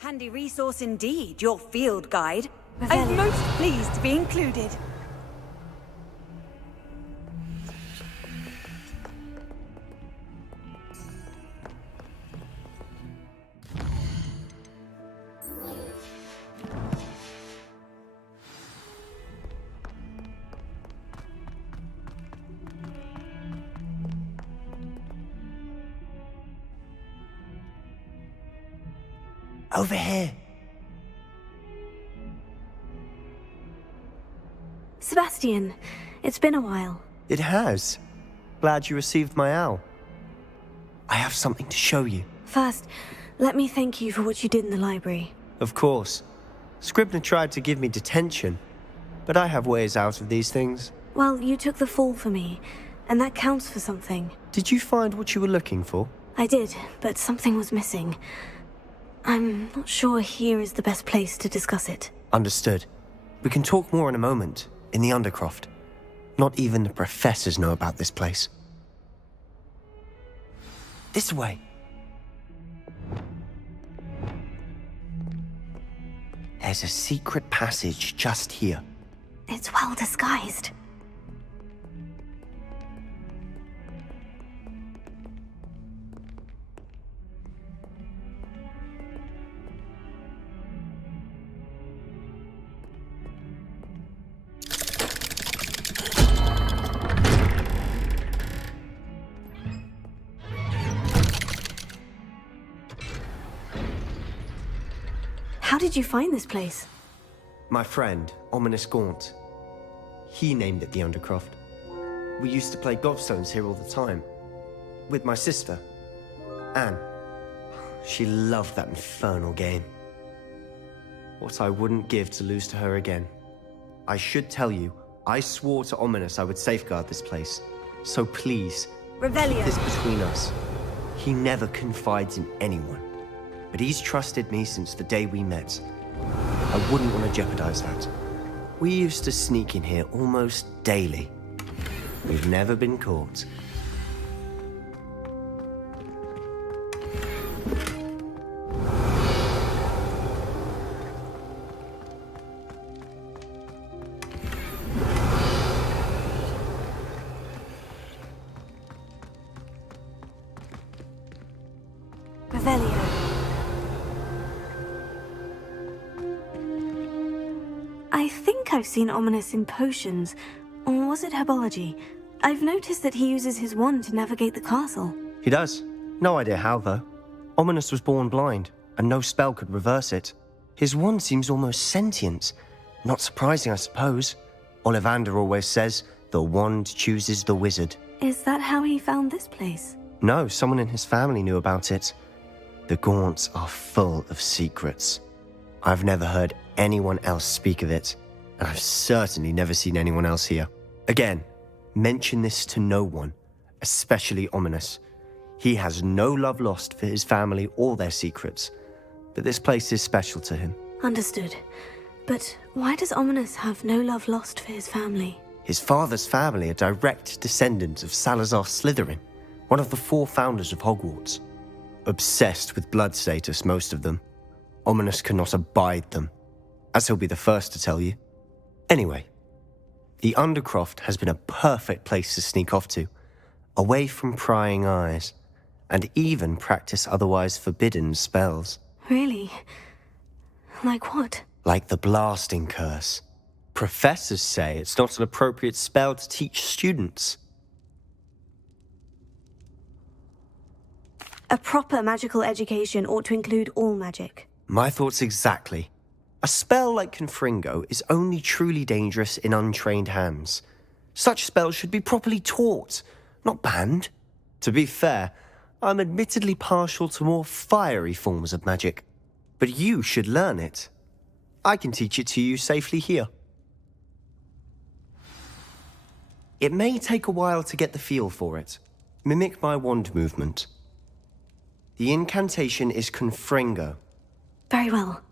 Handy resource indeed, your field guide. I'm most pleased to be included. Over here. Sebastian, it's been a while. It has. Glad you received my owl. I have something to show you. First, let me thank you for what you did in the library. Of course. Scribner tried to give me detention, but I have ways out of these things. Well, you took the fall for me, and that counts for something. Did you find what you were looking for? I did, but something was missing. I'm not sure here is the best place to discuss it. Understood. We can talk more in a moment, in the Undercroft. Not even the professors know about this place. This way. There's a secret passage just here. It's well disguised. How did you find this place? My friend, Ominous Gaunt. He named it the Undercroft. We used to play gobstones here all the time. With my sister, Anne. She loved that infernal game. What I wouldn't give to lose to her again. I should tell you, I swore to Ominous I would safeguard this place. So please, Revelio. this between us. He never confides in anyone. But he's trusted me since the day we met. I wouldn't want to jeopardize that. We used to sneak in here almost daily. We've never been caught. Revelio. I think I've seen Ominous in potions. Or was it herbology? I've noticed that he uses his wand to navigate the castle. He does. No idea how, though. Ominous was born blind, and no spell could reverse it. His wand seems almost sentient. Not surprising, I suppose. Ollivander always says, the wand chooses the wizard. Is that how he found this place? No, someone in his family knew about it. The Gaunts are full of secrets. I've never heard anyone else speak of it, and I've certainly never seen anyone else here. Again, mention this to no one, especially Ominous. He has no love lost for his family or their secrets, but this place is special to him. Understood. But why does Ominous have no love lost for his family? His father's family are direct descendants of Salazar Slytherin, one of the 4 founders of Hogwarts. Obsessed with blood status, most of them. Ominous cannot abide them, as he'll be the first to tell you. Anyway, the Undercroft has been a perfect place to sneak off to, away from prying eyes, and even practice otherwise forbidden spells. Really? Like what? Like the blasting curse. Professors say it's not an appropriate spell to teach students. A proper magical education ought to include all magic. My thoughts exactly. A spell like Confringo is only truly dangerous in untrained hands. Such spells should be properly taught, not banned. To be fair, I'm admittedly partial to more fiery forms of magic. But you should learn it. I can teach it to you safely here. It may take a while to get the feel for it. Mimic my wand movement. The incantation is Confringo. Very well.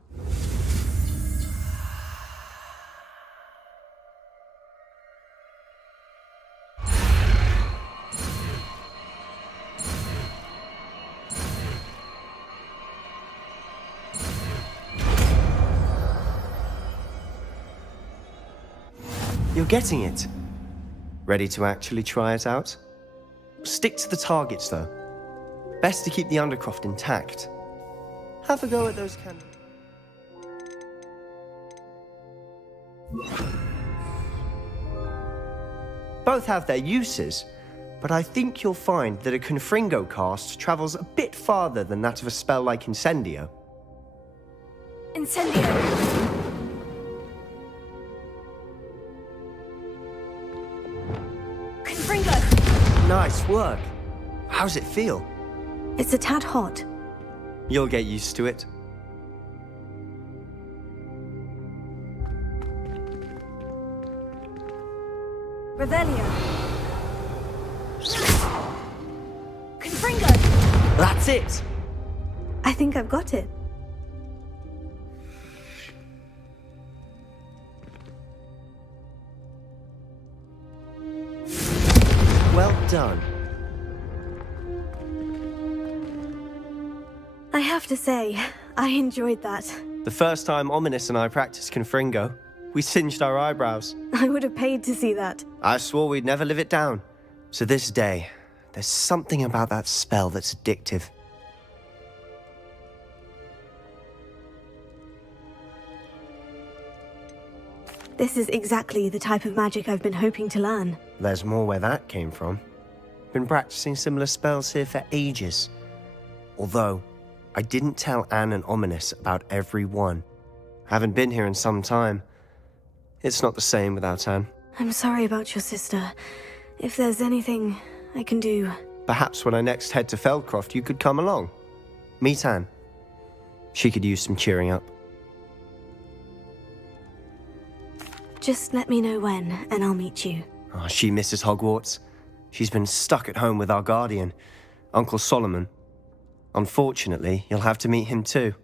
You're getting it. Ready to actually try it out? Stick to the targets, though. Best to keep the Undercroft intact. Have a go at those candles. Both have their uses, but I think you'll find that a Confringo cast travels a bit farther than that of a spell like Incendio. Incendio! Confringo! Nice work. How's it feel? It's a tad hot. You'll get used to it. Revelio. Confringo! That's it! I think I've got it. Well done. I have to say, I enjoyed that. The first time Ominous and I practiced Confringo, we singed our eyebrows. I would have paid to see that. I swore we'd never live it down. To this day, there's something about that spell that's addictive. This is exactly the type of magic I've been hoping to learn. There's more where that came from. Been practicing similar spells here for ages. Although, I didn't tell Anne and Ominous about every one. Haven't been here in some time. It's not the same without Anne. I'm sorry about your sister. If there's anything I can do... Perhaps when I next head to Feldcroft, you could come along. Meet Anne. She could use some cheering up. Just let me know when, and I'll meet you. Oh, she misses Hogwarts. She's been stuck at home with our guardian, Uncle Solomon. Unfortunately, you'll have to meet him too.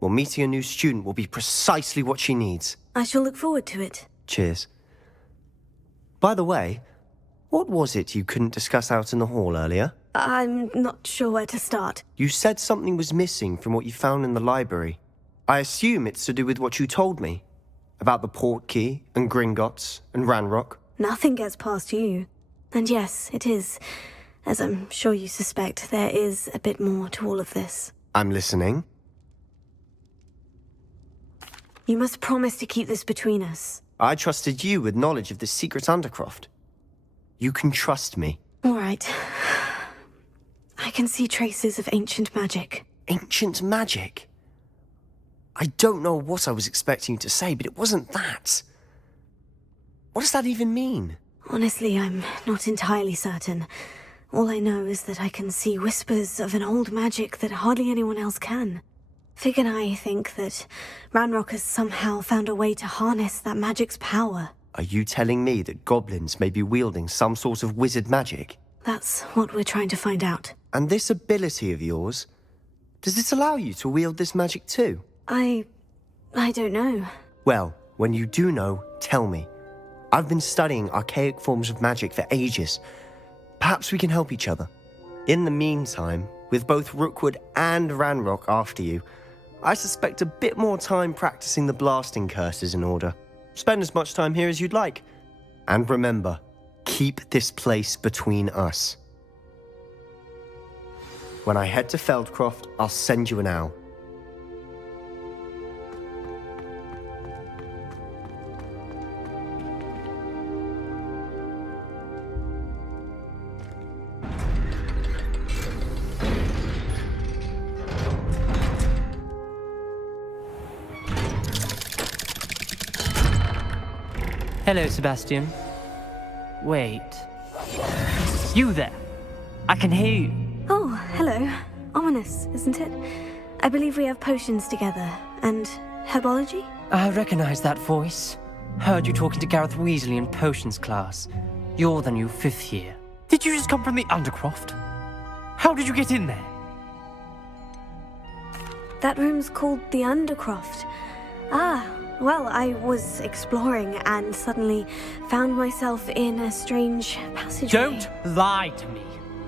Well, meeting a new student will be precisely what she needs. I shall look forward to it. Cheers. By the way, what was it you couldn't discuss out in the hall earlier? I'm not sure where to start. You said something was missing from what you found in the library. I assume it's to do with what you told me. About the Portkey, and Gringotts, and Ranrock. Nothing gets past you. And yes, it is. As I'm sure you suspect, there is a bit more to all of this. I'm listening. You must promise to keep this between us. I trusted you with knowledge of the secret Undercroft. You can trust me. All right. I can see traces of ancient magic. Ancient magic? I don't know what I was expecting you to say, but it wasn't that. What does that even mean? Honestly, I'm not entirely certain. All I know is that I can see whispers of an old magic that hardly anyone else can. Fig and I think that Ranrock has somehow found a way to harness that magic's power. Are you telling me that goblins may be wielding some sort of wizard magic? That's what we're trying to find out. And this ability of yours, does it allow you to wield this magic too? I don't know. Well, when you do know, tell me. I've been studying archaic forms of magic for ages. Perhaps we can help each other. In the meantime, with both Rookwood and Ranrock after you, I suspect a bit more time practicing the blasting curse is in order. Spend as much time here as you'd like. And remember, keep this place between us. When I head to Feldcroft, I'll send you an owl. Hello, Sebastian. Wait. You there? I can hear you. Oh, hello. Ominous, isn't it? I believe we have potions together. And herbology? I recognize that voice. Heard you talking to Gareth Weasley in potions class. You're the new 5th year. Did you just come from the Undercroft? How did you get in there? That room's called the Undercroft. Ah, well, I was exploring and suddenly found myself in a strange passageway. Don't lie to me.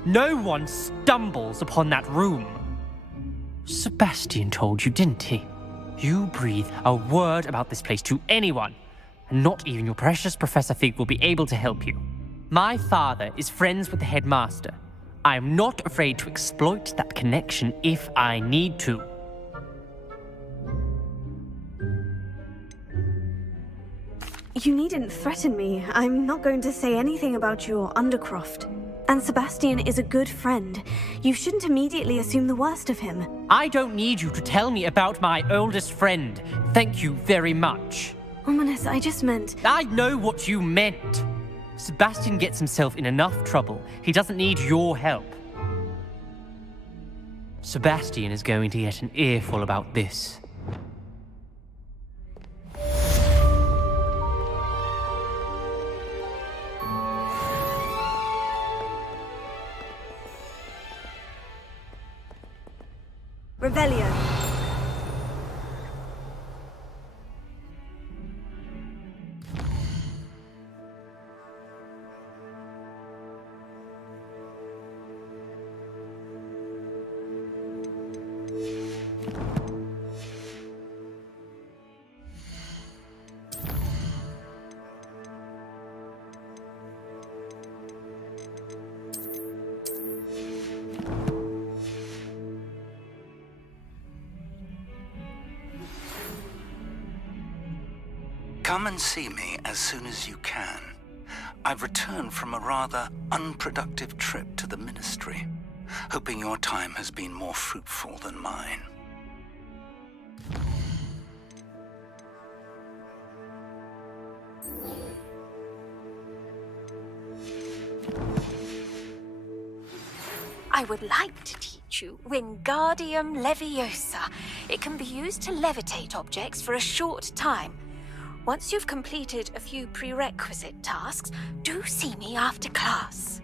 No one stumbles upon that room. Sebastian told you, didn't he? You breathe a word about this place to anyone, and not even your precious Professor Fig will be able to help you. My father is friends with the headmaster. I am not afraid to exploit that connection if I need to. You needn't threaten me. I'm not going to say anything about your Undercroft. And Sebastian is a good friend. You shouldn't immediately assume the worst of him. I don't need you to tell me about my oldest friend. Thank you very much. Ominous, I just meant... I know what you meant. Sebastian gets himself in enough trouble. He doesn't need your help. Sebastian is going to get an earful about this. Revelio. Come and see me as soon as you can. I've returned from a rather unproductive trip to the Ministry, hoping your time has been more fruitful than mine. I would like to teach you Wingardium Leviosa. It can be used to levitate objects for a short time. Once you've completed a few prerequisite tasks, do see me after class.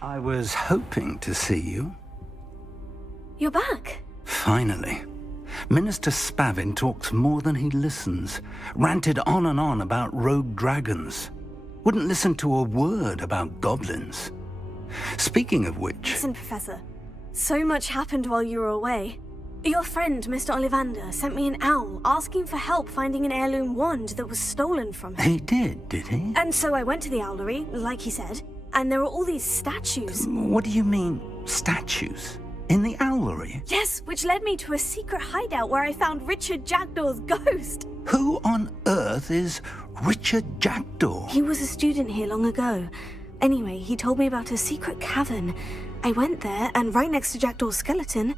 I was hoping to see you. You're back. Finally. Minister Spavin talks more than he listens. Ranted on and on about rogue dragons. Wouldn't listen to a word about goblins. Speaking of which... Listen, Professor. So much happened while you were away. Your friend, Mr. Ollivander, sent me an owl asking for help finding an heirloom wand that was stolen from him. He did he? And so I went to the owlery, like he said, and there were all these statues. What do you mean, statues? In the owlery? Yes, which led me to a secret hideout where I found Richard Jackdaw's ghost. Who on earth is Richard Jackdaw? He was a student here long ago. Anyway, he told me about a secret cavern. I went there, and right next to Jackdaw's skeleton,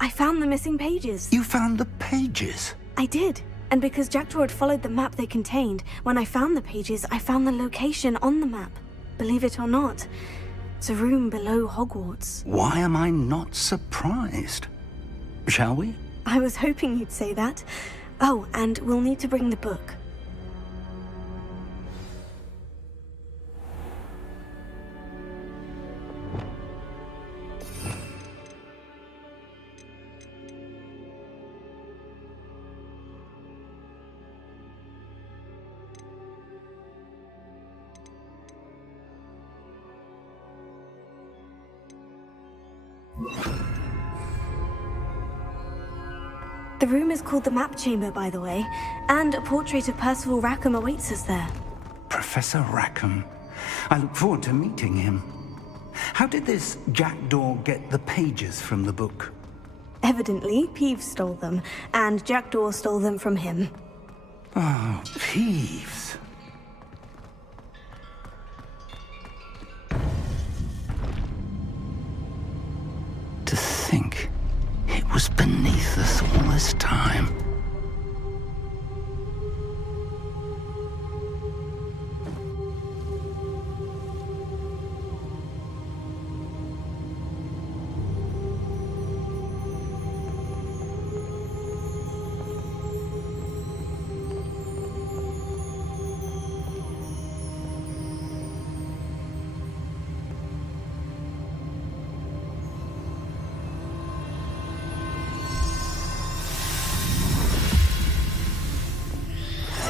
I found the missing pages. You found the pages? I did. And because Jackdaw had followed the map they contained, when I found the pages, I found the location on the map. Believe it or not, it's a room below Hogwarts. Why am I not surprised? Shall we? I was hoping you'd say that. Oh, and we'll need to bring the book. The room is called the Map Chamber, by the way, and a portrait of Percival Rackham awaits us there. Professor Rackham. I look forward to meeting him. How did this jackdaw get the pages from the book? Evidently, Peeves stole them, and Jackdaw stole them from him. Oh, Peeves. To think it was beneath us all this time.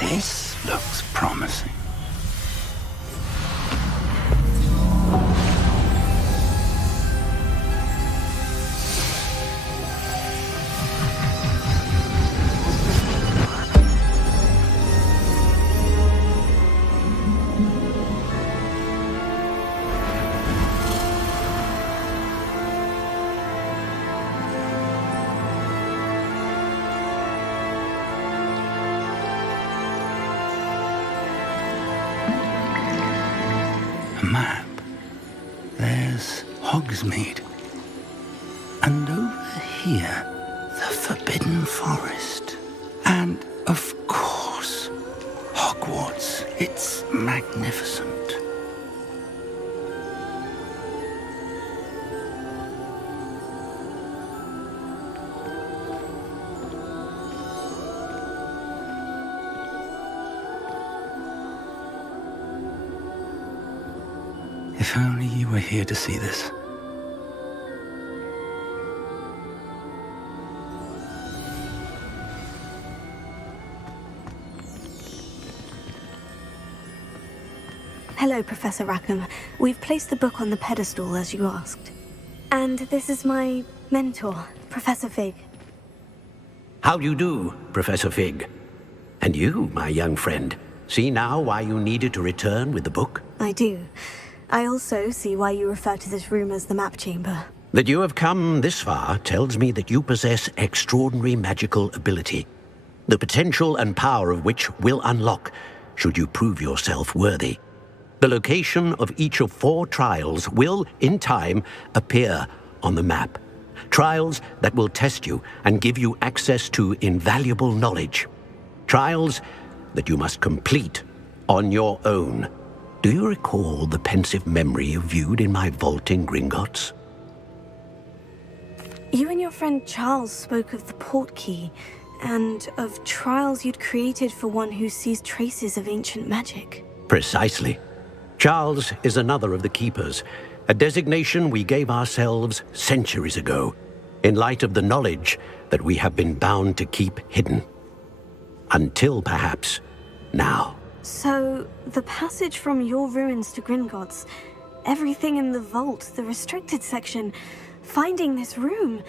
This looks promising. Map. There's Hogsmeade. And over here, the Forbidden Forest. And, of course, Hogwarts. It's magnificent. If only you were here to see this. Hello, Professor Rackham. We've placed the book on the pedestal as you asked. And this is my mentor, Professor Fig. How do you do, Professor Fig? And you, my young friend, see now why you needed to return with the book? I do. I also see why you refer to this room as the Map Chamber. That you have come this far tells me that you possess extraordinary magical ability, the potential and power of which will unlock should you prove yourself worthy. The location of each of 4 trials will, in time, appear on the map. Trials that will test you and give you access to invaluable knowledge. Trials that you must complete on your own. Do you recall the pensive memory you viewed in my vault in Gringotts? You and your friend Charles spoke of the portkey, and of trials you'd created for one who sees traces of ancient magic. Precisely. Charles is another of the Keepers, a designation we gave ourselves centuries ago, in light of the knowledge that we have been bound to keep hidden. Until, perhaps, now. So, the passage from your ruins to Gringotts, everything in the vault, the restricted section, finding this room,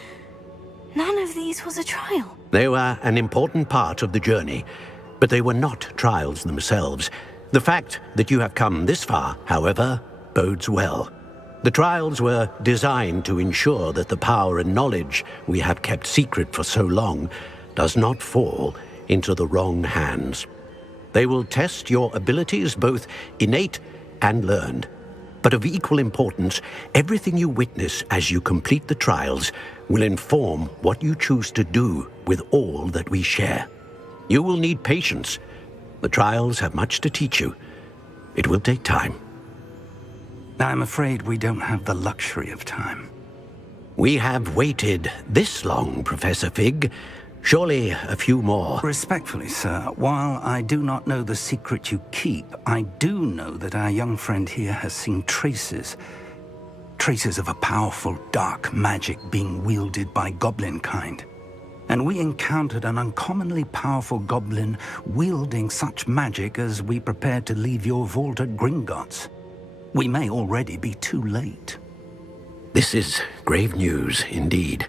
none of these was a trial. They were an important part of the journey, but they were not trials themselves. The fact that you have come this far, however, bodes well. The trials were designed to ensure that the power and knowledge we have kept secret for so long does not fall into the wrong hands. They will test your abilities, both innate and learned. But of equal importance, everything you witness as you complete the trials will inform what you choose to do with all that we share. You will need patience. The trials have much to teach you. It will take time. I'm afraid we don't have the luxury of time. We have waited this long, Professor Fig. Surely a few more. Respectfully, sir, while I do not know the secret you keep, I do know that our young friend here has seen traces of a powerful dark magic being wielded by goblin kind. And we encountered an uncommonly powerful goblin wielding such magic as we prepared to leave your vault at Gringotts. We may already be too late. This is grave news indeed.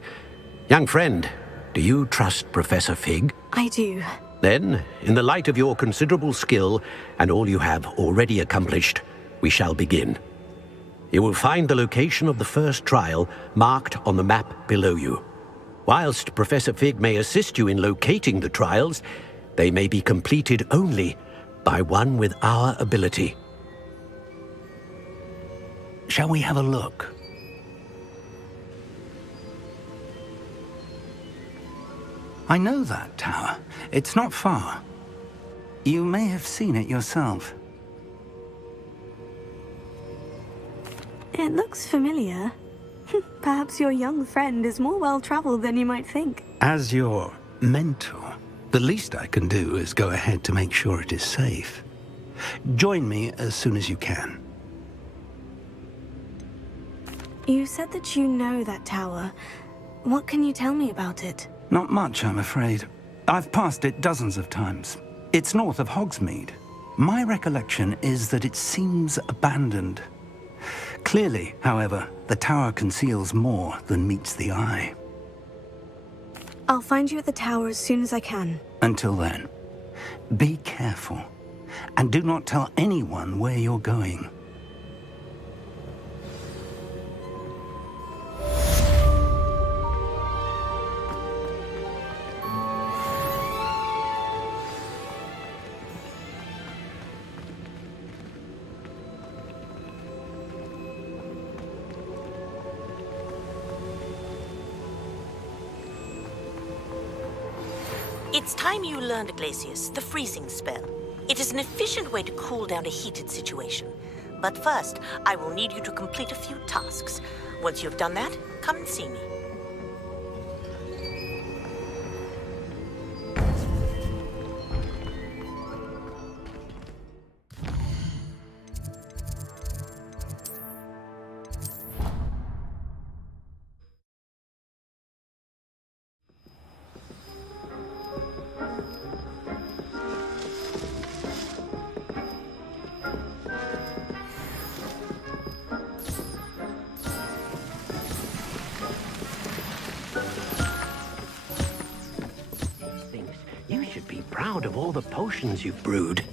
Young friend, Do you trust Professor Fig? I do. Then, in the light of your considerable skill and all you have already accomplished, we shall begin. You will find the location of the first trial marked on the map below you. Whilst Professor Fig may assist you in locating the trials, they may be completed only by one with our ability. Shall we have a look? I know that tower. It's not far. You may have seen it yourself. It looks familiar. Perhaps your young friend is more well-traveled than you might think. As your mentor, the least I can do is go ahead to make sure it is safe. Join me as soon as you can. You said that you know that tower. What can you tell me about it? Not much, I'm afraid. I've passed it dozens of times. It's north of Hogsmeade. My recollection is that it seems abandoned. Clearly, however, the tower conceals more than meets the eye. I'll find you at the tower as soon as I can. Until then, be careful, and do not tell anyone where you're going. It's time you learned, Glacius, the freezing spell. It is an efficient way to cool down a heated situation. But first, I will need you to complete a few tasks. Once you've done that, come and see me. You should be proud of all the potions you've brewed.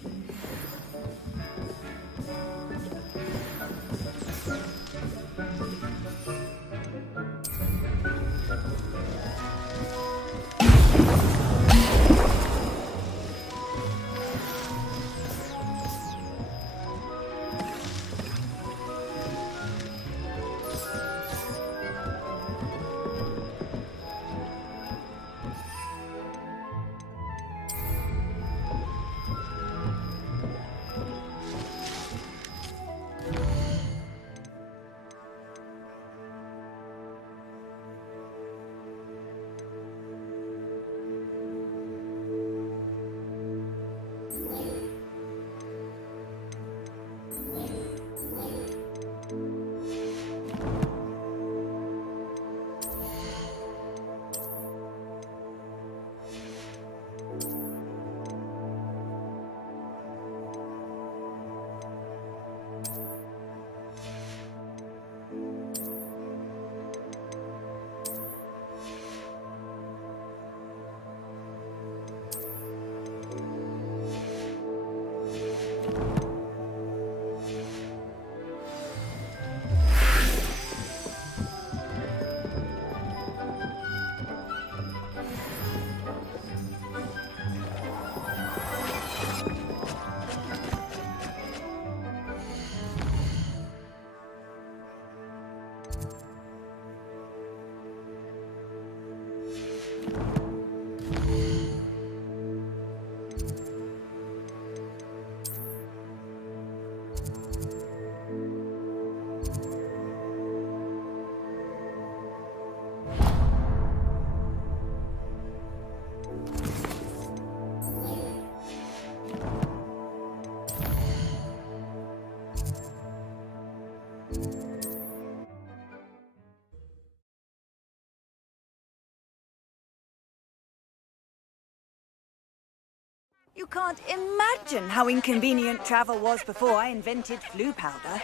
You can't imagine how inconvenient travel was before I invented flu powder.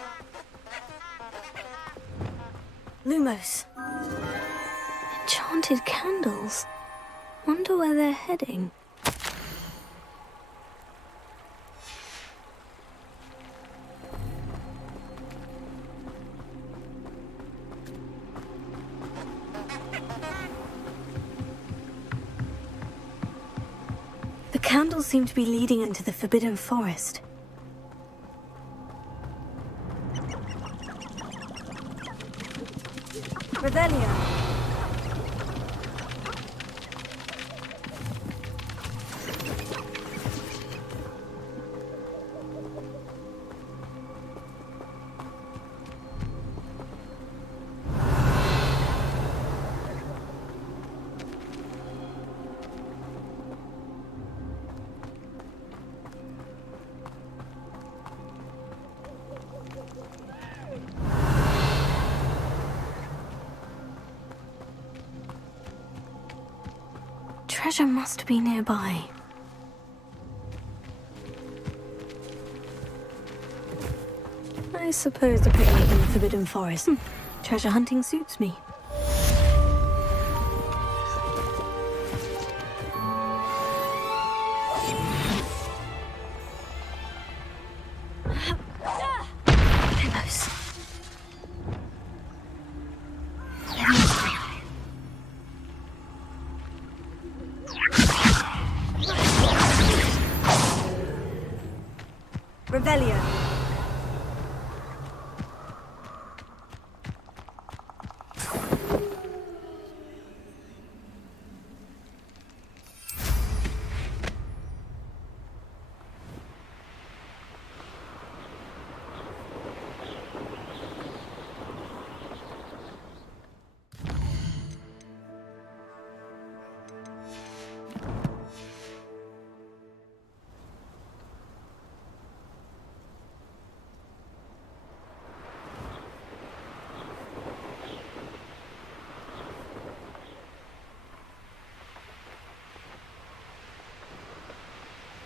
Lumos. Enchanted candles. Wonder where they're heading. The candles seem to be leading into the Forbidden Forest. Revelio. Treasure must be nearby. I suppose a picnic in the Forbidden Forest. Treasure hunting suits me. Pillows. Revelio.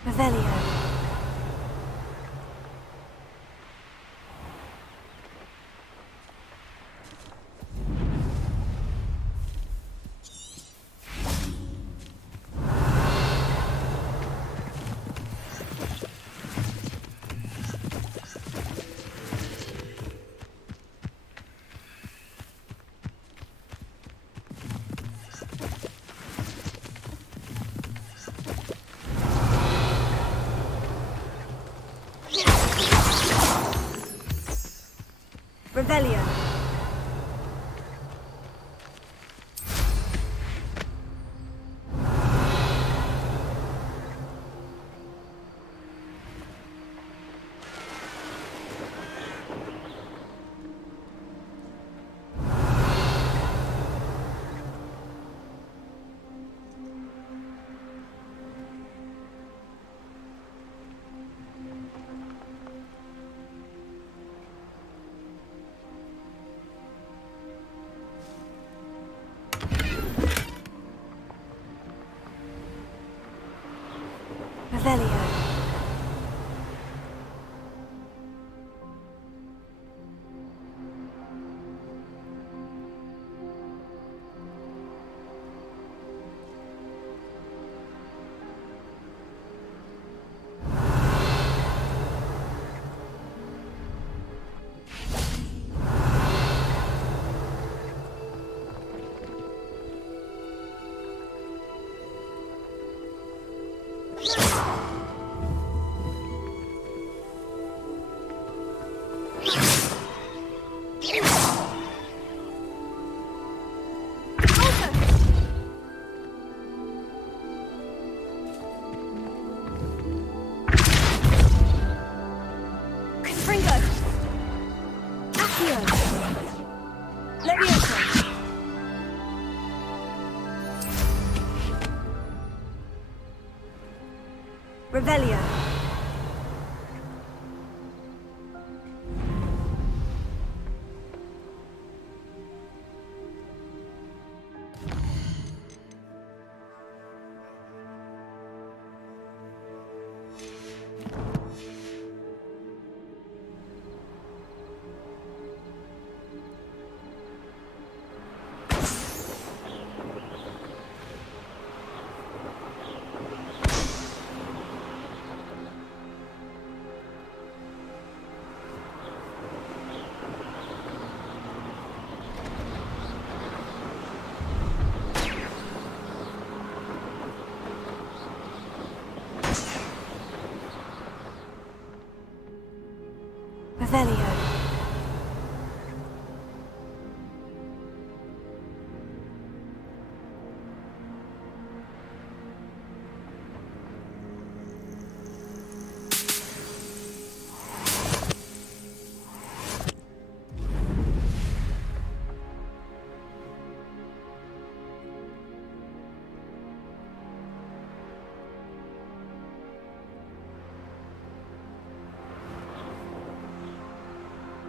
Revelio. Revelio. Revelio. Revelio. Revelio.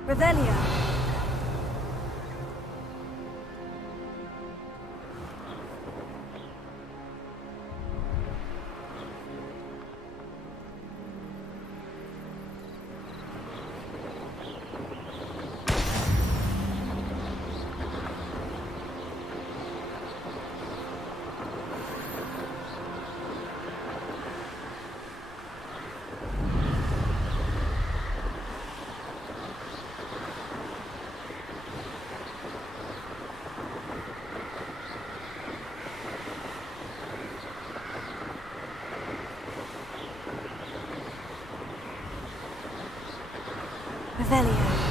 Revelio.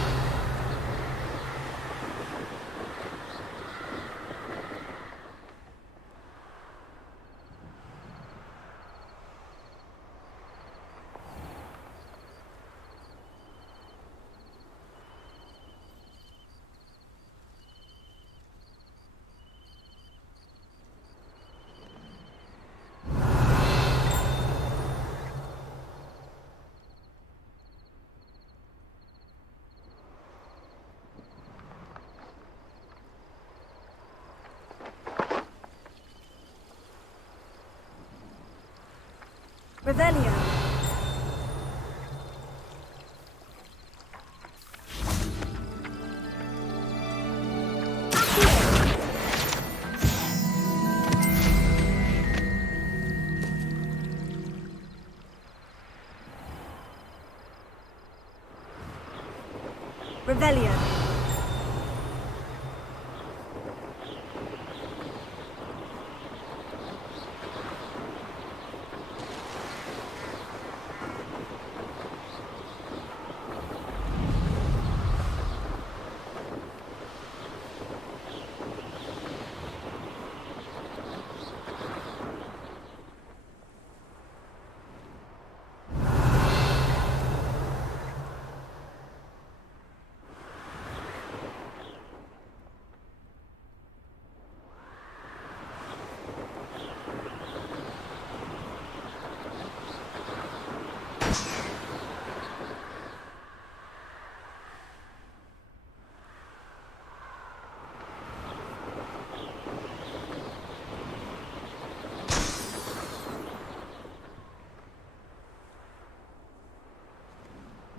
Revelio. Revelio. Revelio.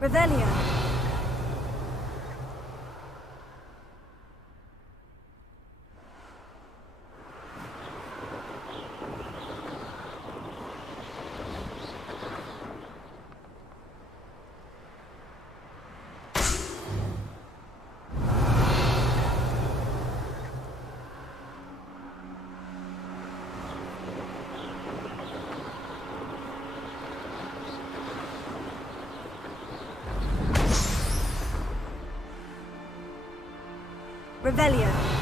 Revelio. Revelio.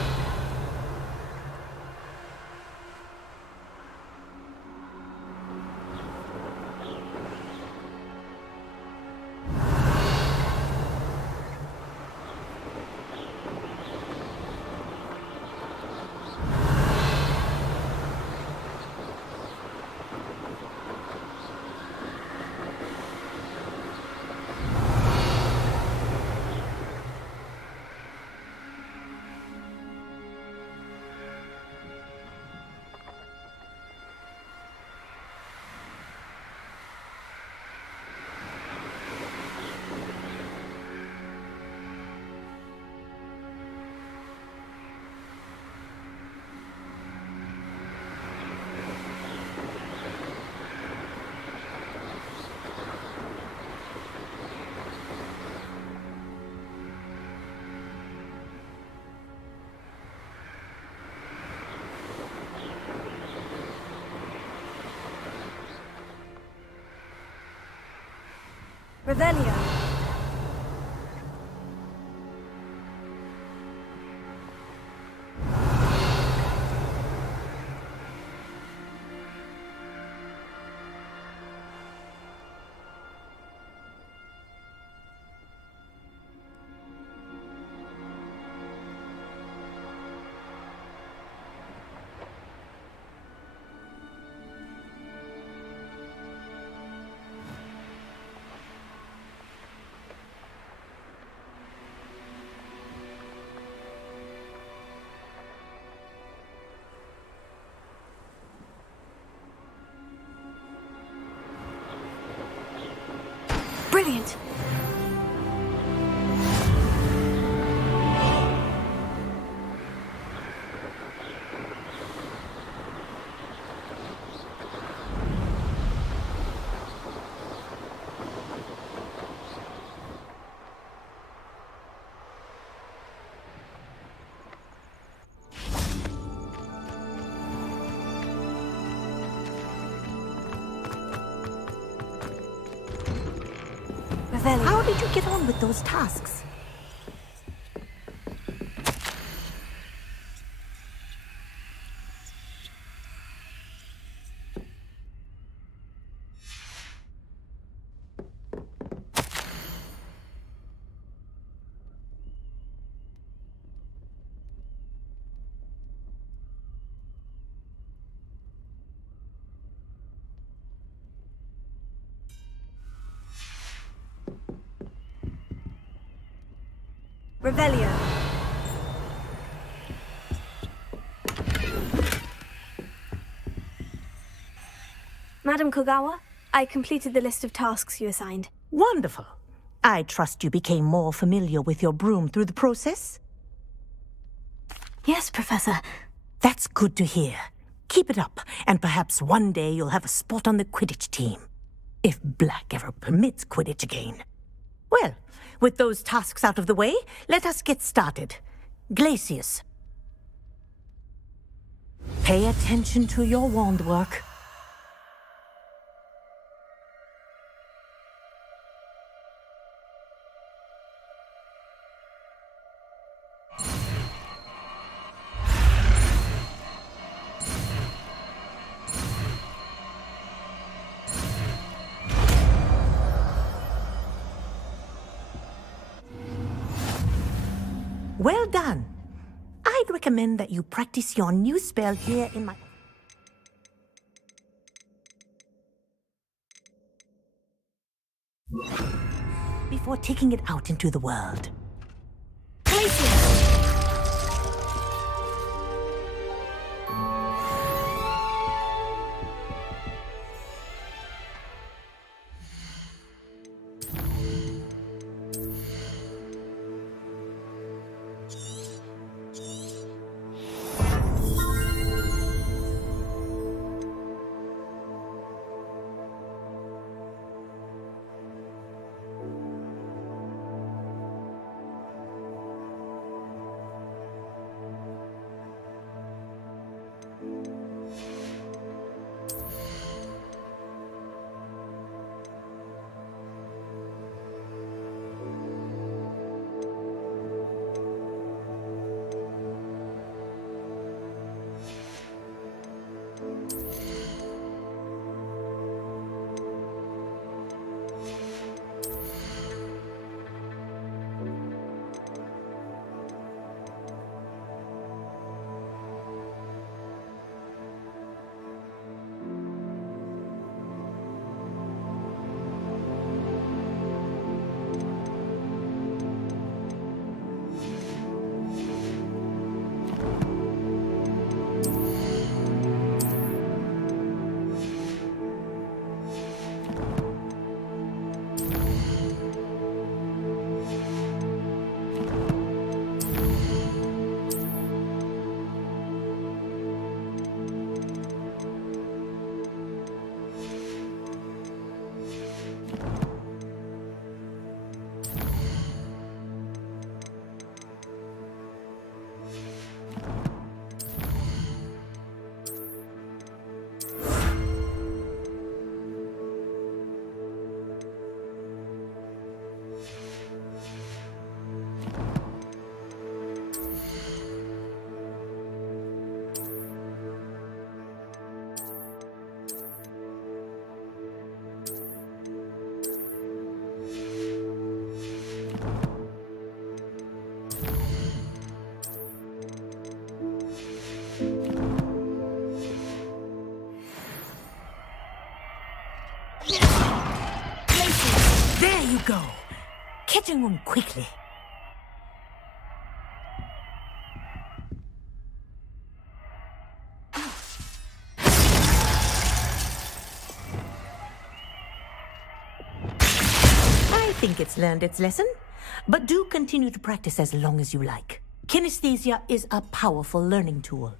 Revelio. Brilliant. How did you get on with those tasks? Revelio. Madam Kogawa, I completed the list of tasks you assigned. Wonderful. I trust you became more familiar with your broom through the process? Yes, Professor. That's good to hear. Keep it up, and perhaps one day you'll have a spot on the Quidditch team. If Black ever permits Quidditch again. Well, with those tasks out of the way, let us get started. Glacius. Pay attention to your wand work. Well done. I'd recommend that you practice your new spell here in my... before taking it out into the world. There you go. Catching them quickly. think it's learned its lesson, but do continue to practice as long as you like. Kinesthesia is a powerful learning tool.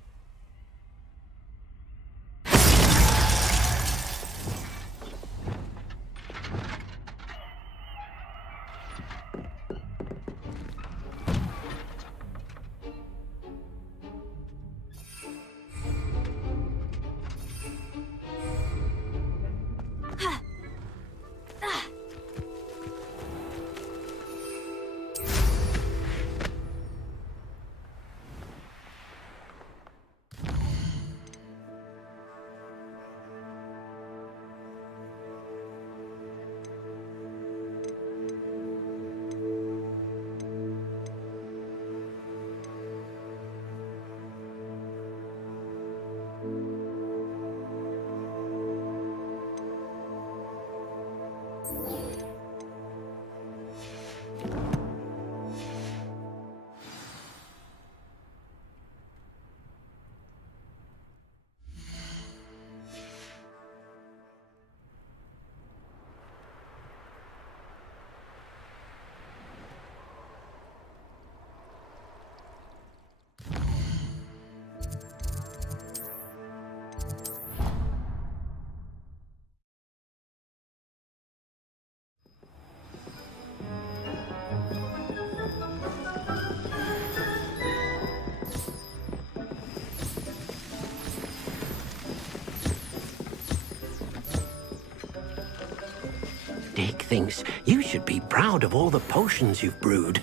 Dick thinks you should be proud of all the potions you've brewed.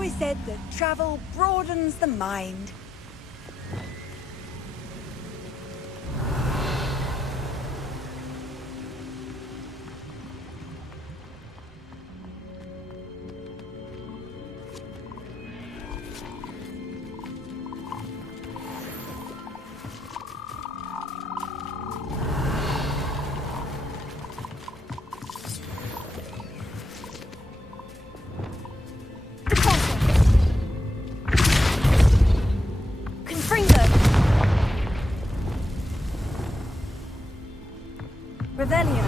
always said that travel broadens the mind. Revelio.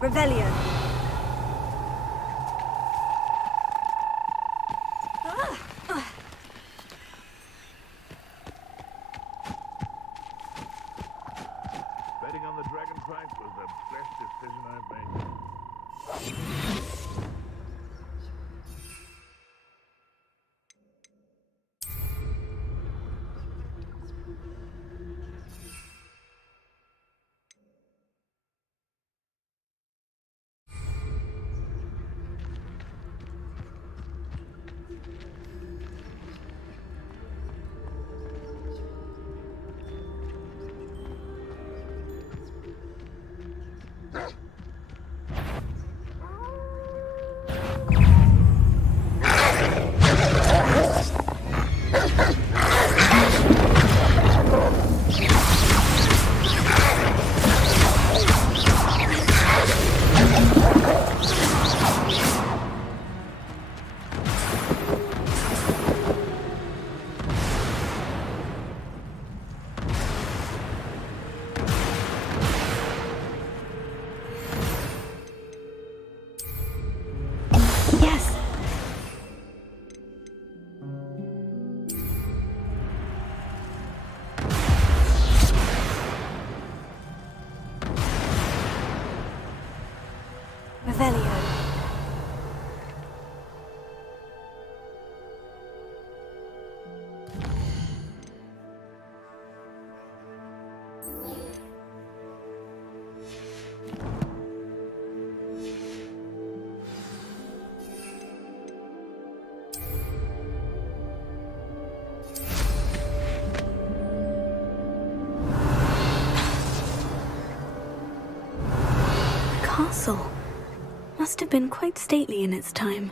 Revelio. Betting on the dragon price was the best decision I've made. Revelio. The castle must have been quite stately in its time.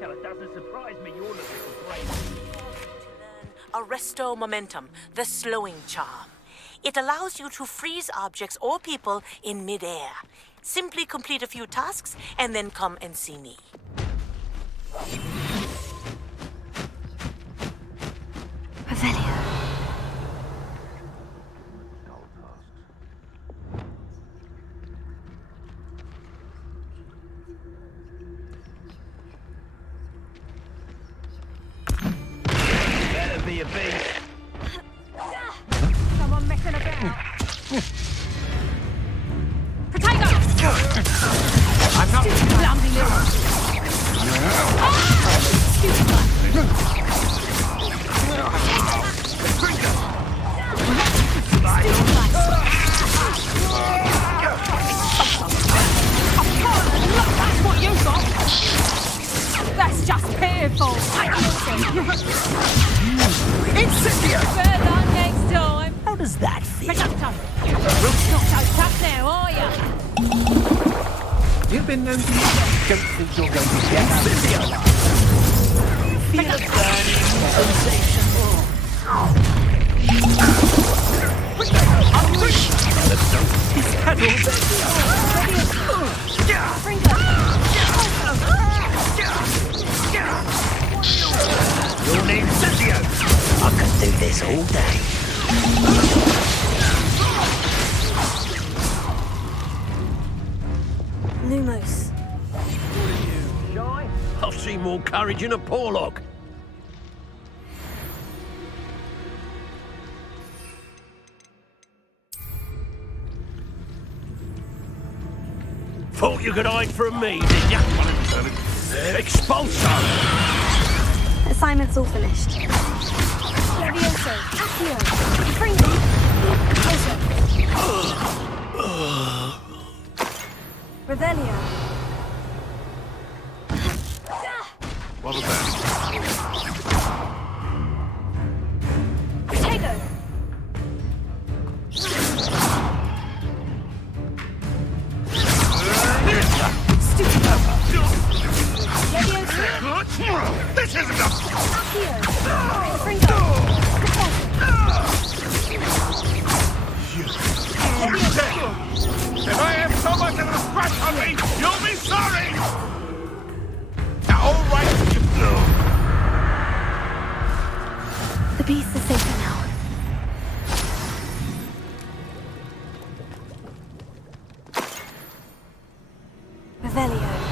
Hell, it doesn't surprise me you're looking for great. Arresto Momentum, the slowing charm. It allows you to freeze objects or people in midair. Simply complete a few tasks and then come and see me. Revelio. Better be a beast. Someone messing about. I'm not Clumsy little. That's what you got. That's just pitiful. Incendio! Better luck next time. How does that feel? Pick up time. Not so tough now, are you? You've been known to don't think you're going to get out. Feel a burning sensation. He's had all do this all day. Lumos. Shy? I've seen more courage in a Porlock. Thought you could hide from me, did ya? Expulso! Assignment's all finished. Levioso, Accio, Fringo, Revelio. What was that? Tego. This isn't a... Accio, Fringo, If I have so much of a scratch on me, you'll be sorry! All right. The beast is safer now. Revelio.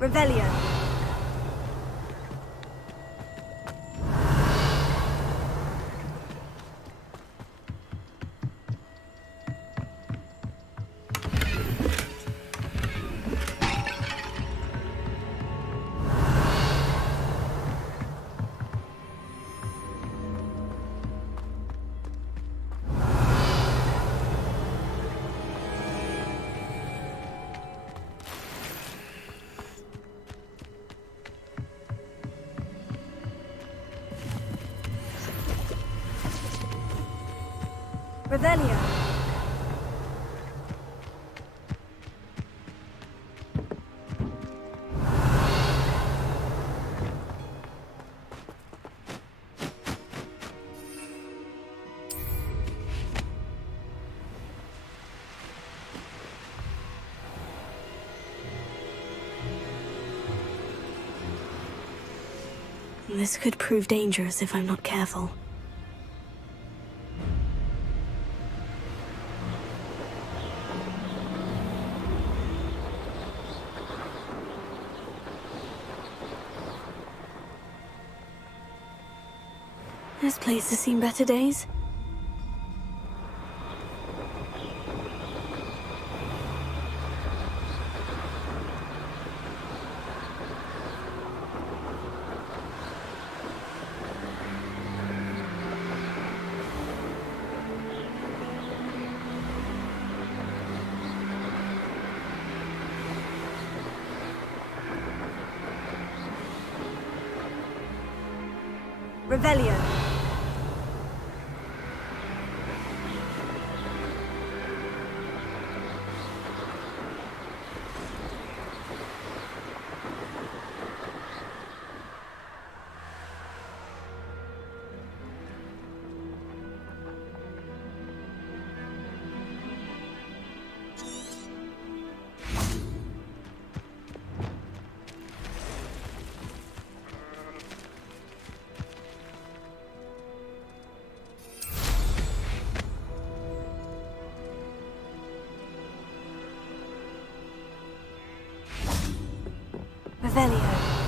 Revelio. Revelio. This could prove dangerous if I'm not careful. This place has seen better days. Revelio. Revelio.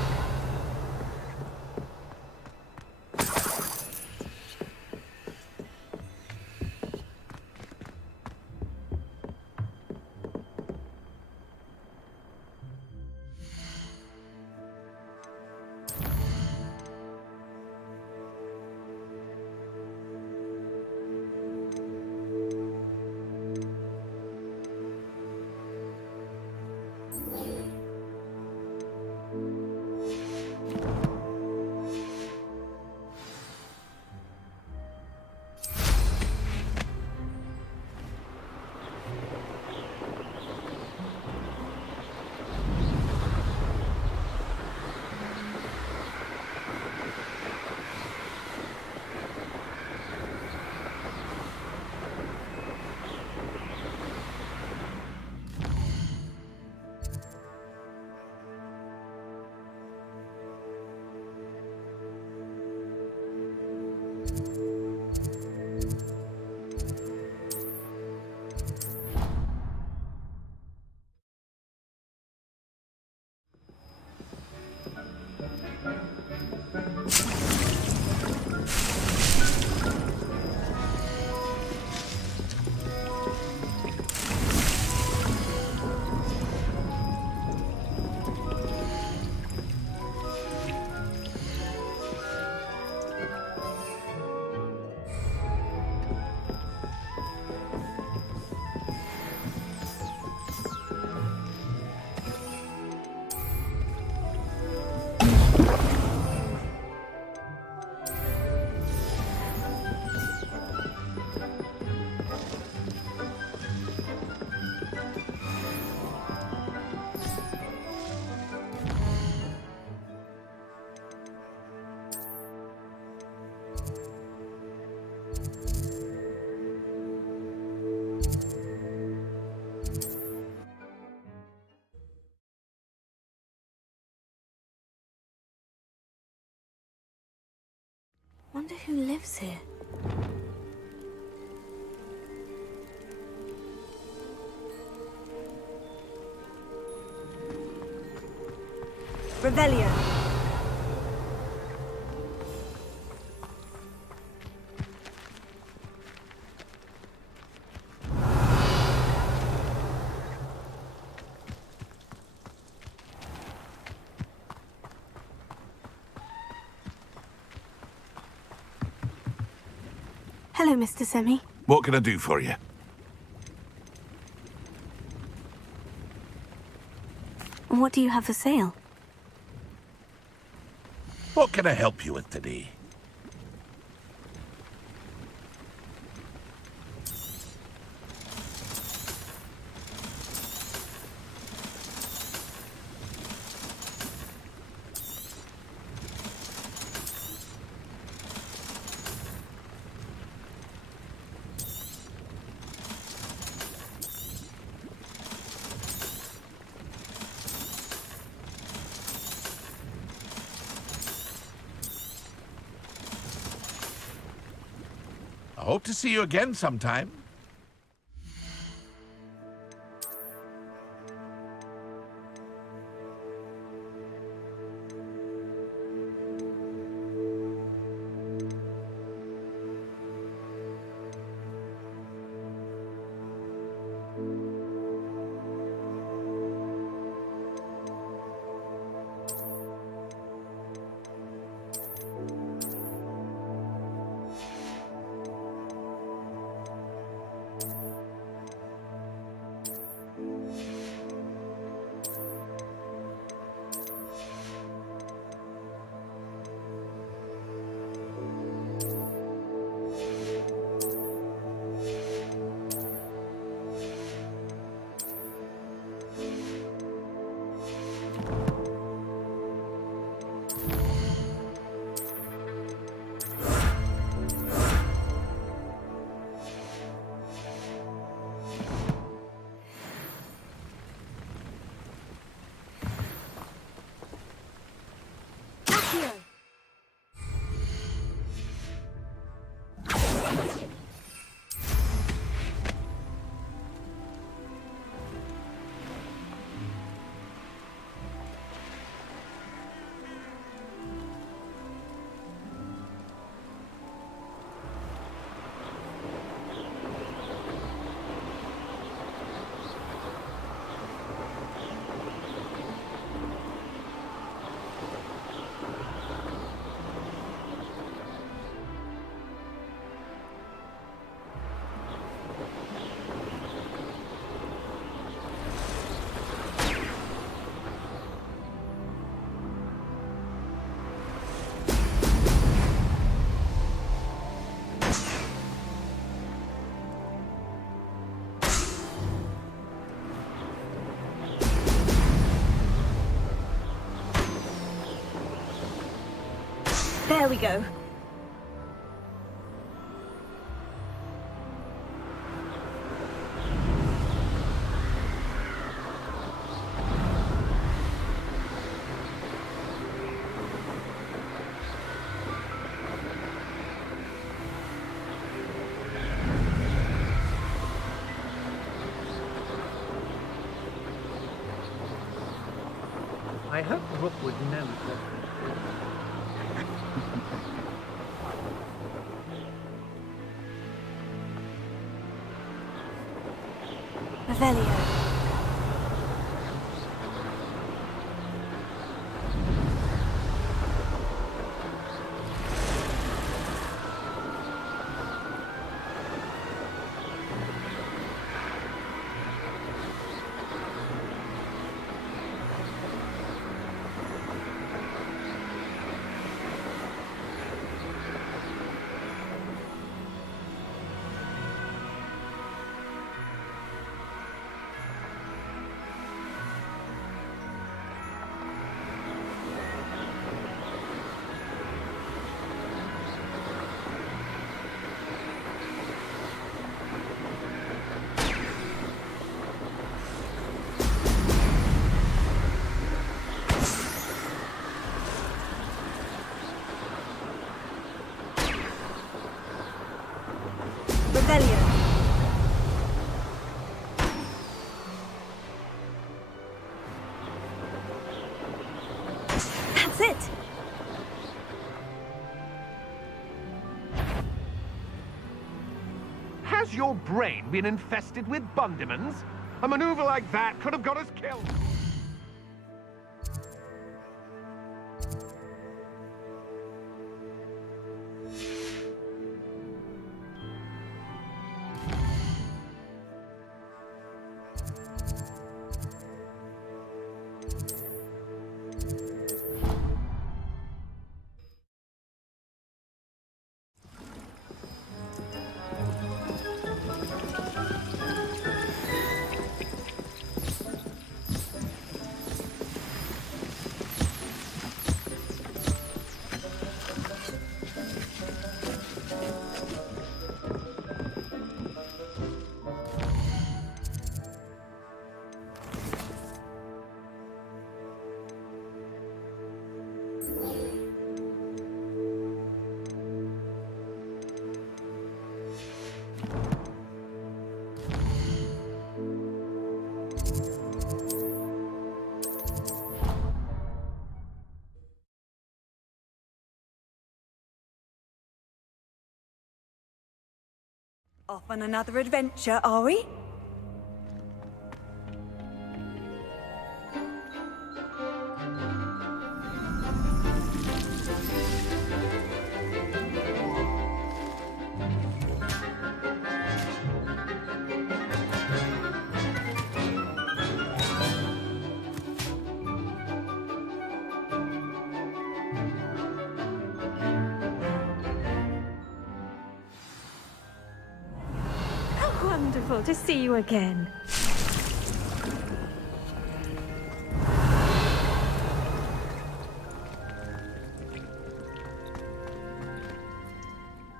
who lives here. Revelio. Hello, Mr. Semi. What can I do for you? What do you have for sale? What can I help you with today? I hope to see you again sometime. There we go. I hope Rookwood knows that. Revelio. Revelio. That's it. Has your brain been infested with bundimans? A maneuver like that could have got us killed. Off on another adventure, are we? Wonderful to see you again.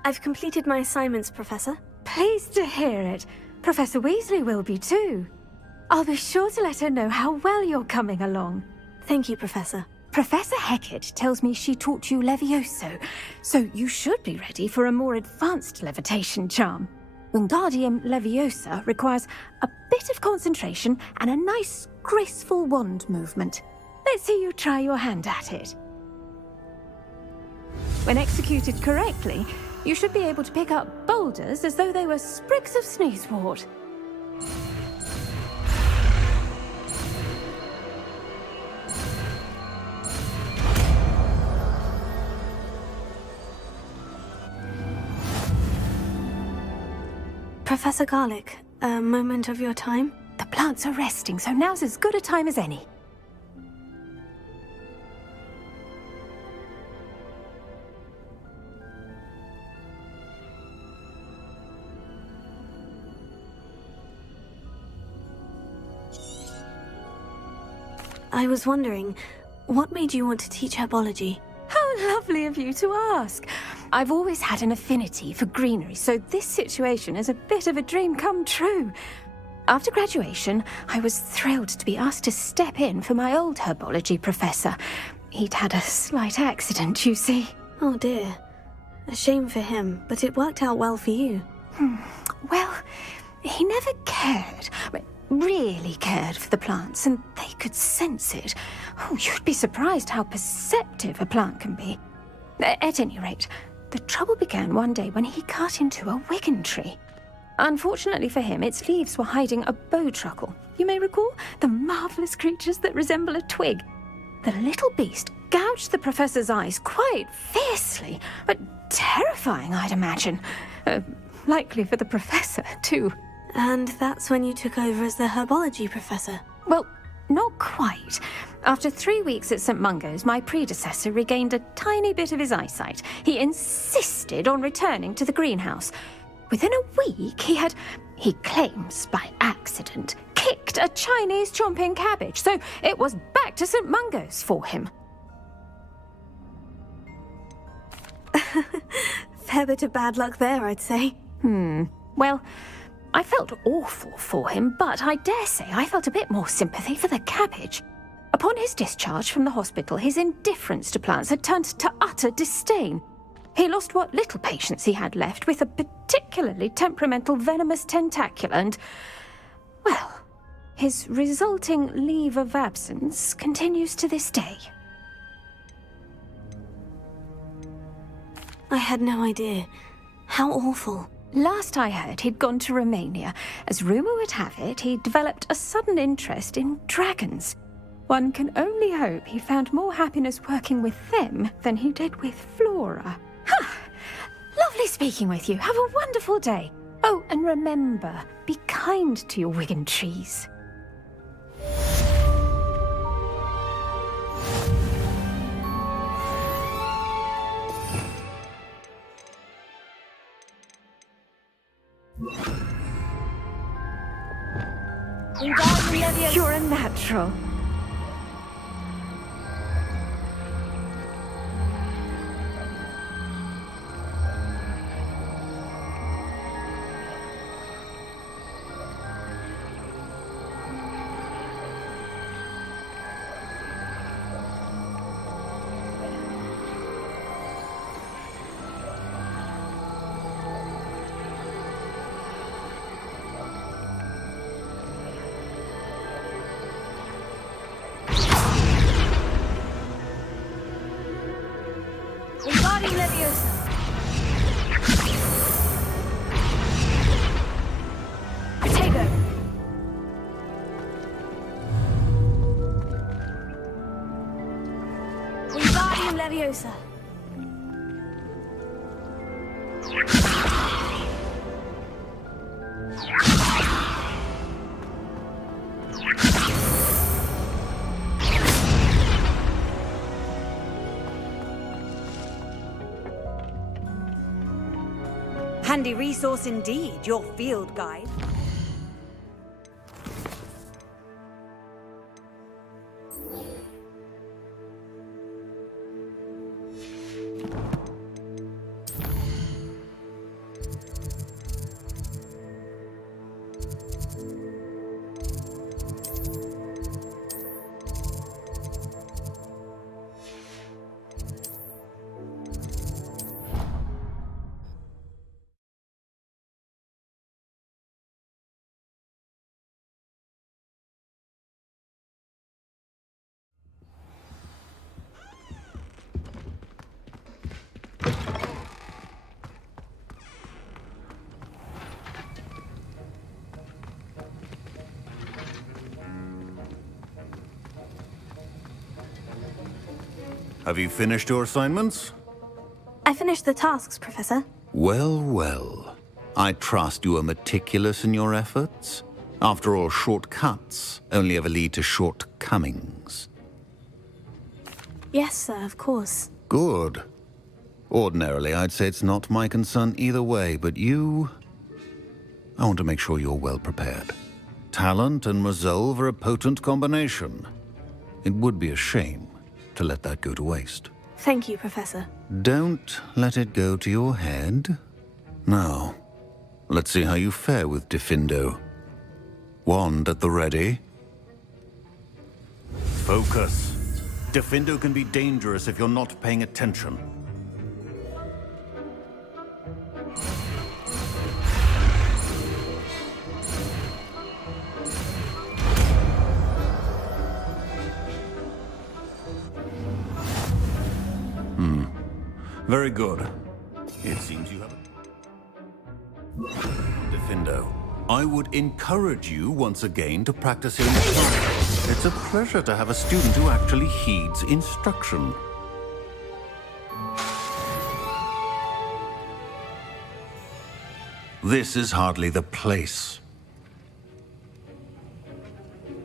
I've completed my assignments, Professor. Pleased to hear it. Professor Weasley will be too. I'll be sure to let her know how well you're coming along. Thank you, Professor. Professor Hecat tells me she taught you Levioso, so you should be ready for a more advanced levitation charm. Wingardium Leviosa requires a bit of concentration and a nice, graceful wand movement. Let's see you try your hand at it. When executed correctly, you should be able to pick up boulders as though they were sprigs of sneezewort. Professor Garlick, a moment of your time? The plants are resting, so now's as good a time as any. I was wondering, what made you want to teach herbology? How lovely of you to ask. I've always had an affinity for greenery, so this situation is a bit of a dream come true. After graduation, I was thrilled to be asked to step in for my old herbology professor. He'd had a slight accident, you see. Oh dear. A shame for him, but it worked out well for you. Well, he never cared. Really cared for the plants, and they could sense it. Oh, you'd be surprised how perceptive a plant can be. At any rate, the trouble began one day when he cut into a wigan tree. Unfortunately for him, its leaves were hiding a bowtruckle. You may recall the marvellous creatures that resemble a twig. The little beast gouged the professor's eyes quite fiercely, but terrifying, I'd imagine. Likely for the professor, too. And that's when you took over as the herbology professor? Well, not quite. After 3 weeks at St. Mungo's, my predecessor regained a tiny bit of his eyesight. He insisted on returning to the greenhouse. Within a week, he claims by accident, kicked a Chinese chomping cabbage, so it was back to St. Mungo's for him. Fair bit of bad luck there, I'd say. Well, I felt awful for him, but I dare say I felt a bit more sympathy for the cabbage. Upon his discharge from the hospital, his indifference to plants had turned to utter disdain. He lost what little patience he had left with a particularly temperamental venomous tentacula and, well, his resulting leave of absence continues to this day. I had no idea. How awful. Last I heard, he'd gone to Romania. As rumour would have it, he'd developed a sudden interest in dragons. One can only hope he found more happiness working with them than he did with Flora. Lovely speaking with you. Have a wonderful day. Oh, and remember, be kind to your Wigan trees. You're a natural. Leviosa. Handy resource indeed, your field guide. Have you finished your assignments? I finished the tasks, Professor. Well, well. I trust you are meticulous in your efforts. After all, shortcuts only ever lead to shortcomings. Yes, sir, of course. Good. Ordinarily, I'd say it's not my concern either way, but you... I want to make sure you're well prepared. Talent and resolve are a potent combination. It would be a shame to let that go to waste. Thank you, Professor. Don't let it go to your head. Now, let's see how you fare with Diffindo. Wand at the ready. Focus. Diffindo can be dangerous if you're not paying attention. Very good. It seems you have Diffindo, I would encourage you once again to practice in class. It's a pleasure to have a student who actually heeds instruction. This is hardly the place.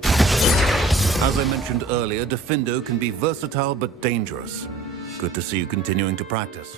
As I mentioned earlier, Diffindo can be versatile but dangerous. Good to see you continuing to practice.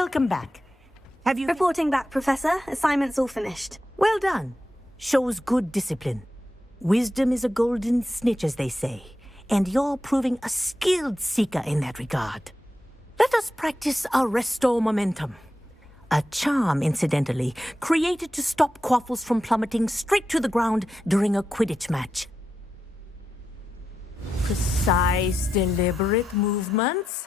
welcome back. Have you... Reporting back, Professor. Assignment's all finished. Well done. Shows good discipline. Wisdom is a golden snitch, as they say, and you're proving a skilled seeker in that regard. Let us practice Arresto Momentum. A charm, incidentally, created to stop quaffles from plummeting straight to the ground during a Quidditch match. Precise, deliberate movements.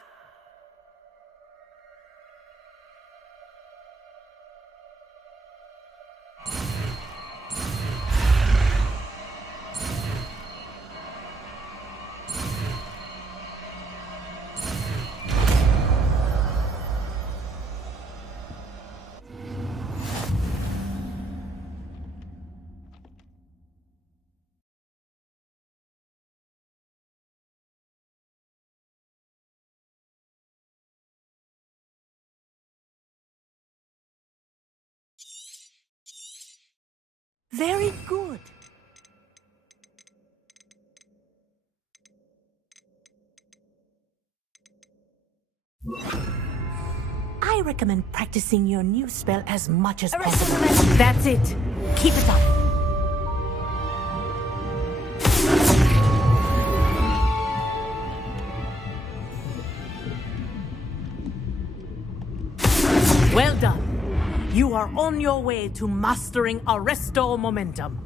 Very good. I recommend practicing your new spell as much as possible. That's it. Keep it up. Well done. You are on your way to mastering Arresto Momentum.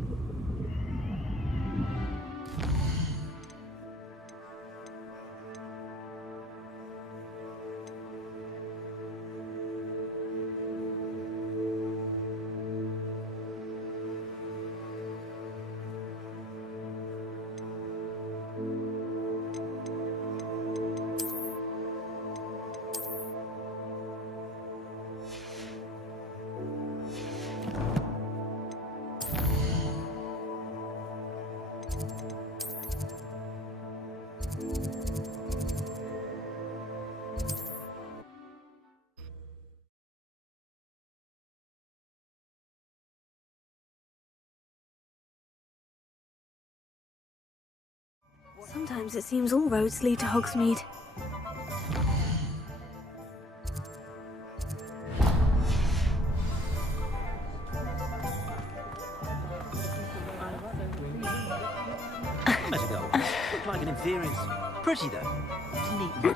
Sometimes it seems all roads lead to Hogsmeade. Looked like an inferior. Pretty though. Neat.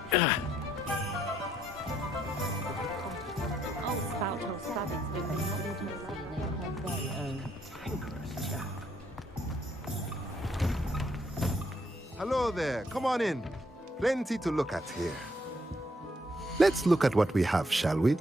Hello there, come on in. Plenty to look at here. Let's look at what we have, shall we?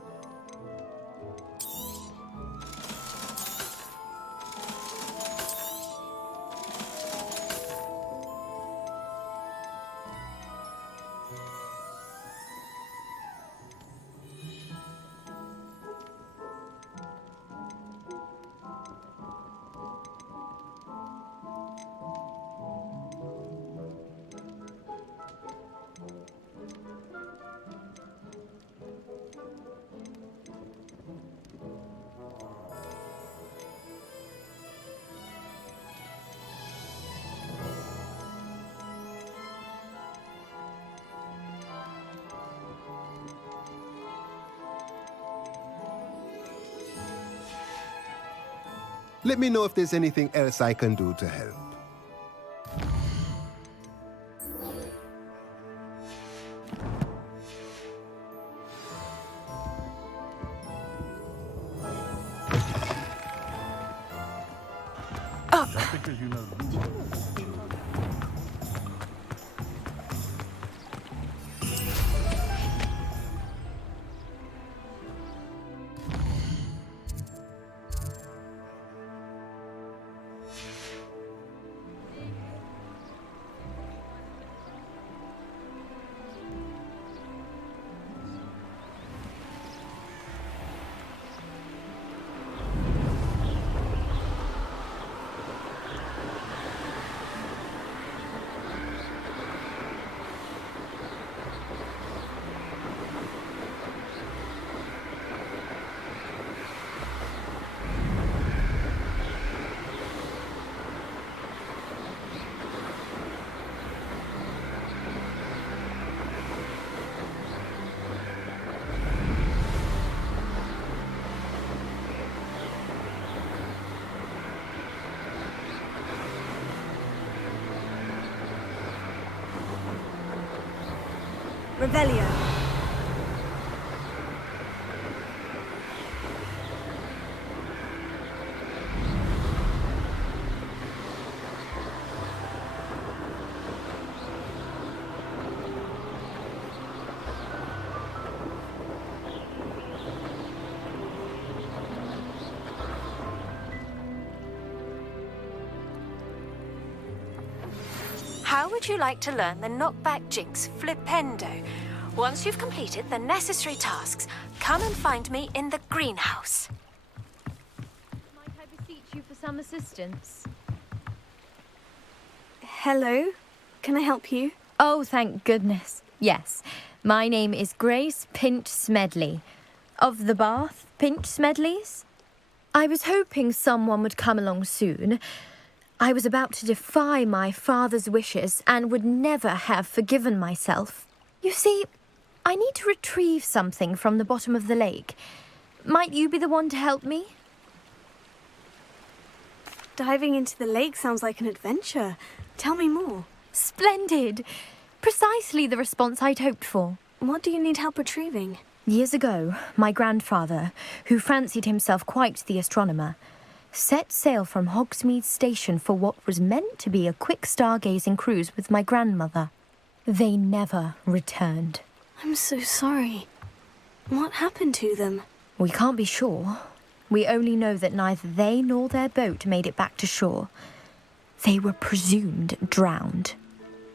Let me know if there's anything else I can do to help. Revelio. How would you like to learn the knockback jinx Flipendo? Once you've completed the necessary tasks, come and find me in the greenhouse. Might I beseech you for some assistance? Hello? Can I help you? Oh, thank goodness. Yes. My name is Grace Pinch Smedley. Of the Bath Pinch Smedleys? I was hoping someone would come along soon. I was about to defy my father's wishes and would never have forgiven myself. You see, I need to retrieve something from the bottom of the lake. Might you be the one to help me? Diving into the lake sounds like an adventure. Tell me more. Splendid! Precisely the response I'd hoped for. What do you need help retrieving? Years ago, my grandfather, who fancied himself quite the astronomer, set sail from Hogsmeade Station for what was meant to be a quick stargazing cruise with my grandmother. They never returned. I'm so sorry. What happened to them? We can't be sure. We only know that neither they nor their boat made it back to shore. They were presumed drowned.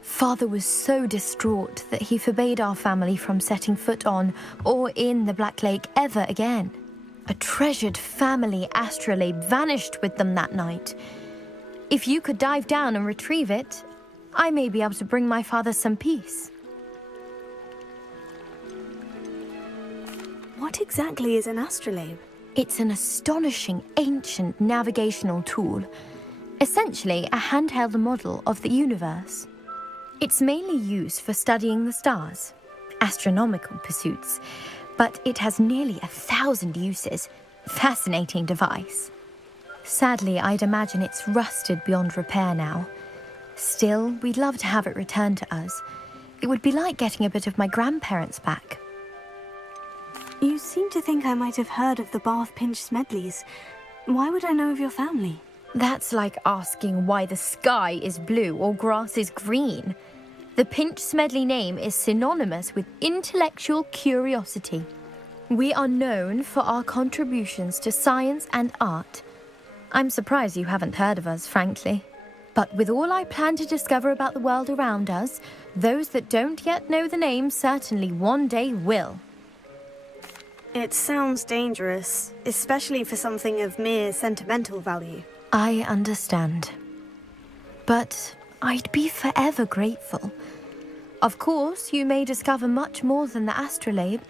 Father was so distraught that he forbade our family from setting foot on or in the Black Lake ever again. A treasured family astrolabe vanished with them that night. If you could dive down and retrieve it, I may be able to bring my father some peace. What exactly is an astrolabe? It's an astonishing ancient navigational tool. Essentially a handheld model of the universe. It's mainly used for studying the stars, astronomical pursuits, but it has nearly 1,000 uses. Fascinating device. Sadly, I'd imagine it's rusted beyond repair now. Still, we'd love to have it returned to us. It would be like getting a bit of my grandparents back. You seem to think I might have heard of the Bath Pinch Smedleys. Why would I know of your family? That's like asking why the sky is blue or grass is green. The Pinch Smedley name is synonymous with intellectual curiosity. We are known for our contributions to science and art. I'm surprised you haven't heard of us, frankly. But with all I plan to discover about the world around us, those that don't yet know the name certainly one day will. It sounds dangerous, especially for something of mere sentimental value. I understand. But I'd be forever grateful. Of course, you may discover much more than the astrolabe.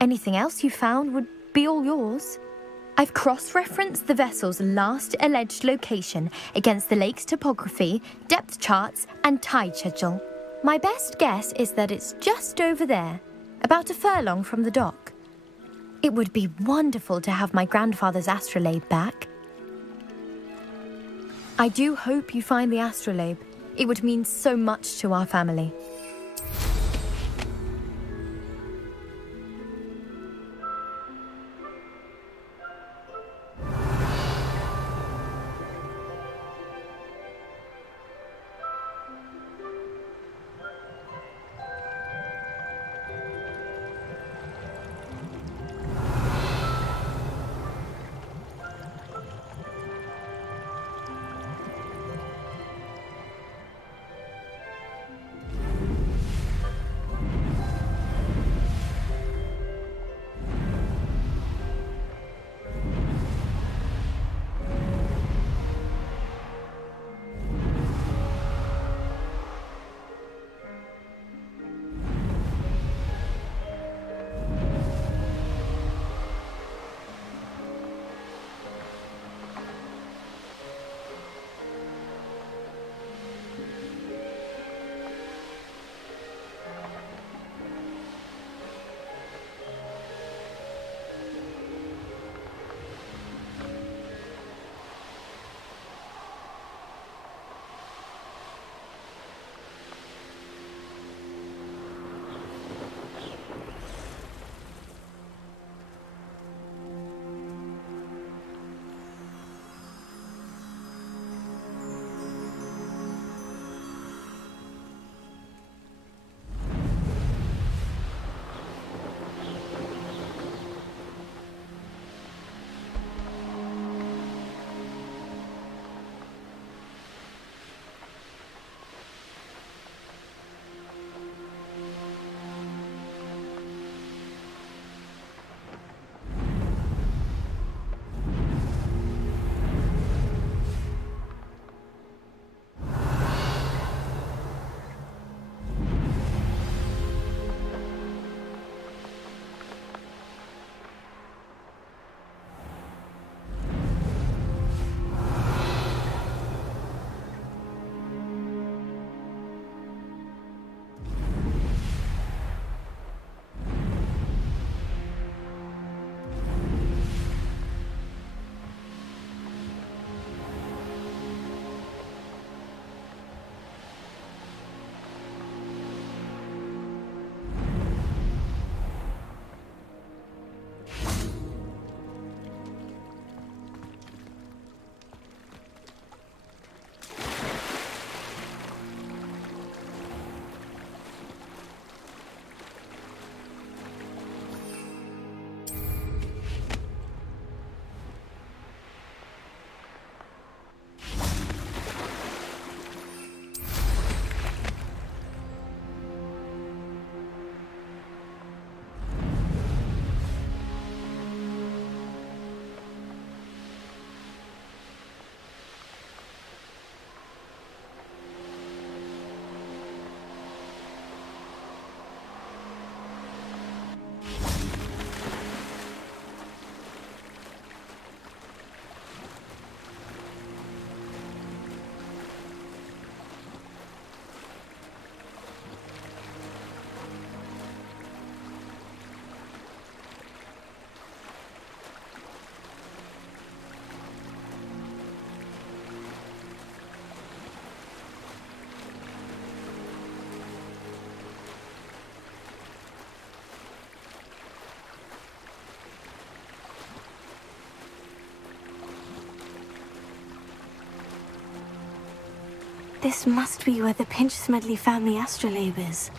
Anything else you found would be all yours. I've cross-referenced the vessel's last alleged location against the lake's topography, depth charts, and tide schedule. My best guess is that it's just over there, about a furlong from the dock. It would be wonderful to have my grandfather's astrolabe back. I do hope you find the astrolabe. It would mean so much to our family. This must be where the Pinch-Smedley family astrolabe is.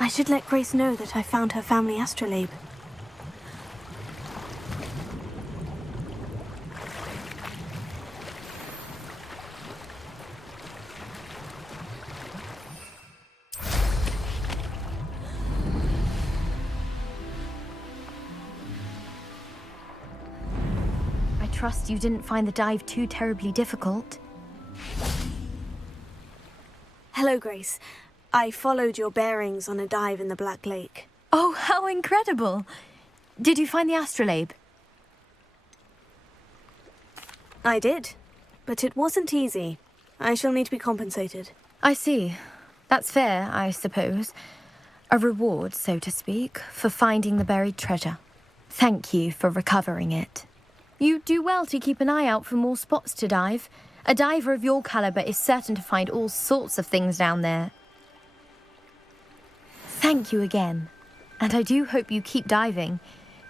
I should let Grace know that I found her family astrolabe. I trust you didn't find the dive too terribly difficult. Hello, Grace. I followed your bearings on a dive in the Black Lake. Oh, how incredible! Did you find the astrolabe? I did, but it wasn't easy. I shall need to be compensated. I see. That's fair, I suppose. A reward, so to speak, for finding the buried treasure. Thank you for recovering it. You do well to keep an eye out for more spots to dive. A diver of your caliber is certain to find all sorts of things down there. Thank you again. And I do hope you keep diving.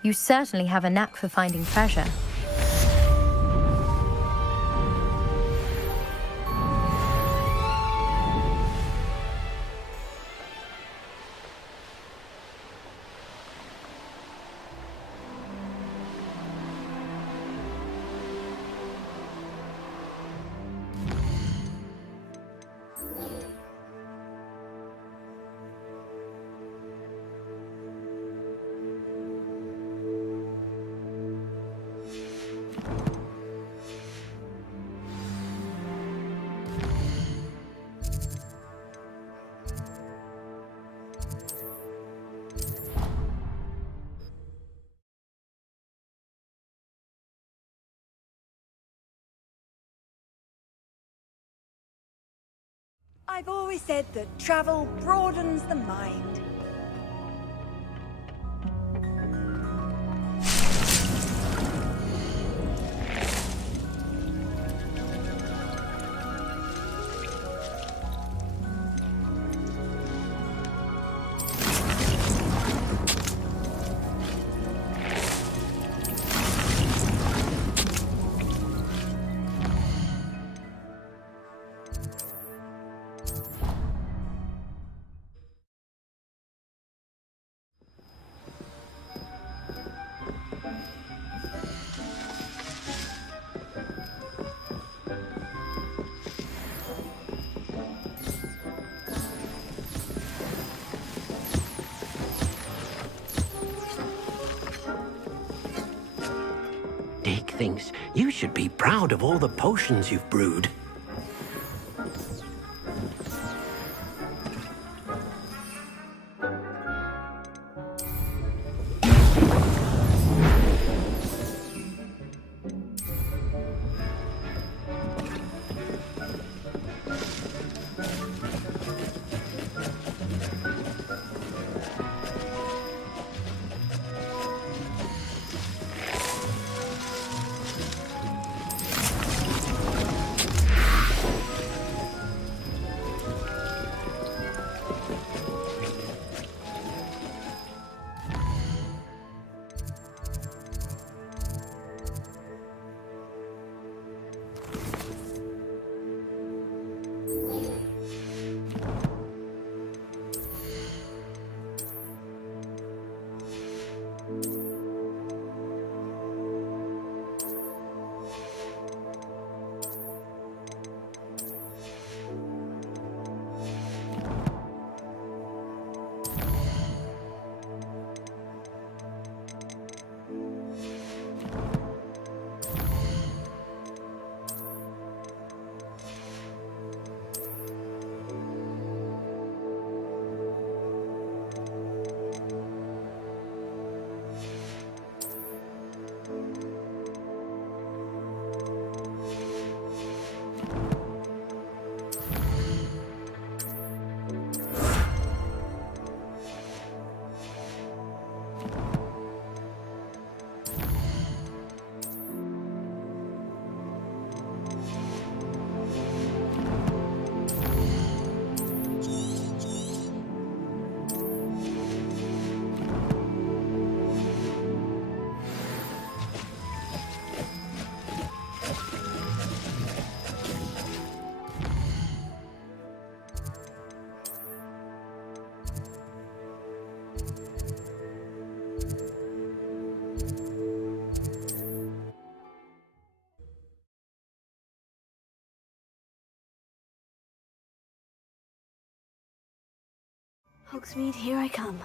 You certainly have a knack for finding treasure. I've always said that travel broadens the mind. Dick thinks you should be proud of all the potions you've brewed. Hogsmeade, here I come.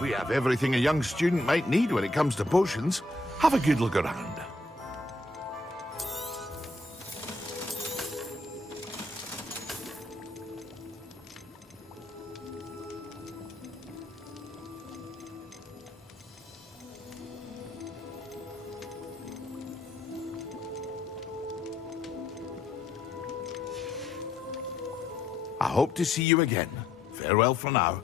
We have everything a young student might need when it comes to potions. Have a good look around. I hope to see you again. Farewell for now.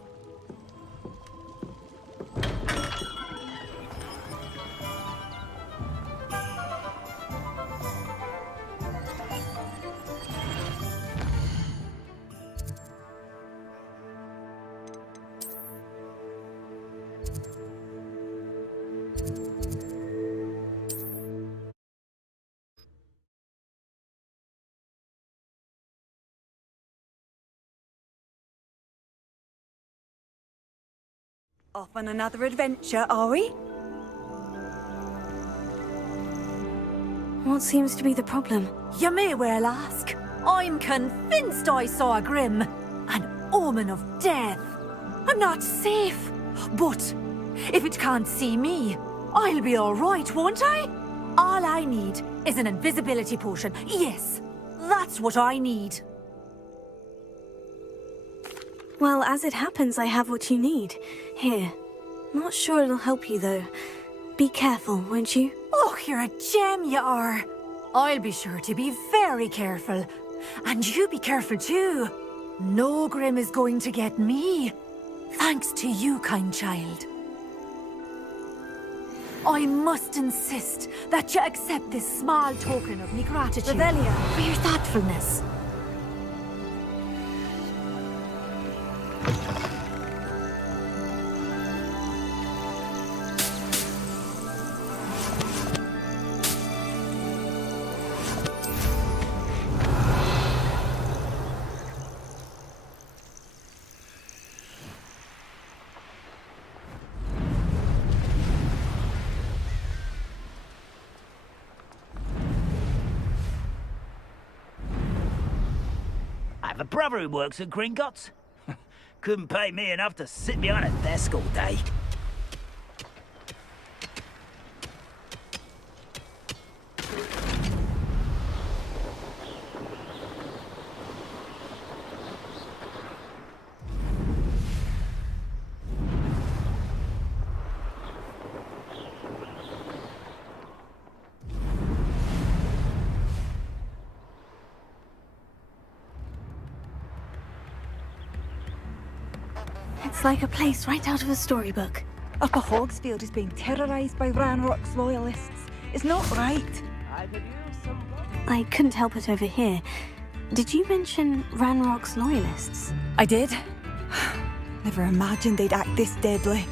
Off on another adventure, are we? What seems to be the problem? You may well ask. I'm convinced I saw a Grim, an omen of death. I'm not safe, but if it can't see me, I'll be all right, won't I? All I need is an invisibility potion. Yes, that's what I need. Well, as it happens, I have what you need. Here. Not sure it'll help you, though. Be careful, won't you? Oh, you're a gem, you are. I'll be sure to be very careful. And you be careful, too. No Grim is going to get me. Thanks to you, kind child. I must insist that you accept this small token of me gratitude Revelia. for your thoughtfulness. I have a brother who works at Gringotts. Couldn't pay me enough to sit behind a desk all day. It's like a place right out of a storybook. Upper Hogsfield is being terrorised by Ranrock's loyalists. It's not right. I couldn't help it over here. Did you mention Ranrock's loyalists? I did. Never imagined they'd act this deadly.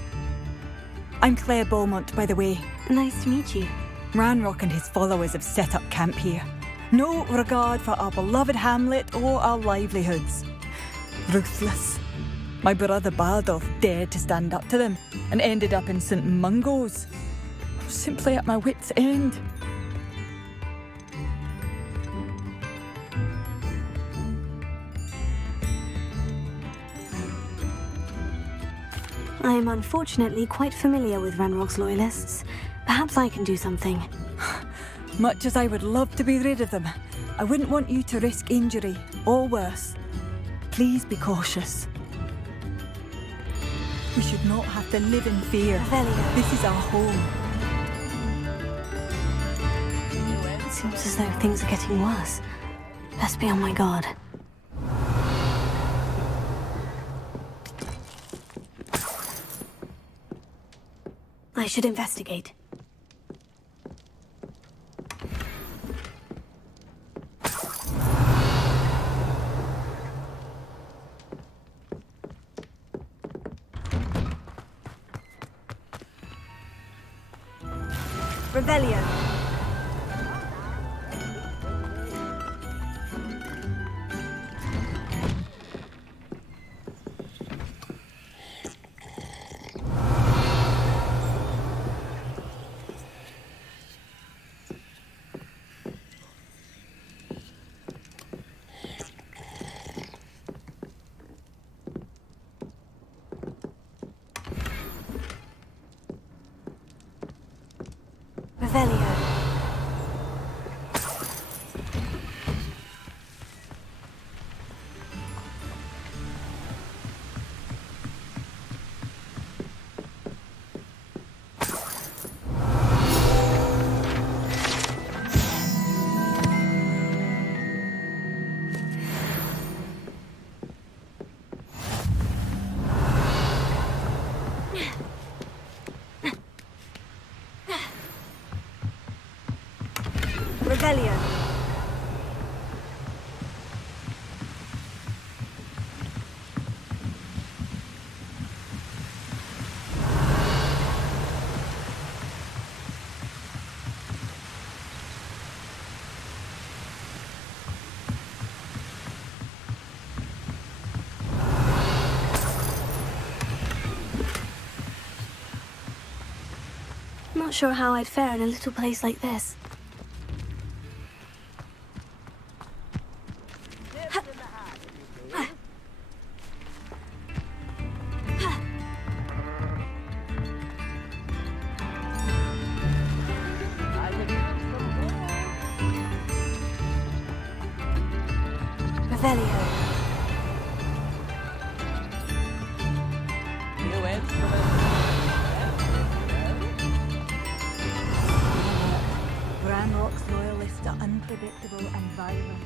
I'm Claire Beaumont, by the way. Nice to meet you. Ranrock and his followers have set up camp here. No regard for our beloved hamlet or our livelihoods. Ruthless. My brother Bardolph dared to stand up to them and ended up in St. Mungo's. I'm simply at my wit's end. I am unfortunately quite familiar with Ranrock's loyalists. Perhaps I can do something. Much as I would love to be rid of them, I wouldn't want you to risk injury or worse. Please be cautious. We should not have to live in fear. Revelia. This is our home. It seems as though things are getting worse. Best be on my guard. I should investigate. Revelia. Revelio. Revelio. Not sure how I'd fare in a little place like this. Revelio. Ranrock's loyalists are unpredictable and violent.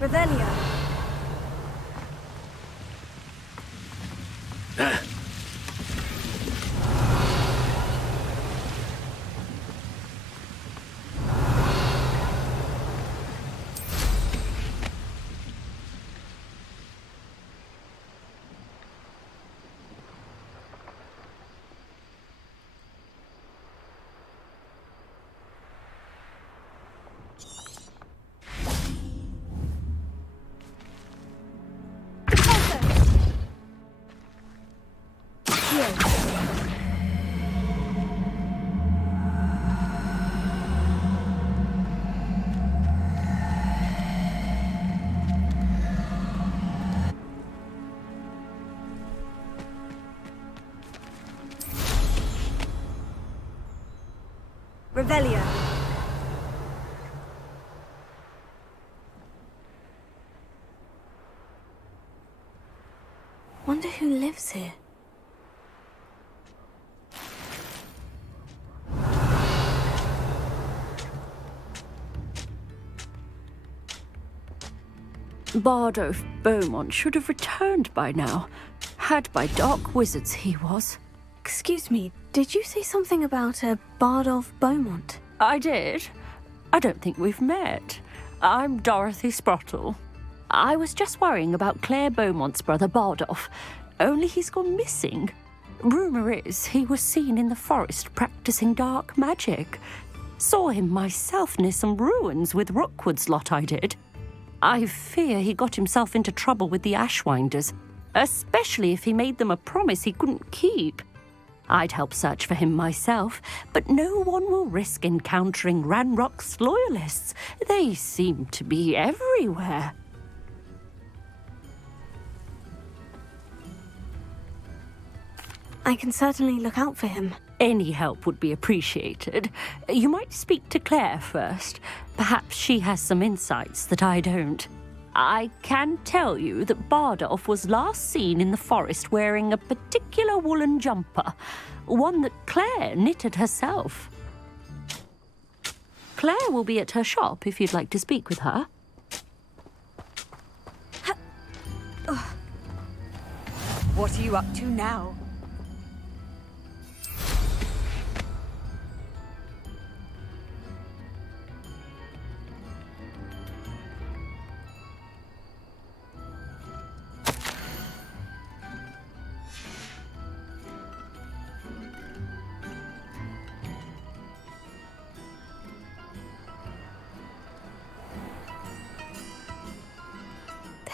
Revelio. Revelio. Wonder who lives here. Bardolph Beaumont should have returned by now. Had by dark wizards he was. Excuse me, did you say something about a Bardolph Beaumont? I did. I don't think we've met. I'm Dorothy Sprottle. I was just worrying about Claire Beaumont's brother Bardolph, only he's gone missing. Rumour is he was seen in the forest practicing dark magic. Saw him myself near some ruins with Rookwood's lot I did. I fear he got himself into trouble with the Ashwinders, especially if he made them a promise he couldn't keep. I'd help search for him myself, but no one will risk encountering Ranrock's loyalists. They seem to be everywhere. I can certainly look out for him. Any help would be appreciated. You might speak to Claire first. Perhaps she has some insights that I don't. I can tell you that Bardolph was last seen in the forest wearing a particular woolen jumper, one that Claire knitted herself. Claire will be at her shop if you'd like to speak with her. What are you up to now?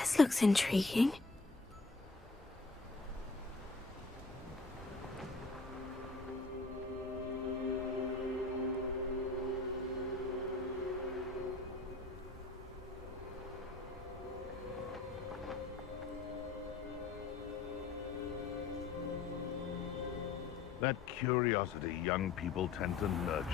This looks intriguing. That curiosity young people tend to nurture.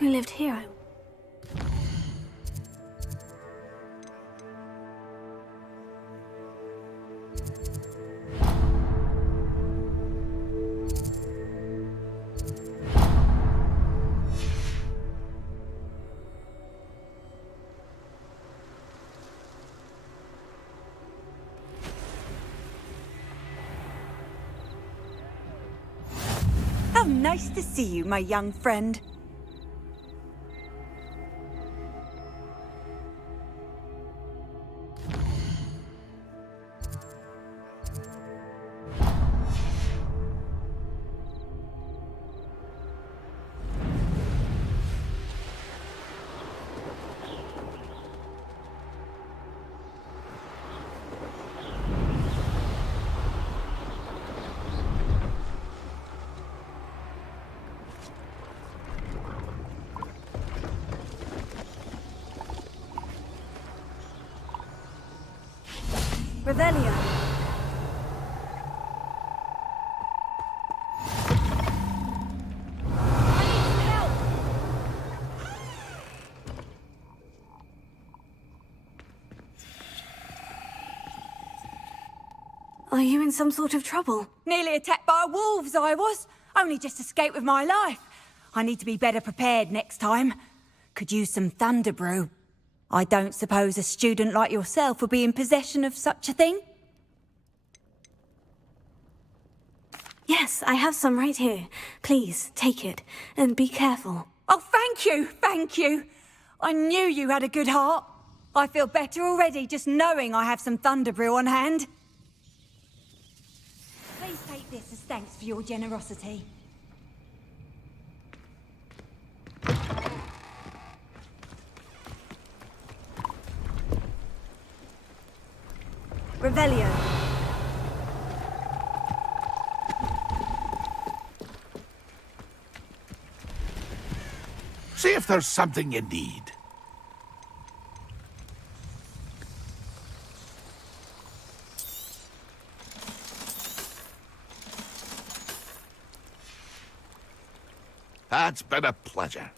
Who lived here? How nice to see you, my young friend. Revelio. Are you in some sort of trouble? Nearly attacked by wolves, I was. Only just escaped with my life. I need to be better prepared next time. Could use some thunder brew. I don't suppose a student like yourself would be in possession of such a thing? Yes, I have some right here. Please, take it. And be careful. Oh, thank you, thank you. I knew you had a good heart. I feel better already just knowing I have some thunder brew on hand. Please take this as thanks for your generosity. Revelio. See if there's something you need. That's been a pleasure.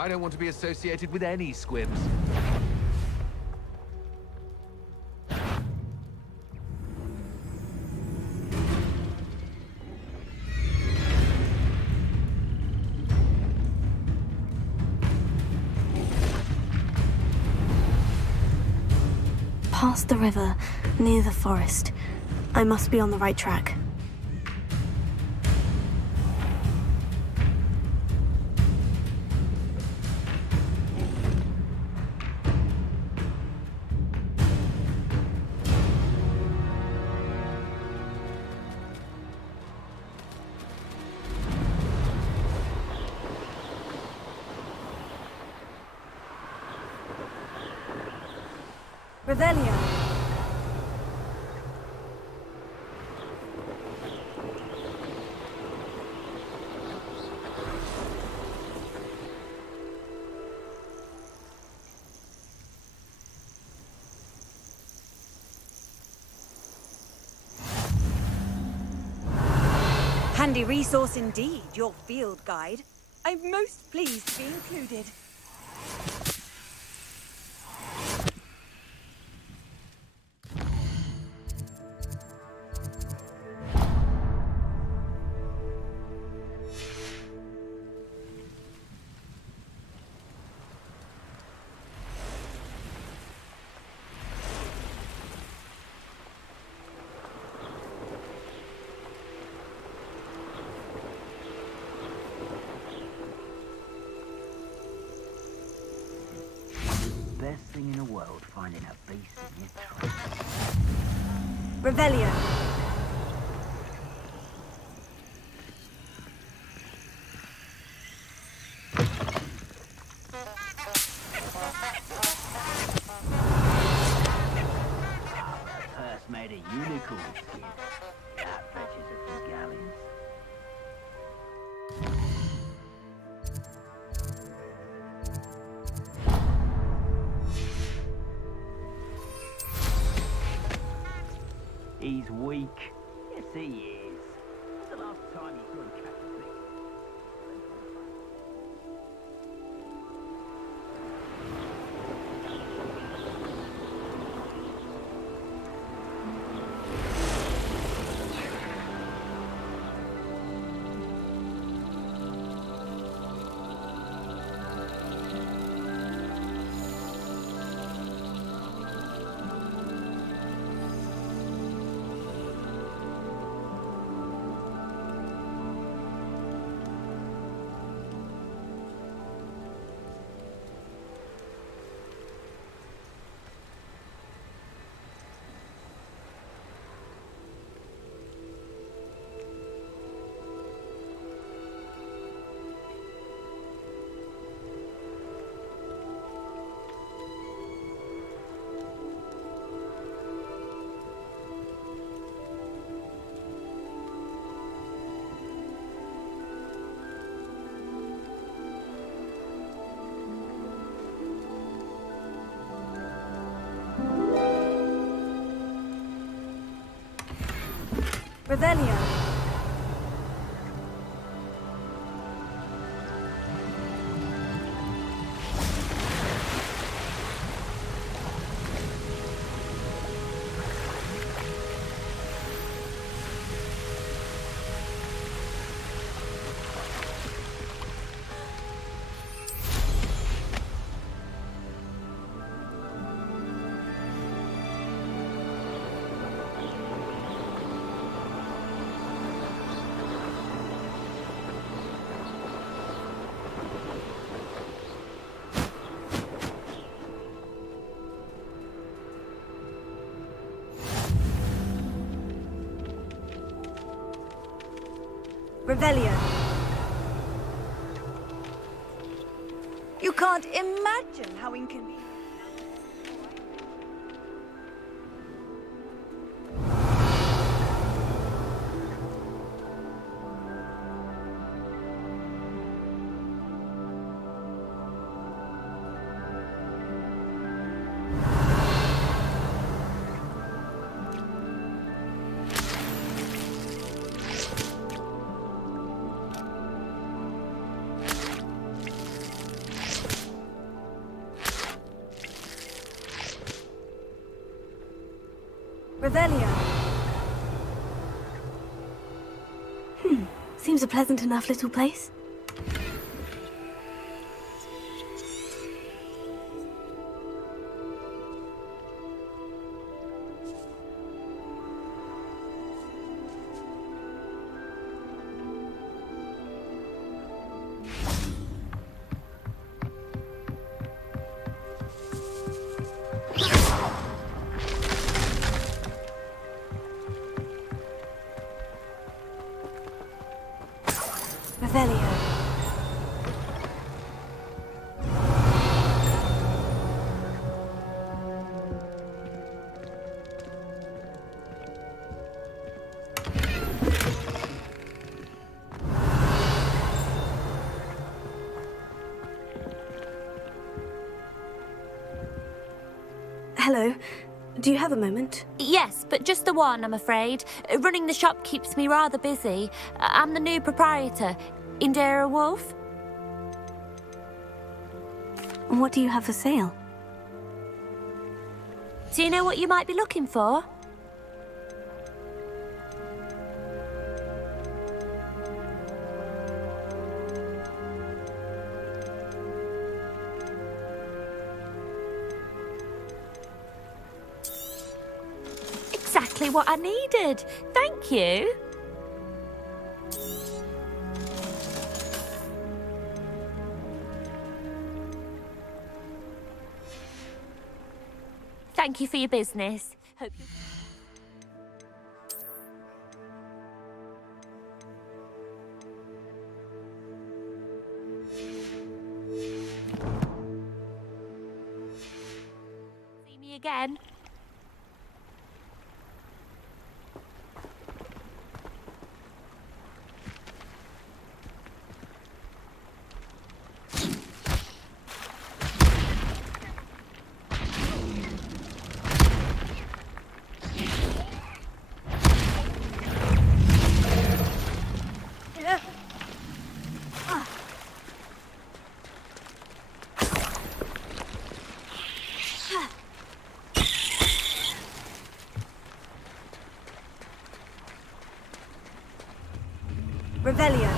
I don't want to be associated with any squibs. Past the river, near the forest. I must be on the right track. Revelio. Handy resource indeed, your field guide. I'm most pleased to be included. Best thing in the world, finding a beast in your trunk. Revelio. First made a unicorn skin. That fetches a few galleons. He's weak. Yes, he is. When's the last time you saw him catch a fish? Revelio. Revelio. You can't imagine how inconvenient. Revelio. Seems a pleasant enough little place. Revelio. Hello. Do you have a moment? Yes, but just the one, I'm afraid. Running the shop keeps me rather busy. I'm the new proprietor, Indira Wolf. What do you have for sale? Do you know what you might be looking for? Exactly what I needed. Thank you. Thank you for your business. Hope you... See me again. Revelio.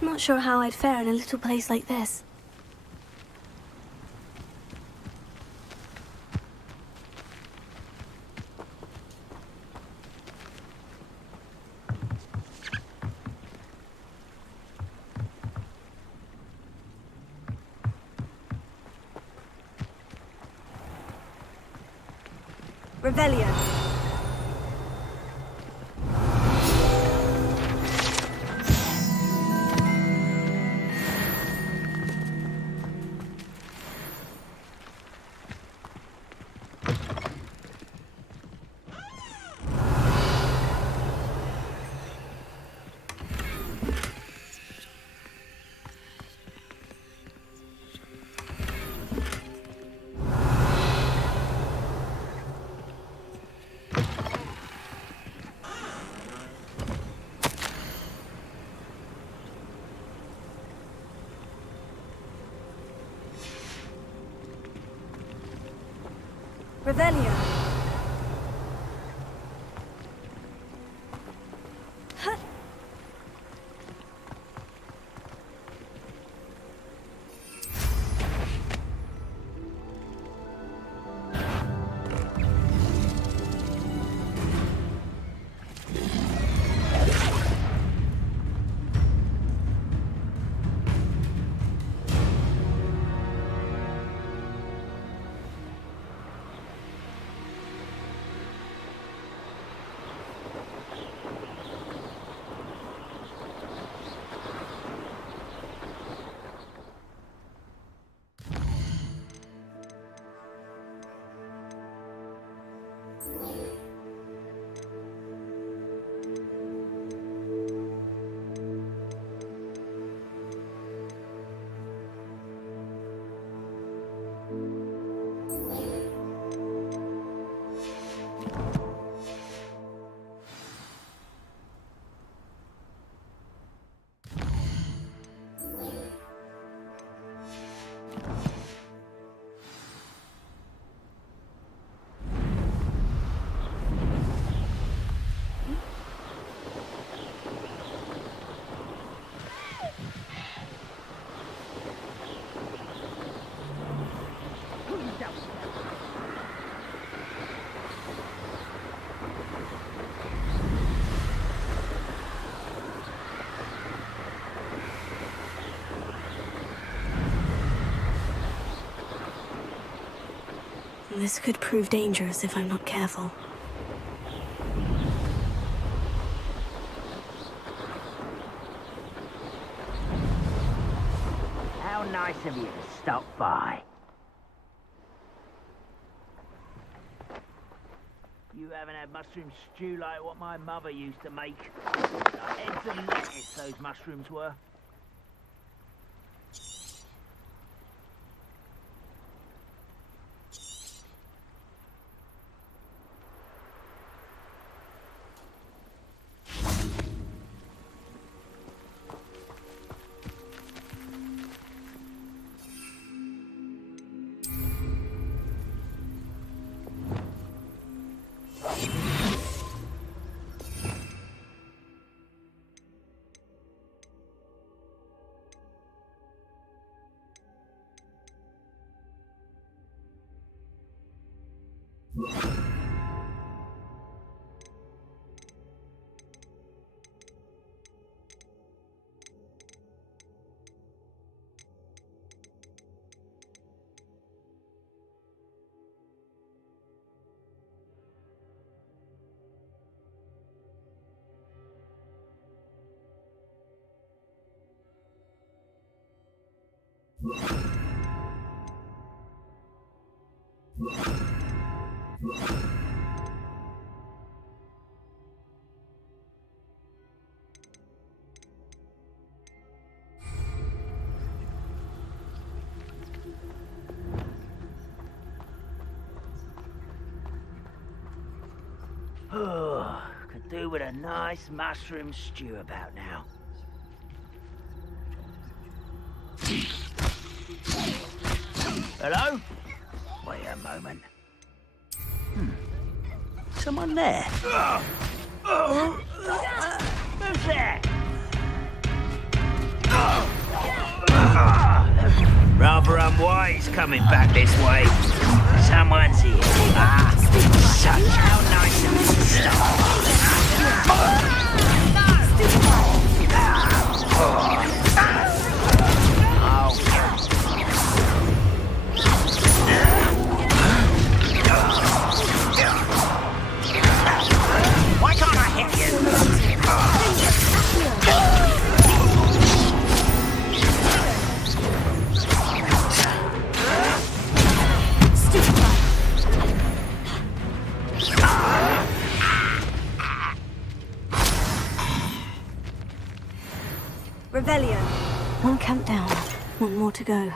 Not sure how I'd fare in a little place like this. Revelio. Revelio. This could prove dangerous if I'm not careful. How nice of you to stop by. You haven't had mushroom stew like what my mother used to make. Eggs and lettuce those mushrooms were. Oh, could do with a nice mushroom stew about now. Hello? Wait a moment. Someone there? Who's there? Rather unwise coming back this way. Someone's here. Such how nice of you to stop. Why can't I hit you? Revelio. One camp down, one more to go.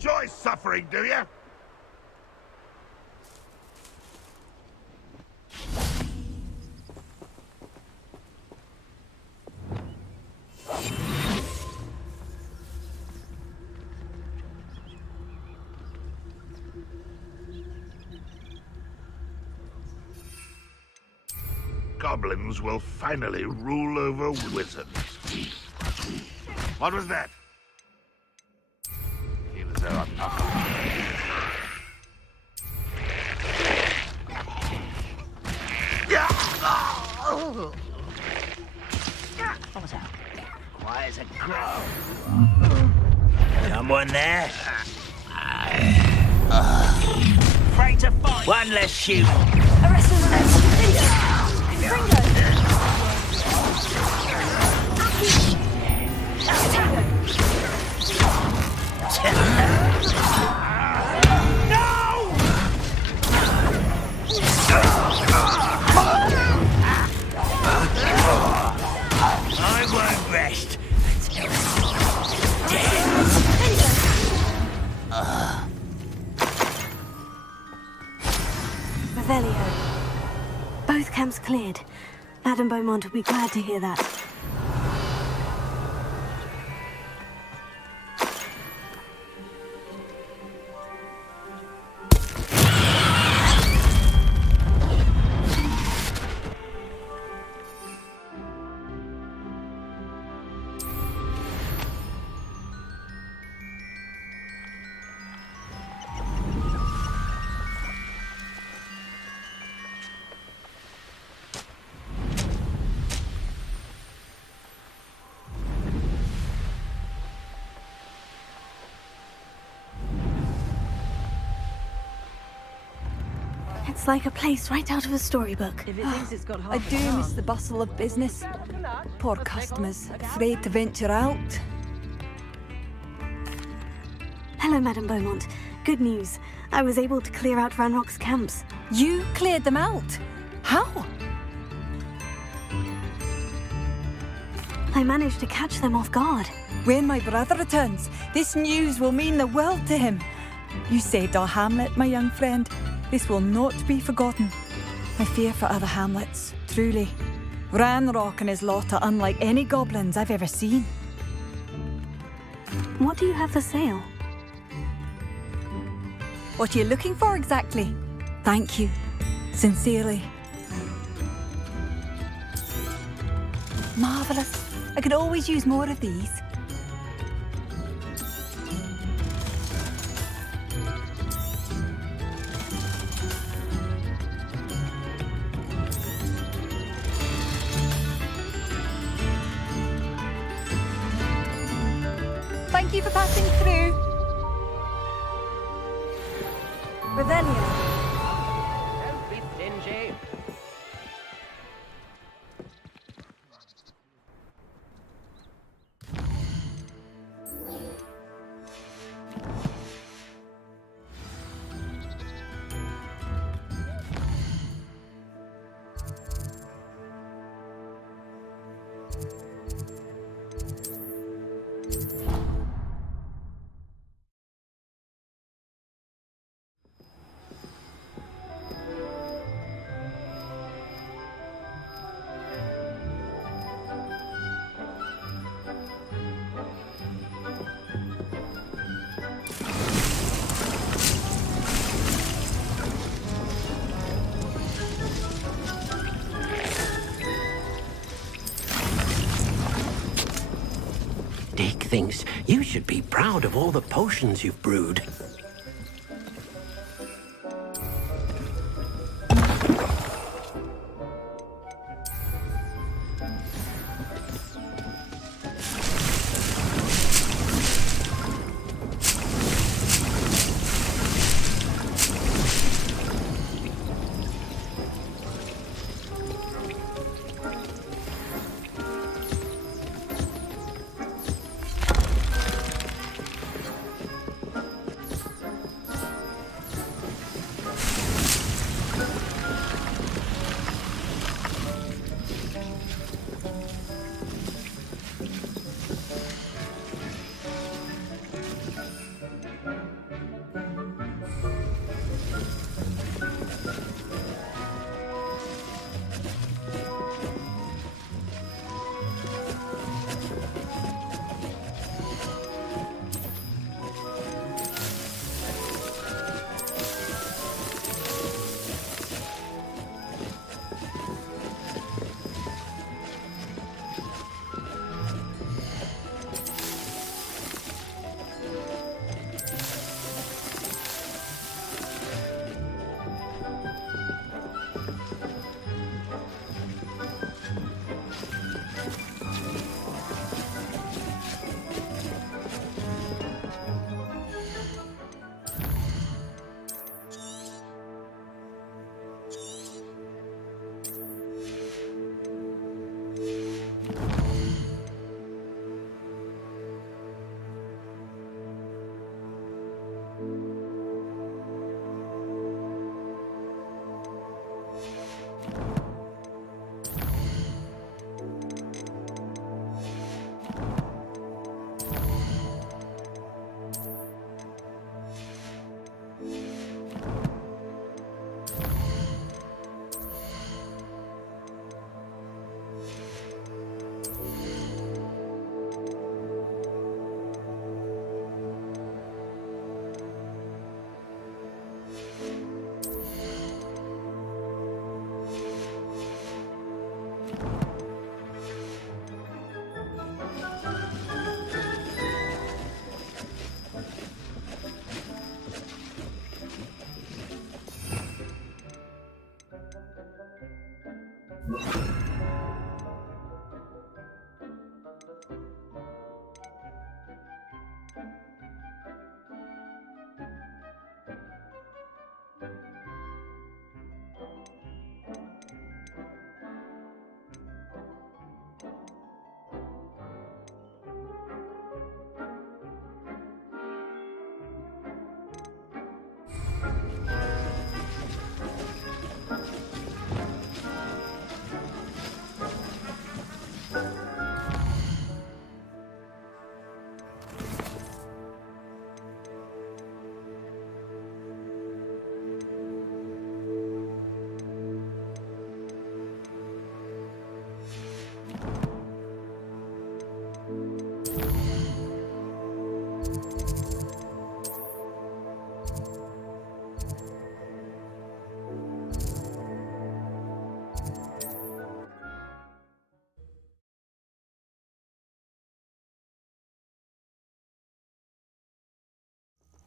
enjoy suffering, do you? Goblins will finally rule over wizards. What was that? Feel as though I'm not. What was that? Quiet as a crow. Someone there? Afraid to fight. One less shoot. Arrest him! I won't rest until dead. Revelio. Both camps cleared. Madame Beaumont will be glad to hear that. It's like a place right out of a storybook. If it thinks it's got I do miss the bustle of business. Poor customers, afraid to venture out. Hello, Madame Beaumont. Good news. I was able to clear out Ranrock's camps. You cleared them out? How? I managed to catch them off guard. When my brother returns, this news will mean the world to him. You saved our hamlet, my young friend. This will not be forgotten. I fear for other hamlets, truly. Ranrock and his lot are unlike any goblins I've ever seen. What do you have for sale? What are you looking for exactly? Thank you. Sincerely. Marvellous. I could always use more of these. Thank you for passing through. Revelio. Don't be stingy. Dick thinks you should be proud of all the potions you've brewed.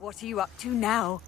What are you up to now?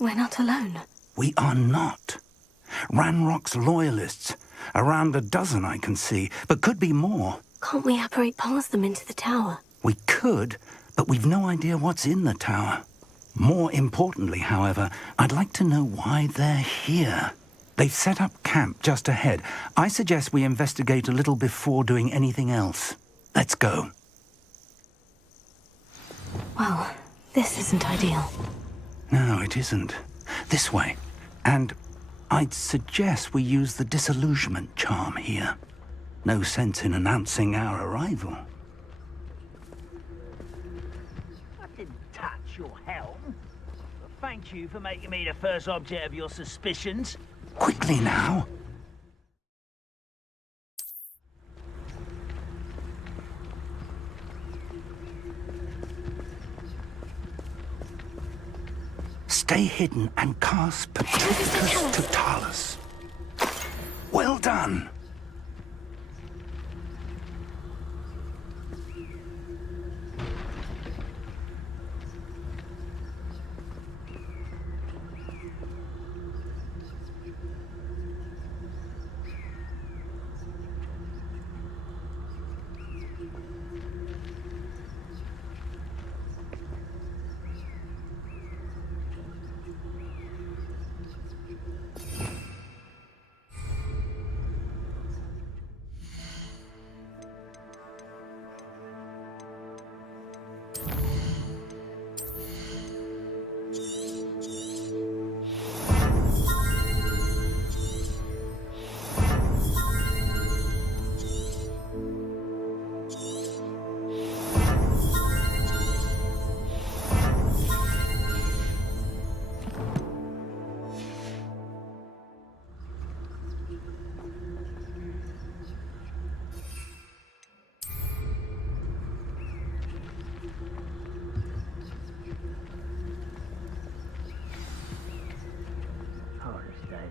we're not alone. We are not. Ranrock's loyalists. Around a dozen I can see, but could be more. Can't we apparate past them into the tower? We could, but we've no idea what's in the tower. More importantly, however, I'd like to know why they're here. They've set up camp just ahead. I suggest we investigate a little before doing anything else. Let's go. Well, this isn't ideal. No, it isn't. This way. And I'd suggest we use the disillusionment charm here. No sense in announcing our arrival. I didn't touch your helm. But thank you for making me the first object of your suspicions. Quickly now. Stay hidden and cast Petrificus Totalis. Well done.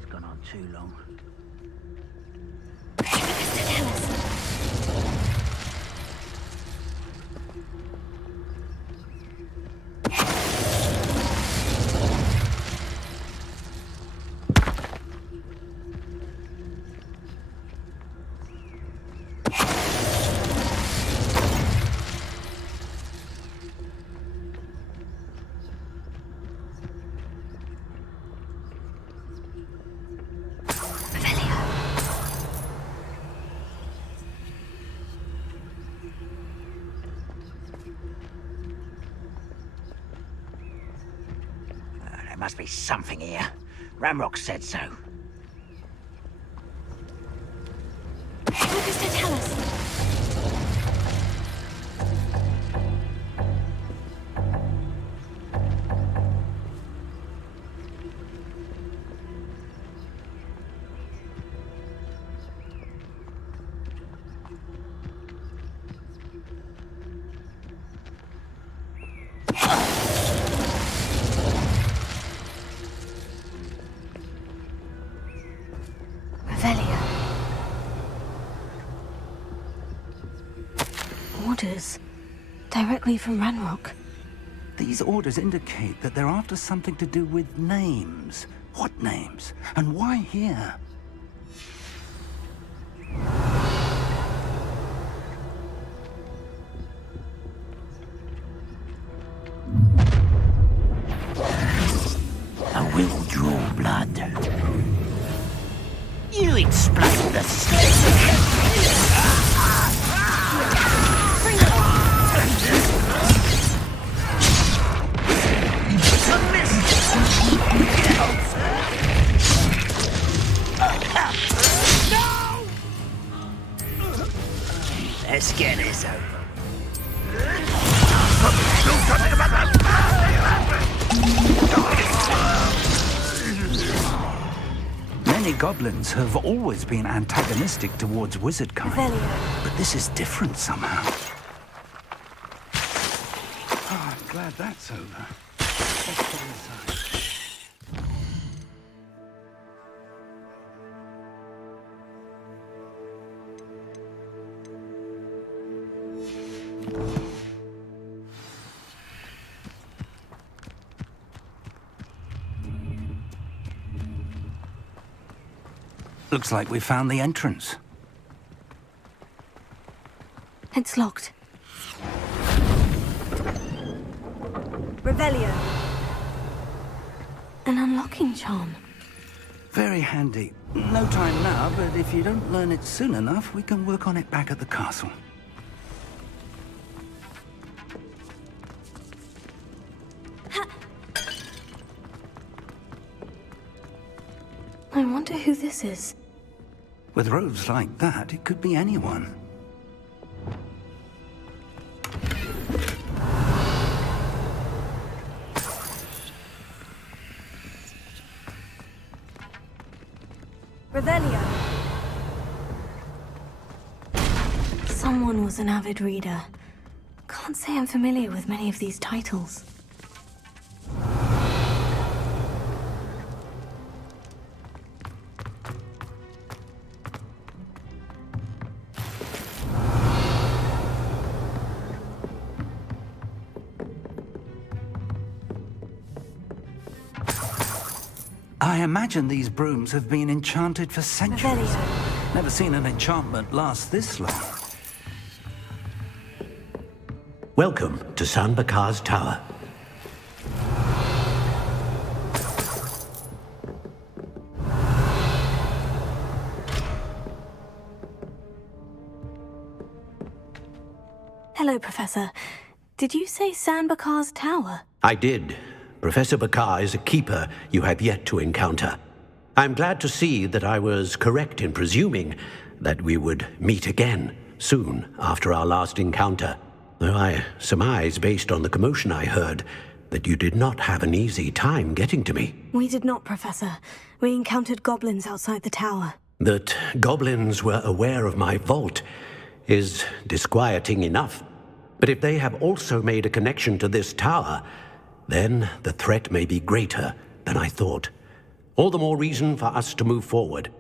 It's gone on too long. There must be something here. Ramrock said so. Focus to tell us. Orders. Directly from Ranrock. These orders indicate that they're after something to do with names. What names? And why here? I will draw blood. You explain the snake. Let's get this over. Many goblins have always been antagonistic towards wizard kind, but this is different somehow. Oh, I'm glad that's over. Let's put it aside. Looks like we found the entrance. It's locked. Revelio. An unlocking charm. Very handy. No time now, but if you don't learn it soon enough, we can work on it back at the castle. I wonder who this is. With robes like that, it could be anyone. Revelio. Someone was an avid reader. Can't say I'm familiar with many of these titles. I imagine these brooms have been enchanted for centuries. Never seen an enchantment last this long. Welcome to San Bakar's Tower. Hello, Professor. Did you say San Bakar's Tower? I did. Professor Bakar is a keeper you have yet to encounter. I'm glad to see that I was correct in presuming that we would meet again soon after our last encounter, though I surmise, based on the commotion I heard, that you did not have an easy time getting to me. We did not, Professor. We encountered goblins outside the tower. That goblins were aware of my vault is disquieting enough. But if they have also made a connection to this tower, then the threat may be greater than I thought. All the more reason for us to move forward.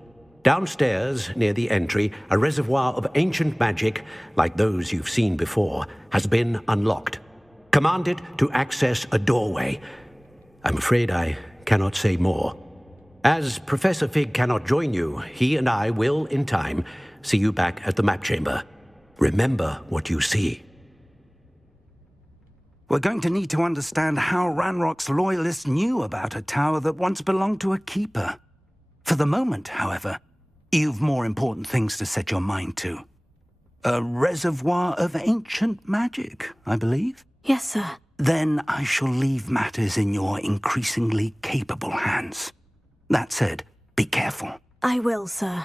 Downstairs, near the entry, a reservoir of ancient magic, like those you've seen before, has been unlocked. Command it to access a doorway. I'm afraid I cannot say more. As Professor Fig cannot join you, he and I will, in time, see you back at the map chamber. Remember what you see. We're going to need to understand how Ranrock's loyalists knew about a tower that once belonged to a keeper. For the moment, however, you've more important things to set your mind to. A reservoir of ancient magic, I believe? Yes, sir. Then I shall leave matters in your increasingly capable hands. That said, be careful. I will, sir.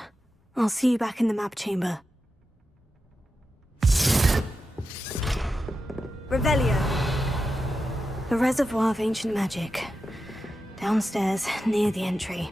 I'll see you back in the map chamber. Revelio. A reservoir of ancient magic. Downstairs, near the entry.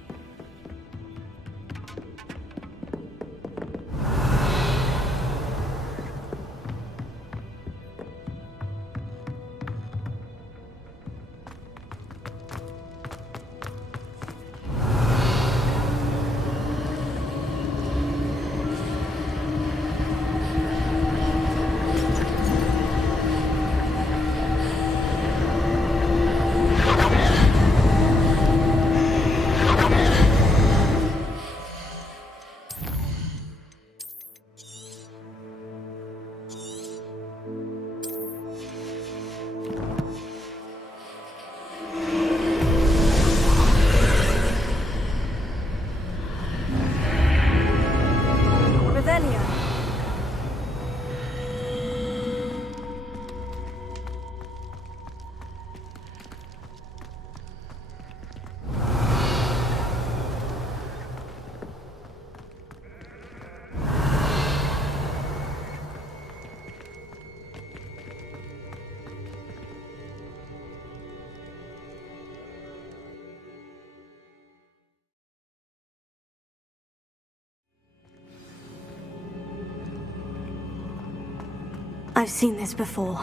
I've seen this before,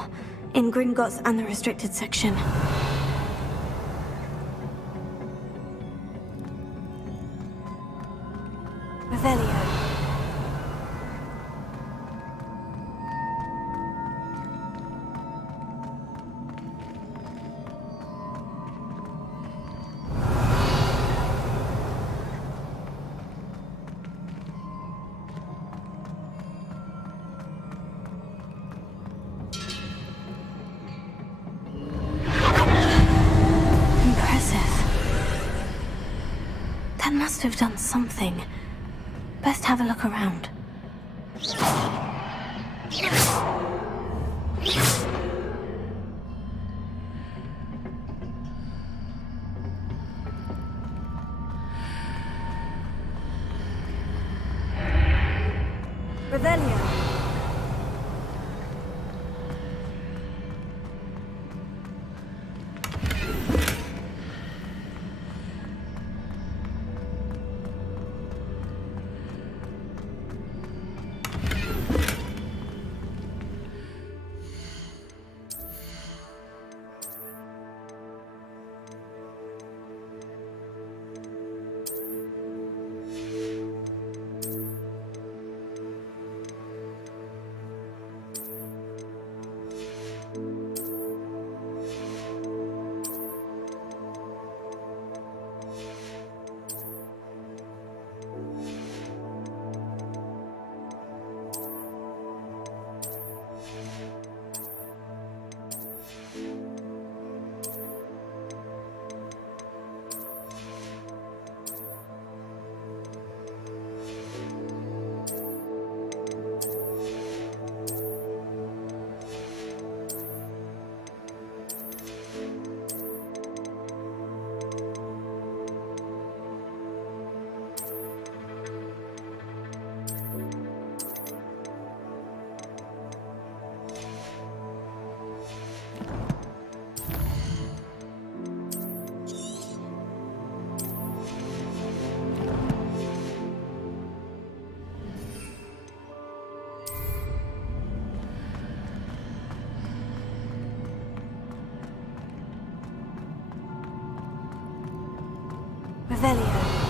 in Gringotts and the restricted section. Revelio. must have done something. Best have a look around. Revelio. Revelio.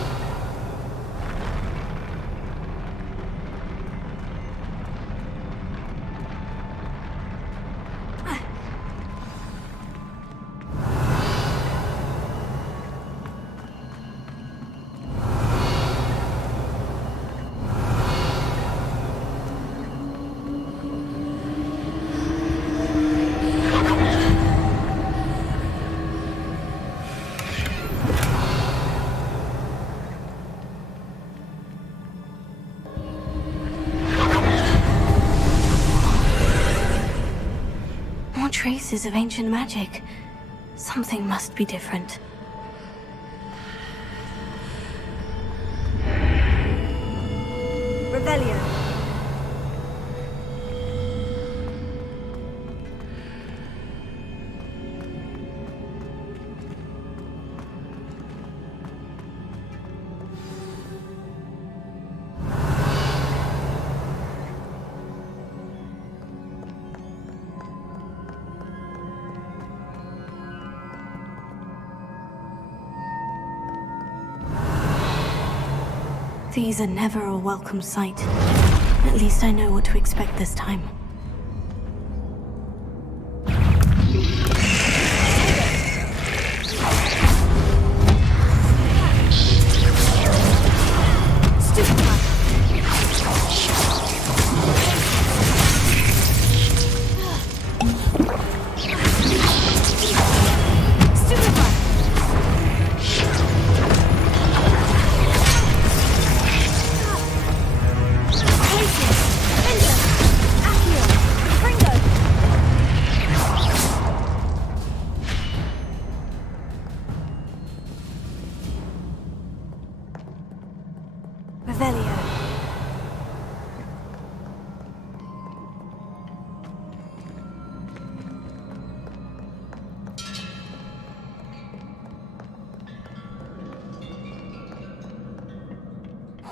Traces of ancient magic. Something must be different. Revelio. These are never a welcome sight. At least I know what to expect this time.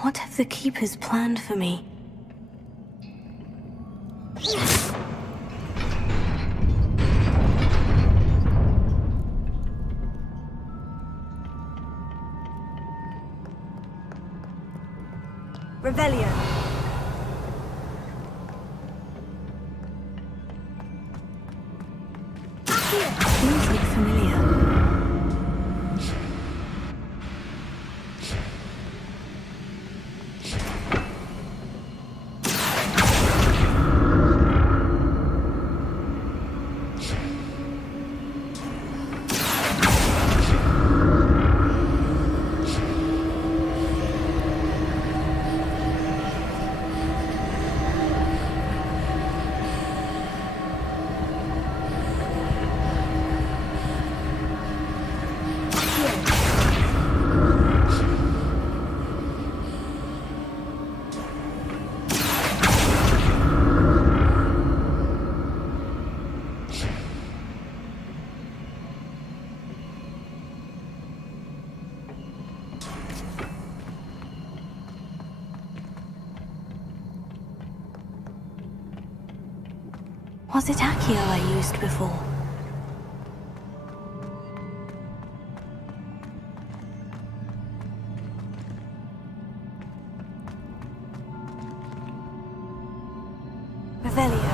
What have the Keepers planned for me? Revelio. These look familiar. Was it Accio I used before? Revelio.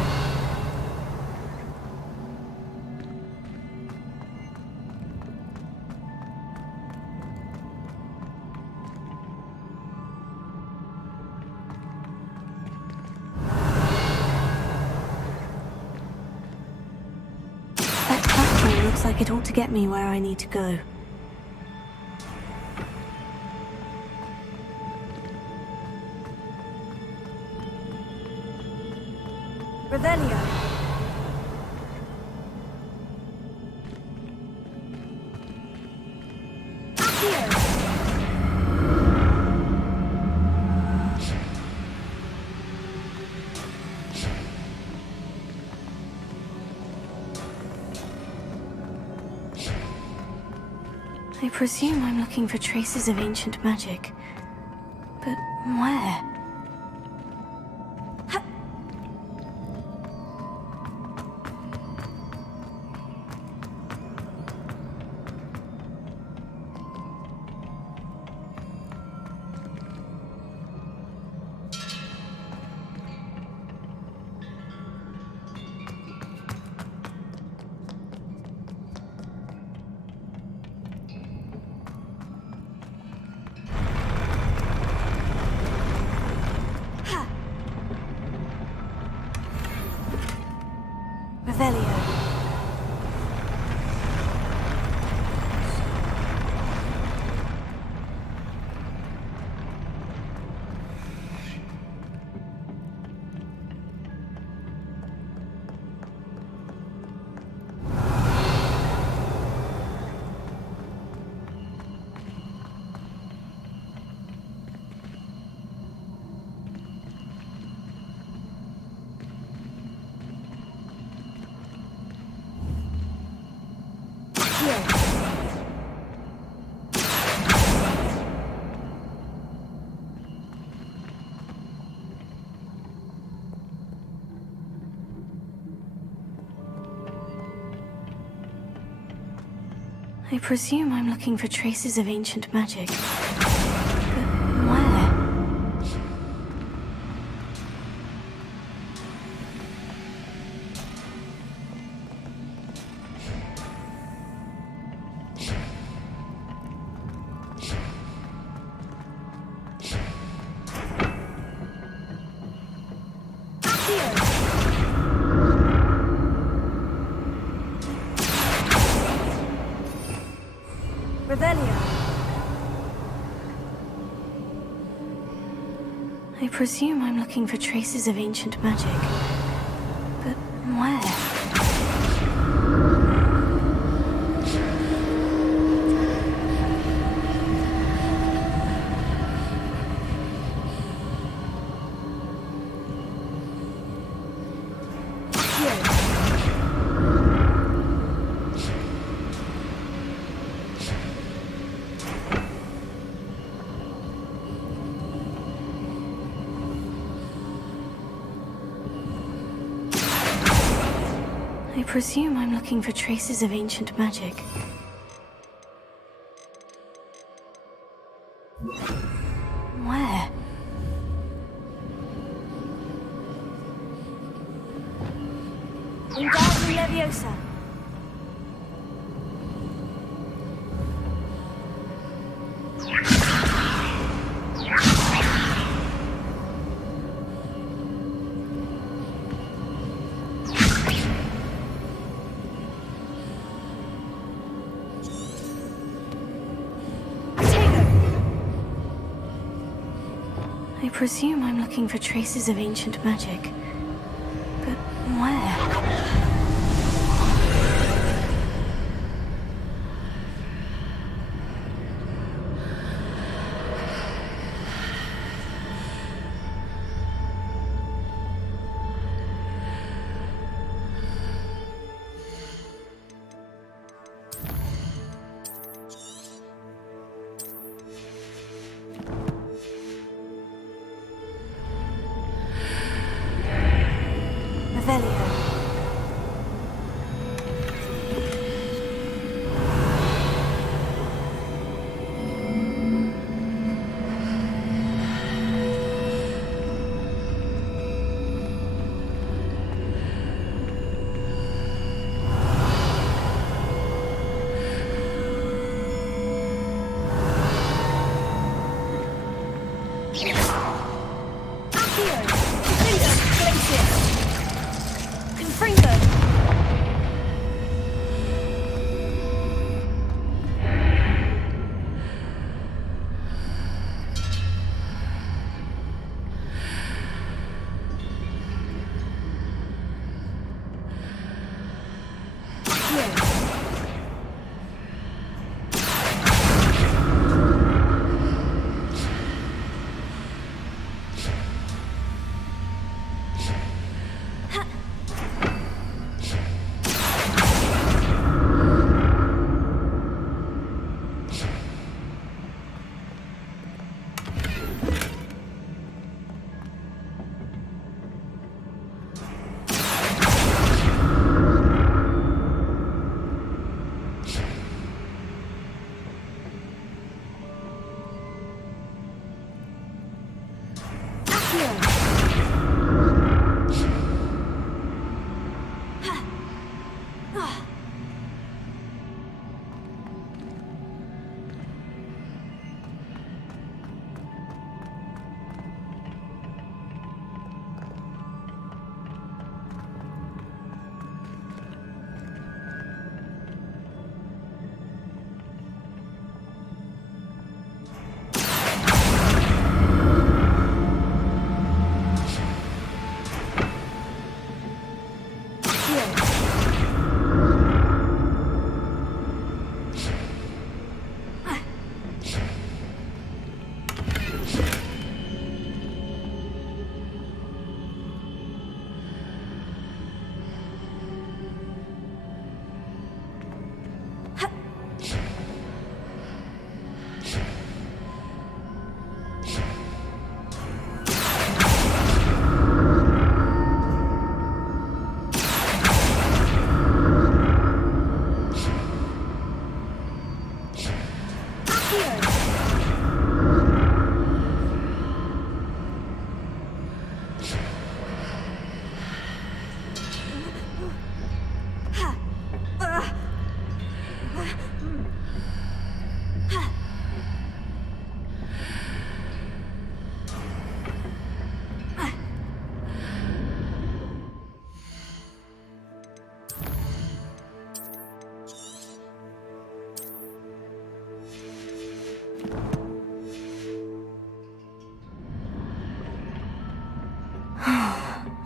That platform looks like it ought to get me where I need to go. Revelio. I presume I'm looking for traces of ancient magic. But where? Revelio. I presume I'm looking for traces of ancient magic. But where? Revelio. I presume I'm looking for traces of ancient magic. But where? I presume I'm looking for traces of ancient magic. Where? Wingardium Leviosa. I presume I'm looking for traces of ancient magic. But where?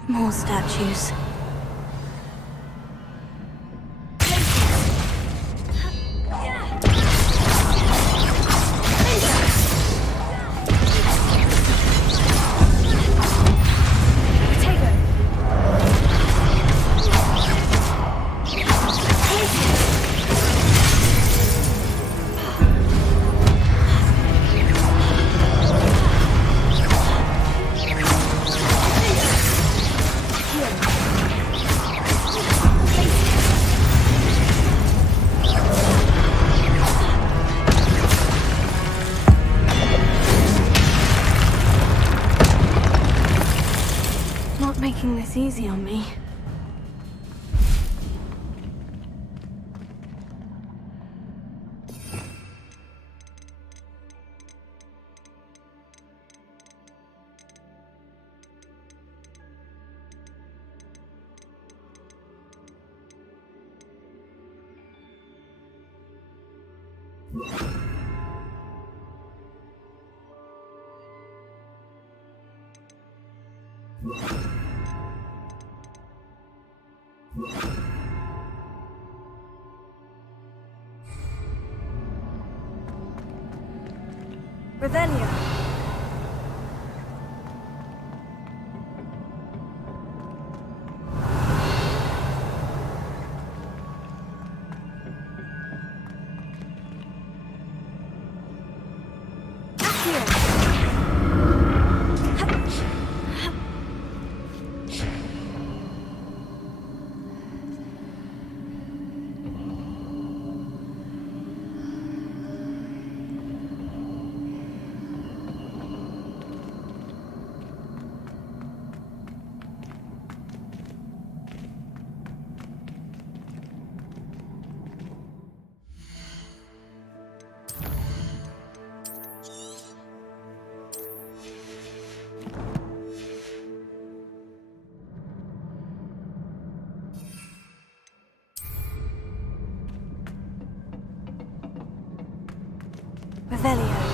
More statues. Making this easy on me. Revelio. Revelio.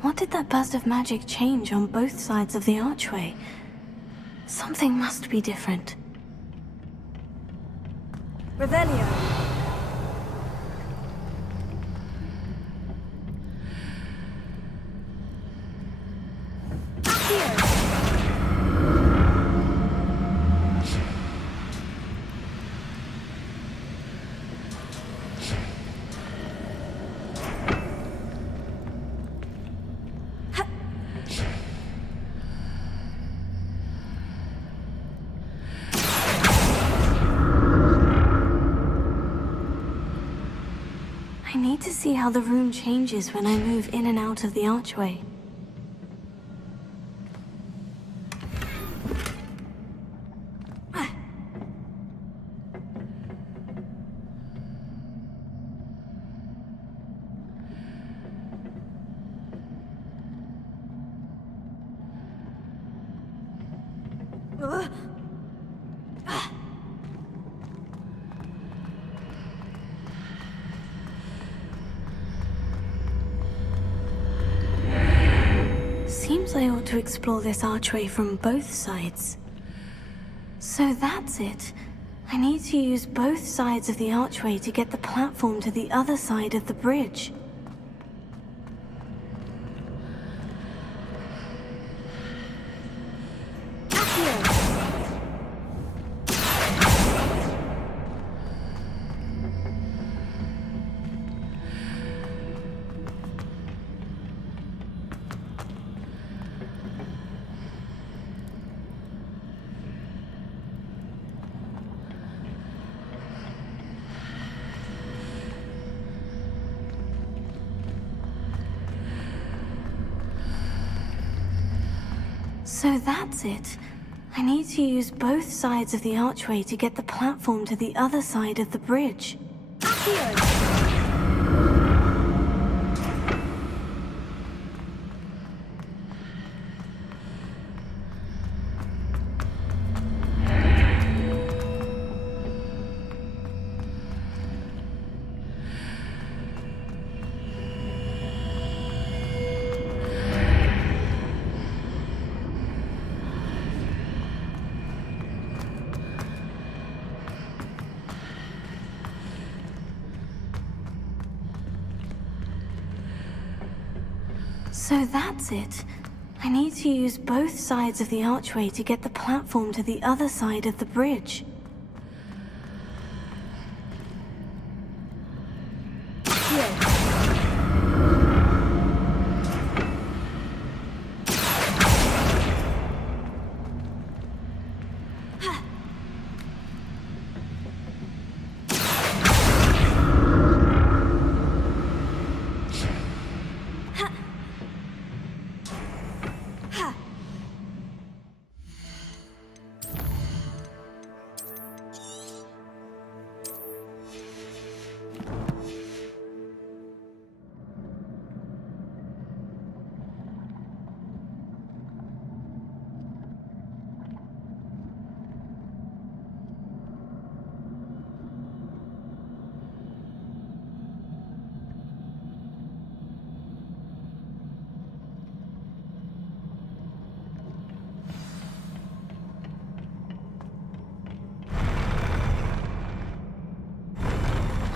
What did that burst of magic change on both sides of the archway? Something must be different. Revelio. I need to see how the room changes when I move in and out of the archway. Seems I ought to explore this archway from both sides. So that's it. I need to use both sides of the archway to get the platform to the other side of the bridge. So that's it. I need to use both sides of the archway to get the platform to the other side of the bridge. So that's it. I need to use both sides of the archway to get the platform to the other side of the bridge.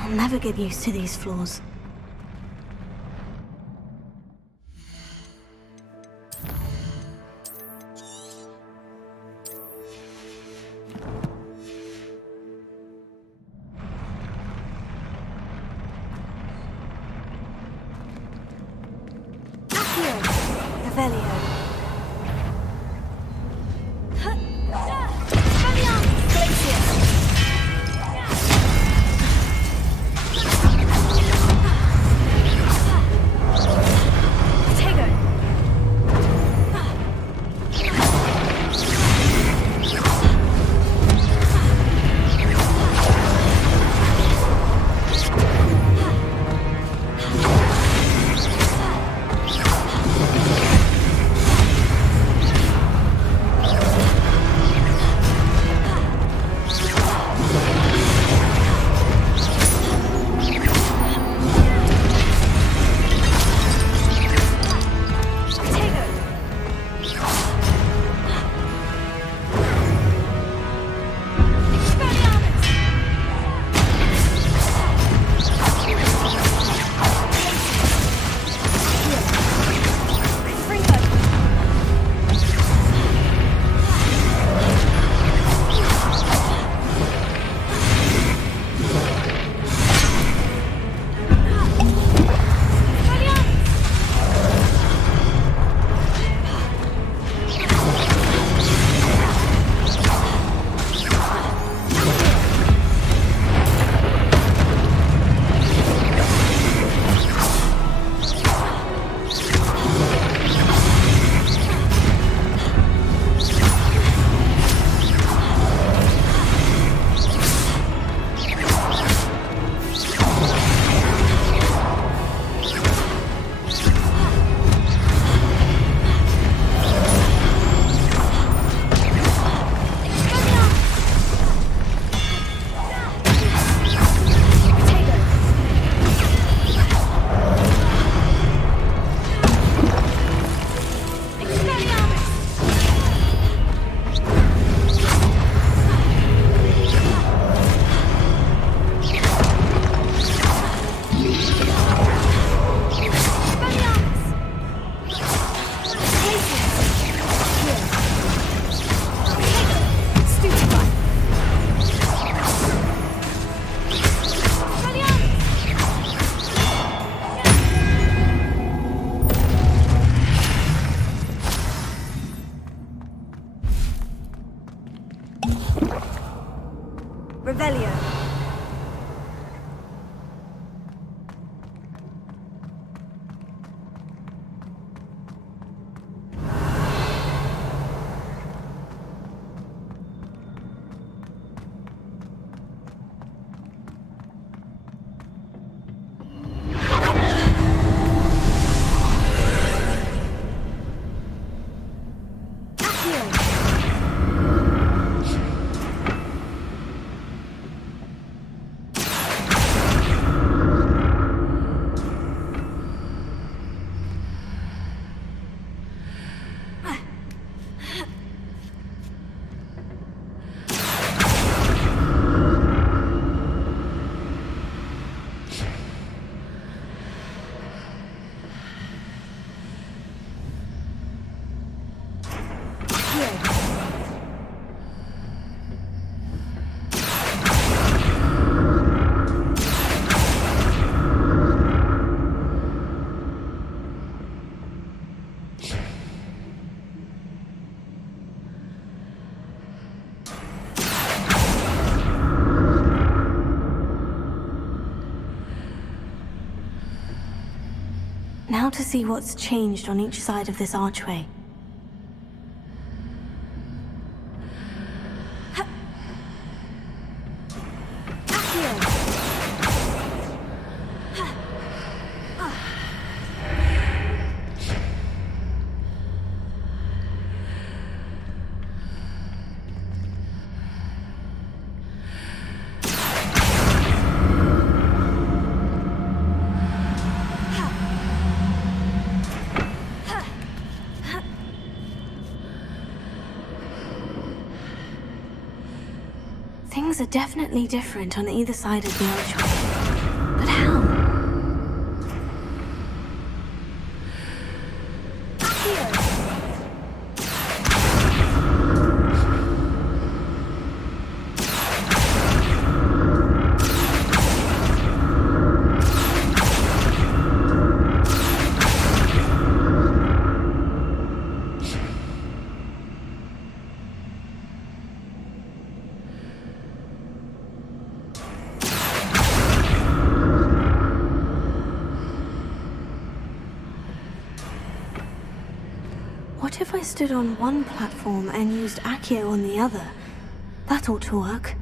I'll never get used to these floors. Revelio. Now to see what's changed on each side of this archway. Things are definitely different on either side of the archway. What if I stood on one platform and used Accio on the other? That ought to work.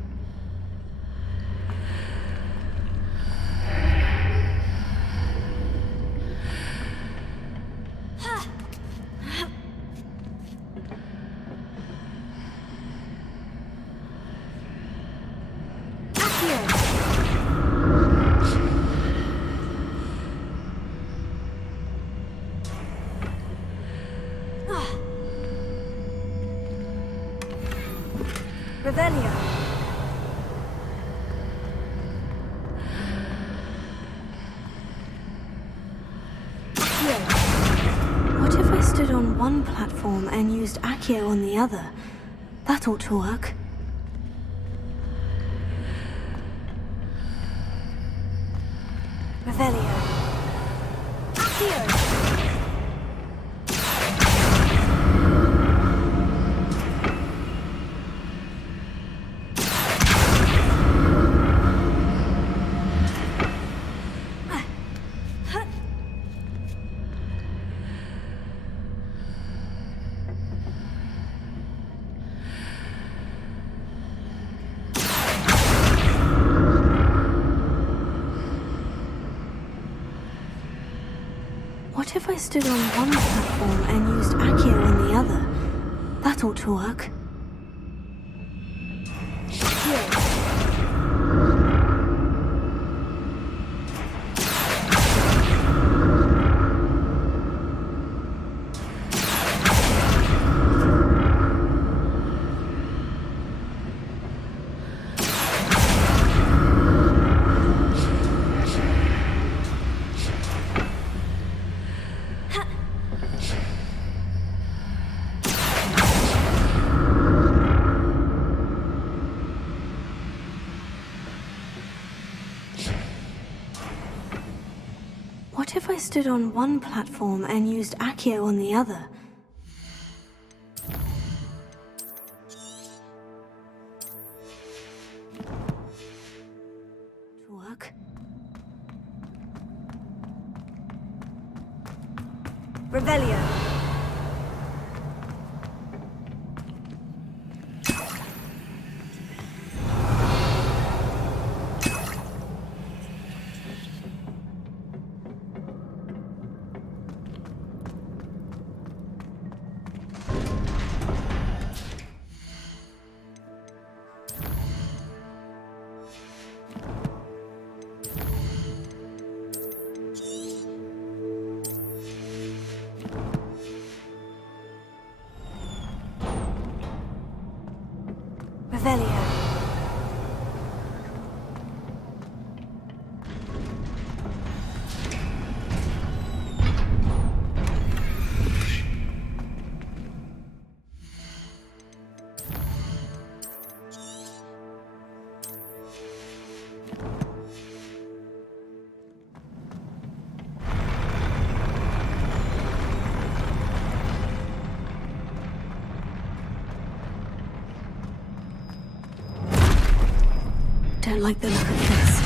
Revelio. What if I stood on one platform and used Accio on the other? That ought to work. Revelio. Accio. What if I stood on one platform and used Accio on the other? That ought to work. What if I stood on one platform and used Accio on the other? To work. Revelio. Revelio. Don't like the look of this.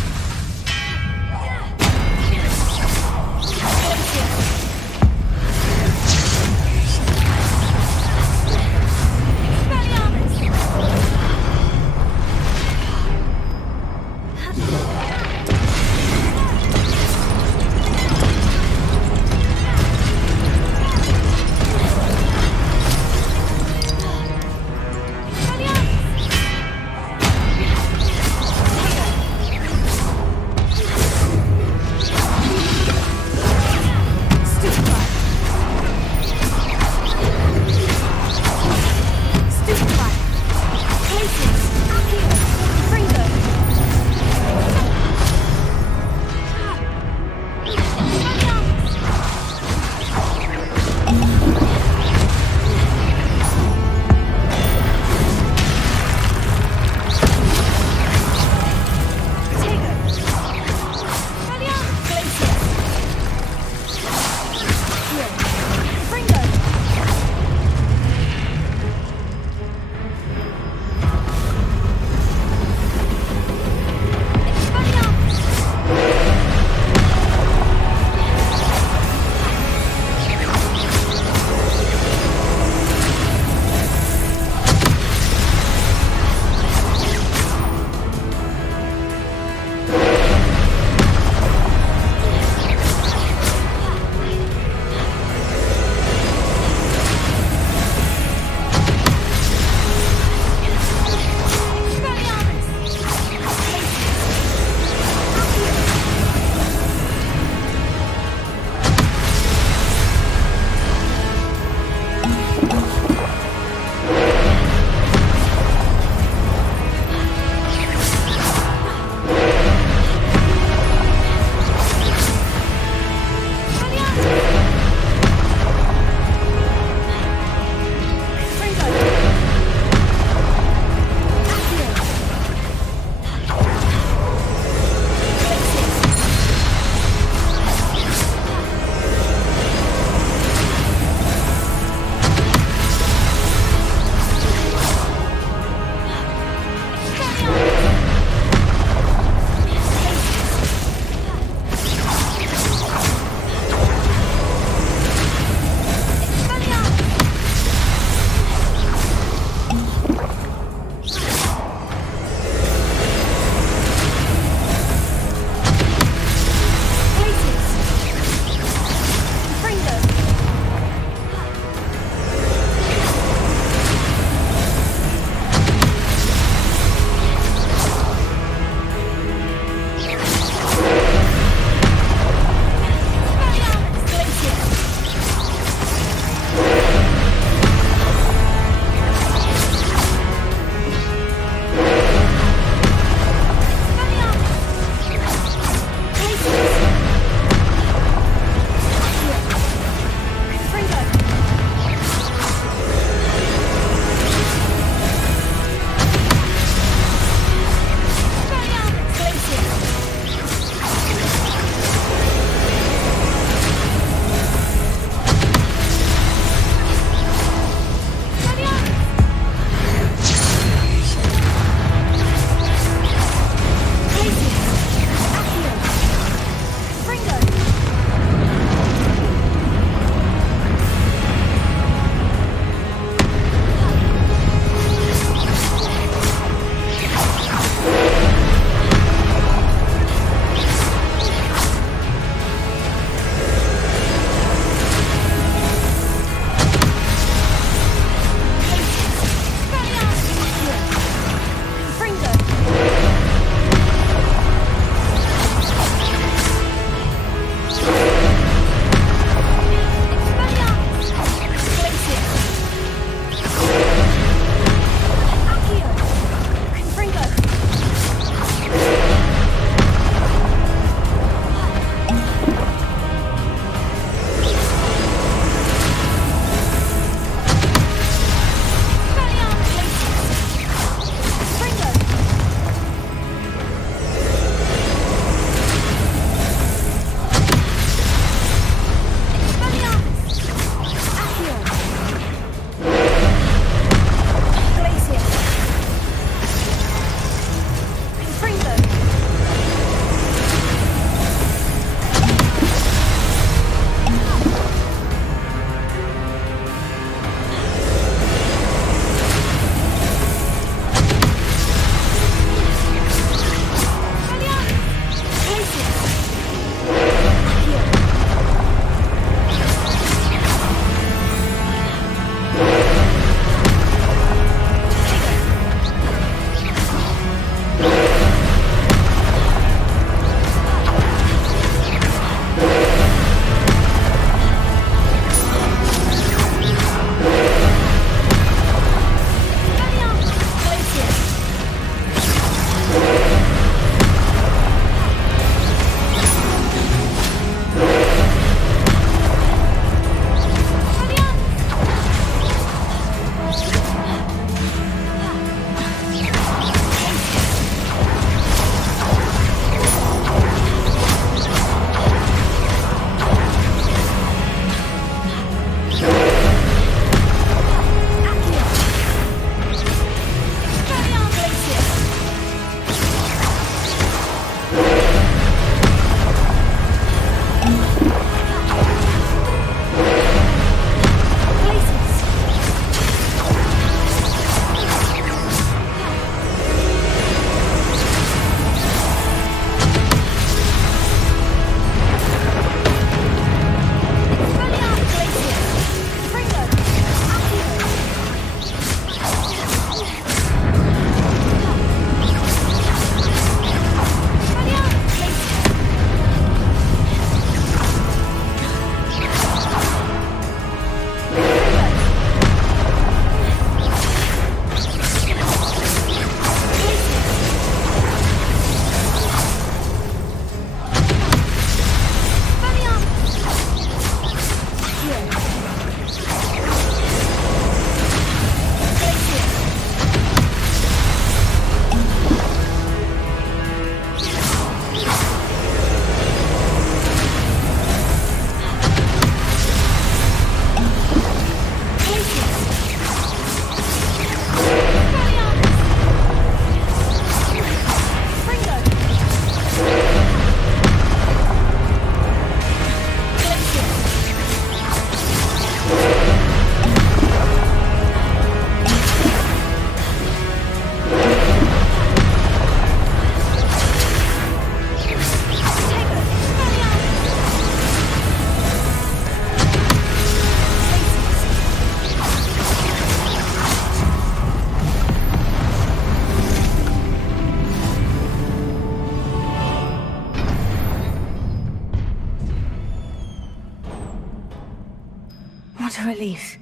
relief.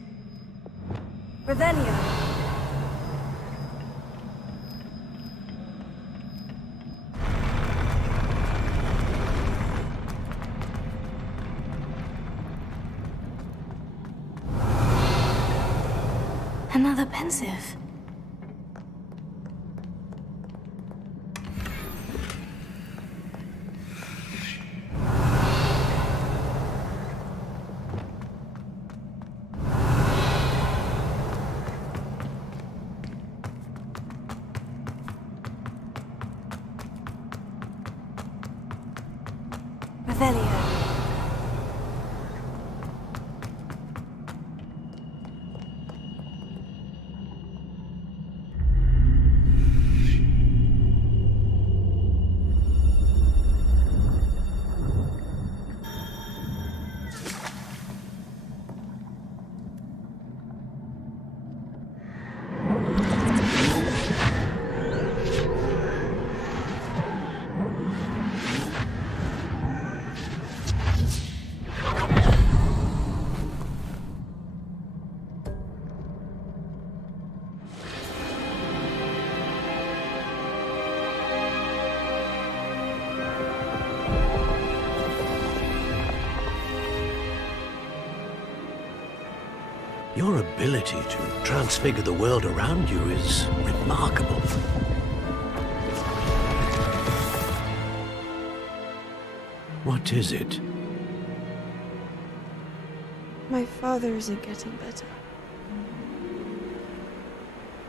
Revelio. Another pensive. Revelio. Your ability to transfigure the world around you is remarkable. What is it? My father isn't getting better.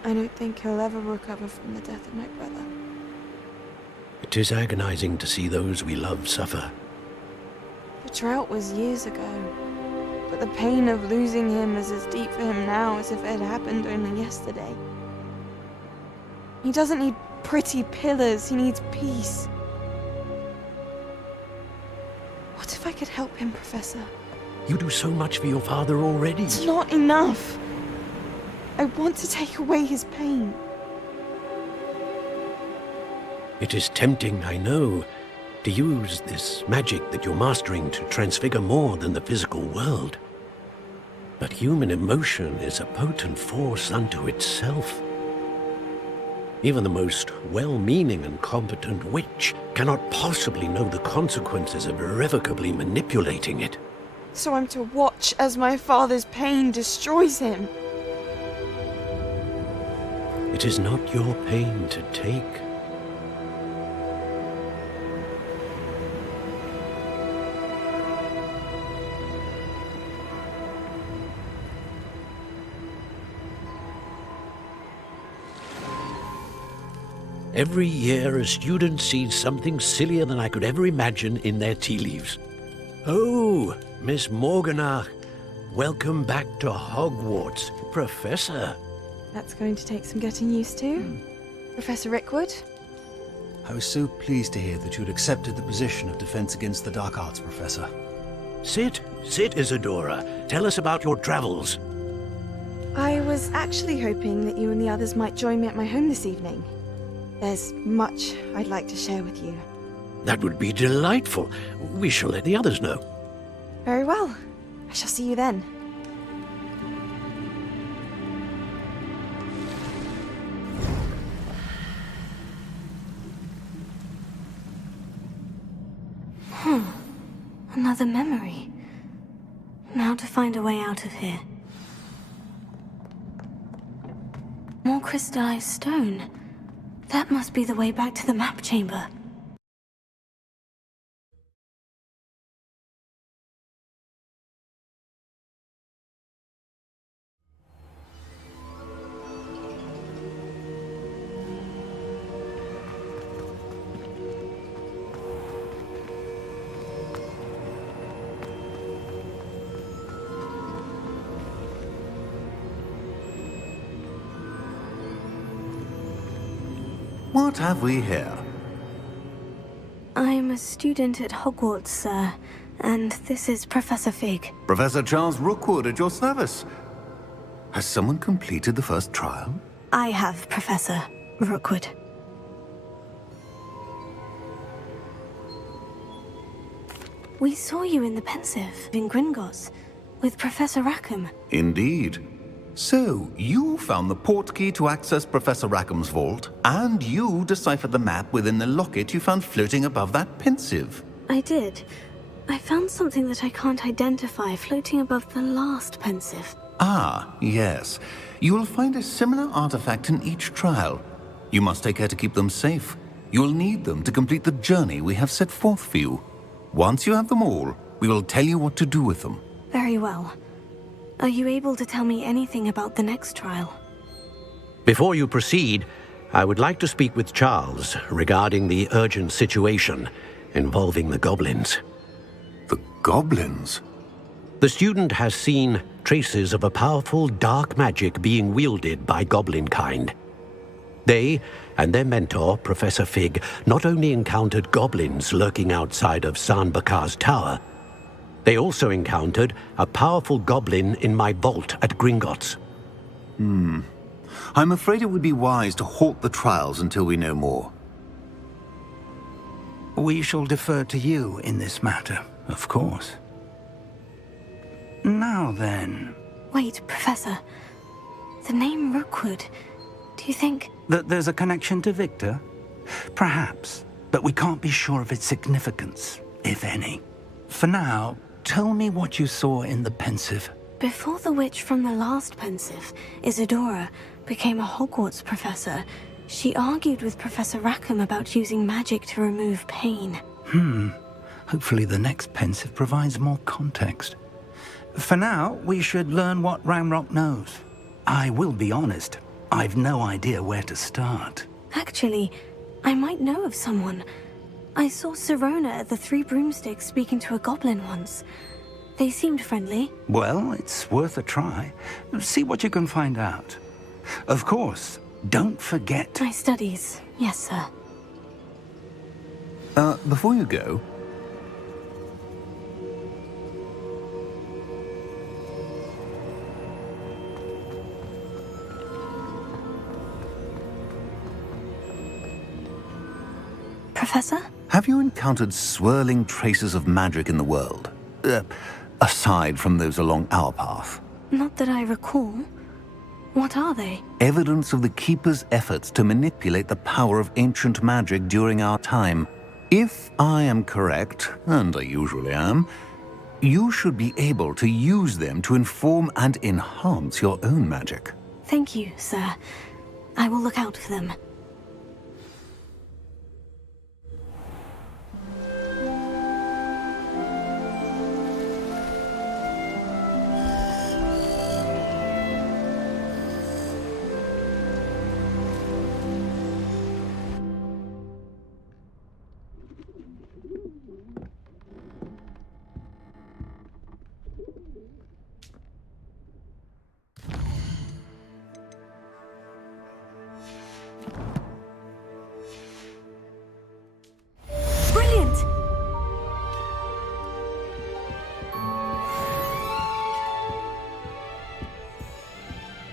I don't think he'll ever recover from the death of my brother. It is agonizing to see those we love suffer. The drought was years ago, but the pain of losing him is as deep for him now as if it had happened only yesterday. He doesn't need pretty pillars, he needs peace. What if I could help him, Professor? You do so much for your father already. It's not enough. I want to take away his pain. It is tempting, I know, to use this magic that you're mastering to transfigure more than the physical world. But human emotion is a potent force unto itself. Even the most well-meaning and competent witch cannot possibly know the consequences of irrevocably manipulating it. So I'm to watch as my father's pain destroys him. It is not your pain to take. Every year, a student sees something sillier than I could ever imagine in their tea leaves. Oh, Miss Morganach, welcome back to Hogwarts, Professor. That's going to take some getting used to. Professor Rickwood? I was so pleased to hear that you had accepted the position of Defense Against the Dark Arts, Professor. Sit, Isadora. Tell us about your travels. I was actually hoping that you and the others might join me at my home this evening. There's much I'd like to share with you. That would be delightful. We shall let the others know. Very well. I shall see you then. Another memory. Now to find a way out of here. More crystallized stone. That must be the way back to the map chamber. What have we here? I'm a student at Hogwarts, sir, and this is Professor Fig. Professor Charles Rookwood at your service. Has someone completed the first trial? I have, Professor Rookwood. We saw you in the Pensive in Gringotts. with Professor Rackham. Indeed. So, you found the port key to access Professor Rackham's vault, and you deciphered the map within the locket you found floating above that pensive. I did. I found something that I can't identify floating above the last pensive. Ah, yes. You will find a similar artifact in each trial. You must take care to keep them safe. You will need them to complete the journey we have set forth for you. Once you have them all, we will tell you what to do with them. Very well. Are you able to tell me anything about the next trial? Before you proceed, I would like to speak with Charles regarding the urgent situation involving the goblins. The goblins? The student has seen traces of a powerful dark magic being wielded by goblin kind. They and their mentor, Professor Fig, not only encountered goblins lurking outside of San Bakar's tower, they also encountered a powerful goblin in my vault at Gringotts. I'm afraid it would be wise to halt the trials until we know more. We shall defer to you in this matter, of course. Now then... Wait, Professor. The name Rookwood. Do you think... That there's a connection to Victor? Perhaps, but we can't be sure of its significance, if any. For now, tell me what you saw in the pensive. Before the witch from the last pensive, Isadora, became a Hogwarts professor, she argued with Professor Rackham about using magic to remove pain. Hopefully the next pensive provides more context. For now, we should learn what Ranrock knows. I will be honest, I've no idea where to start. Actually, I might know of someone. I saw Sirona at the Three Broomsticks speaking to a goblin once. They seemed friendly. Well, it's worth a try. See what you can find out. Of course, don't forget... My studies, yes, sir. Before you go... Professor? Have you encountered swirling traces of magic in the world? Aside from those along our path? Not that I recall. What are they? Evidence of the Keeper's efforts to manipulate the power of ancient magic during our time. If I am correct, and I usually am, you should be able to use them to inform and enhance your own magic. Thank you, sir. I will look out for them.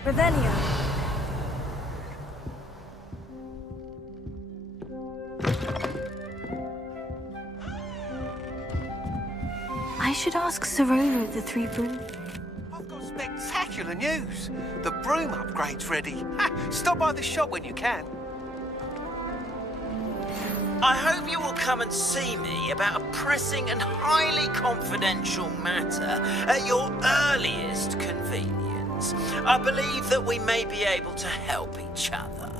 Revelio. I should ask Sirona at the Three Broom. I've got spectacular news. The broom upgrade's ready. Stop by the shop when you can. I hope you will come and see me about a pressing and highly confidential matter at your earliest convenience. I believe that we may be able to help each other.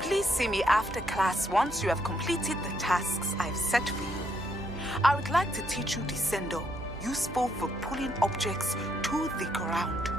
Please see me after class once you have completed the tasks I've set for you. I would like to teach you Descendo, useful for pulling objects to the ground.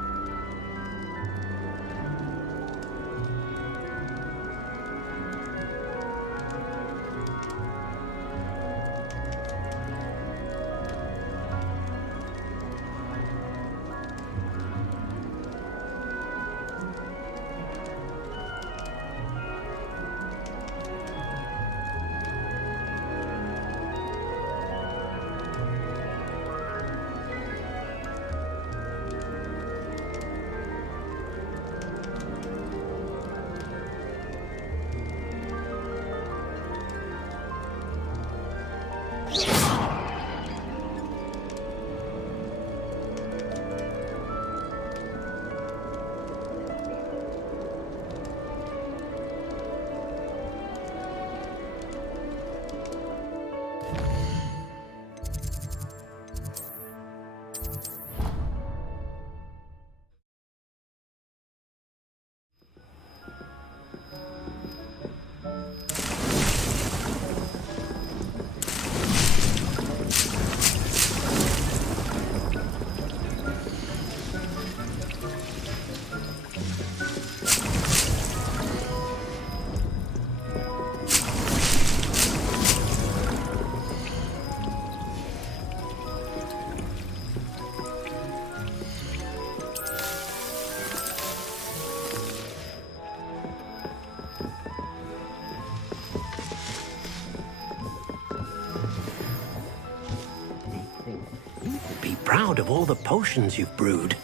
Be proud of all the potions you've brewed.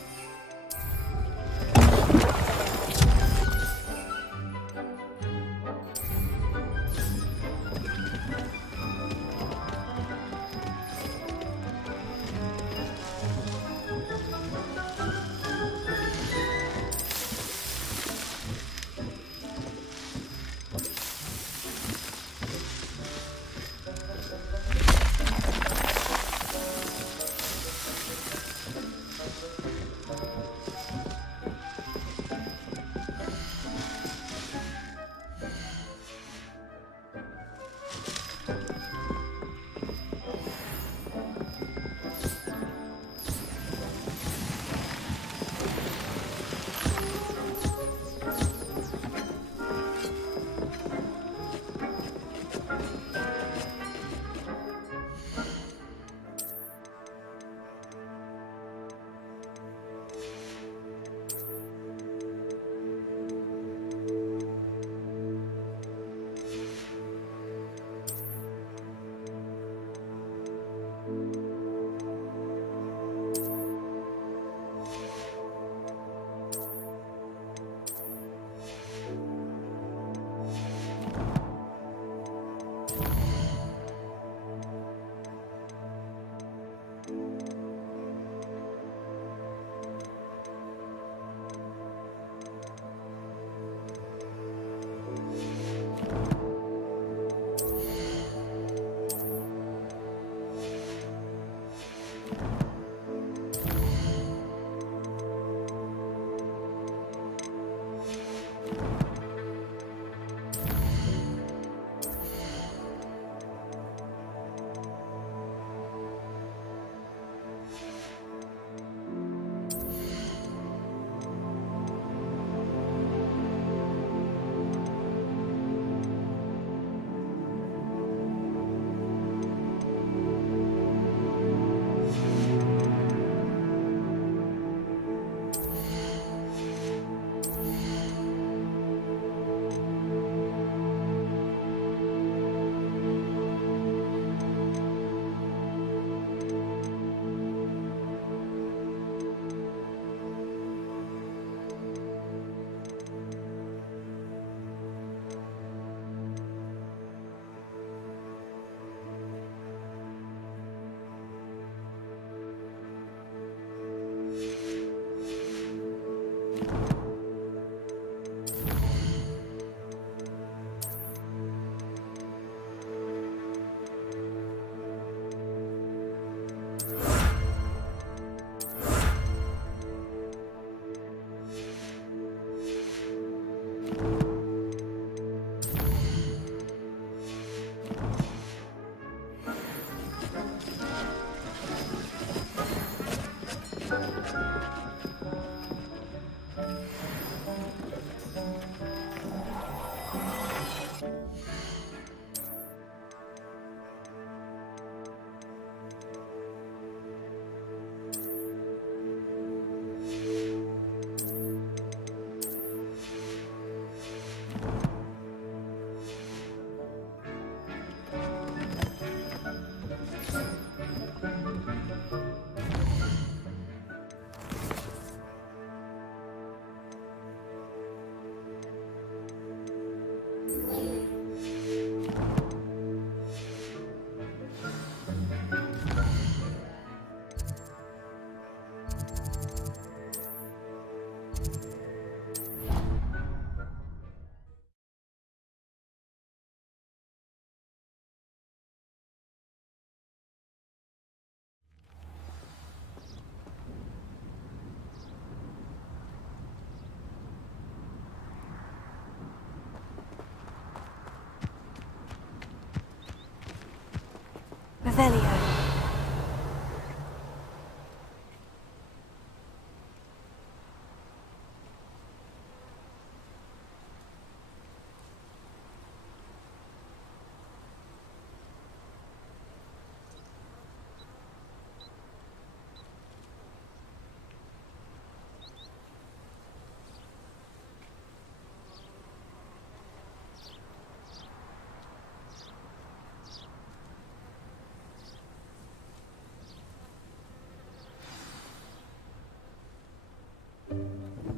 Revelio.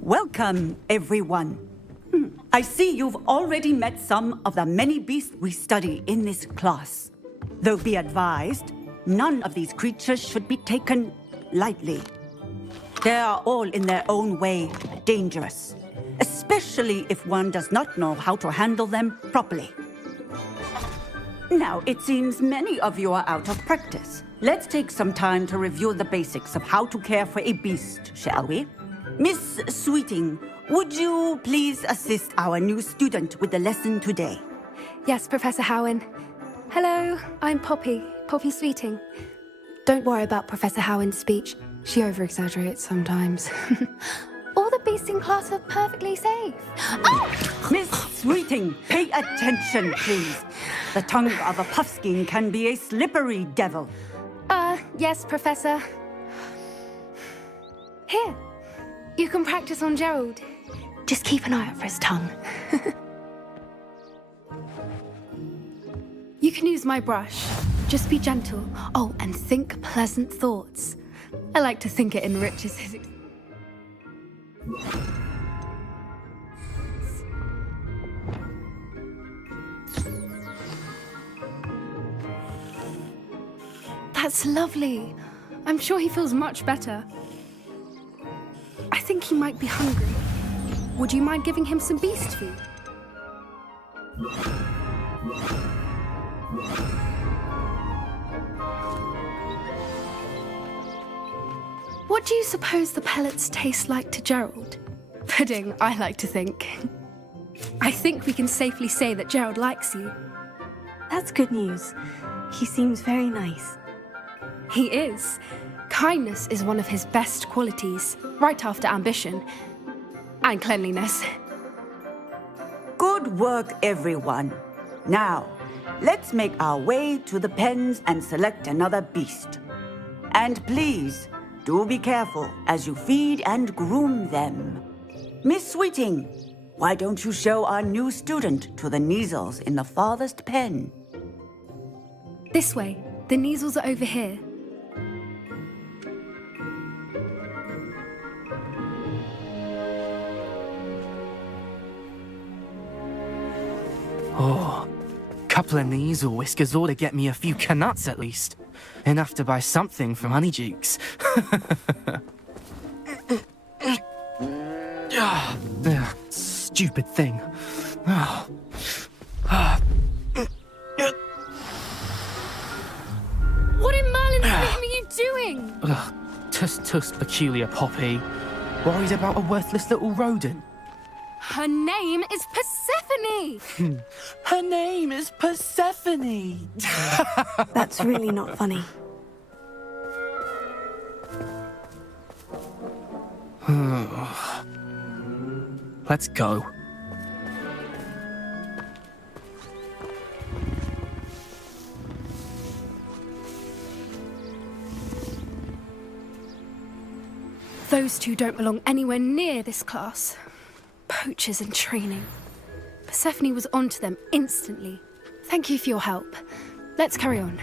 Welcome, everyone. I see you've already met some of the many beasts we study in this class. Though be advised, none of these creatures should be taken lightly. They are all in their own way dangerous, especially if one does not know how to handle them properly. Now, it seems many of you are out of practice. Let's take some time to review the basics of how to care for a beast, shall we? Miss Sweeting, would you please assist our new student with the lesson today? Yes, Professor Howen. Hello, I'm Poppy Sweeting. Don't worry about Professor Howen's speech. She over-exaggerates sometimes. All the beasts in class are perfectly safe. Oh! Miss Sweeting, pay attention, please. The tongue of a puffskein can be a slippery devil. Yes, Professor. Here, you can practice on Gerald. Just keep an eye out for his tongue. You can use my brush. Just be gentle. Oh, and think pleasant thoughts. I like to think it enriches his experience. That's lovely. I'm sure he feels much better. I think he might be hungry. Would you mind giving him some beast food? What do you suppose the pellets taste like to Gerald? Pudding, I like to think. I think we can safely say that Gerald likes you. That's good news. He seems very nice. He is. Kindness is one of his best qualities, right after ambition. And cleanliness. Good work, everyone. Now, let's make our way to the pens and select another beast. And please, do be careful as you feed and groom them. Miss Sweeting, why don't you show our new student to the Neasels in the farthest pen? This way. The Neasels are over here. Oh, couple of Neasel whiskers ought to get me a few canuts at least. Enough to buy something from Honeydukes. Stupid thing. What in Merlin's name are you doing? Tuss, peculiar Poppy. Worried about a worthless little rodent. Her name is Persephone! Her name is Persephone! That's really not funny. Let's go. Those two don't belong anywhere near this class. Poachers in training. Persephone was onto them instantly. Thank you for your help. Let's carry on.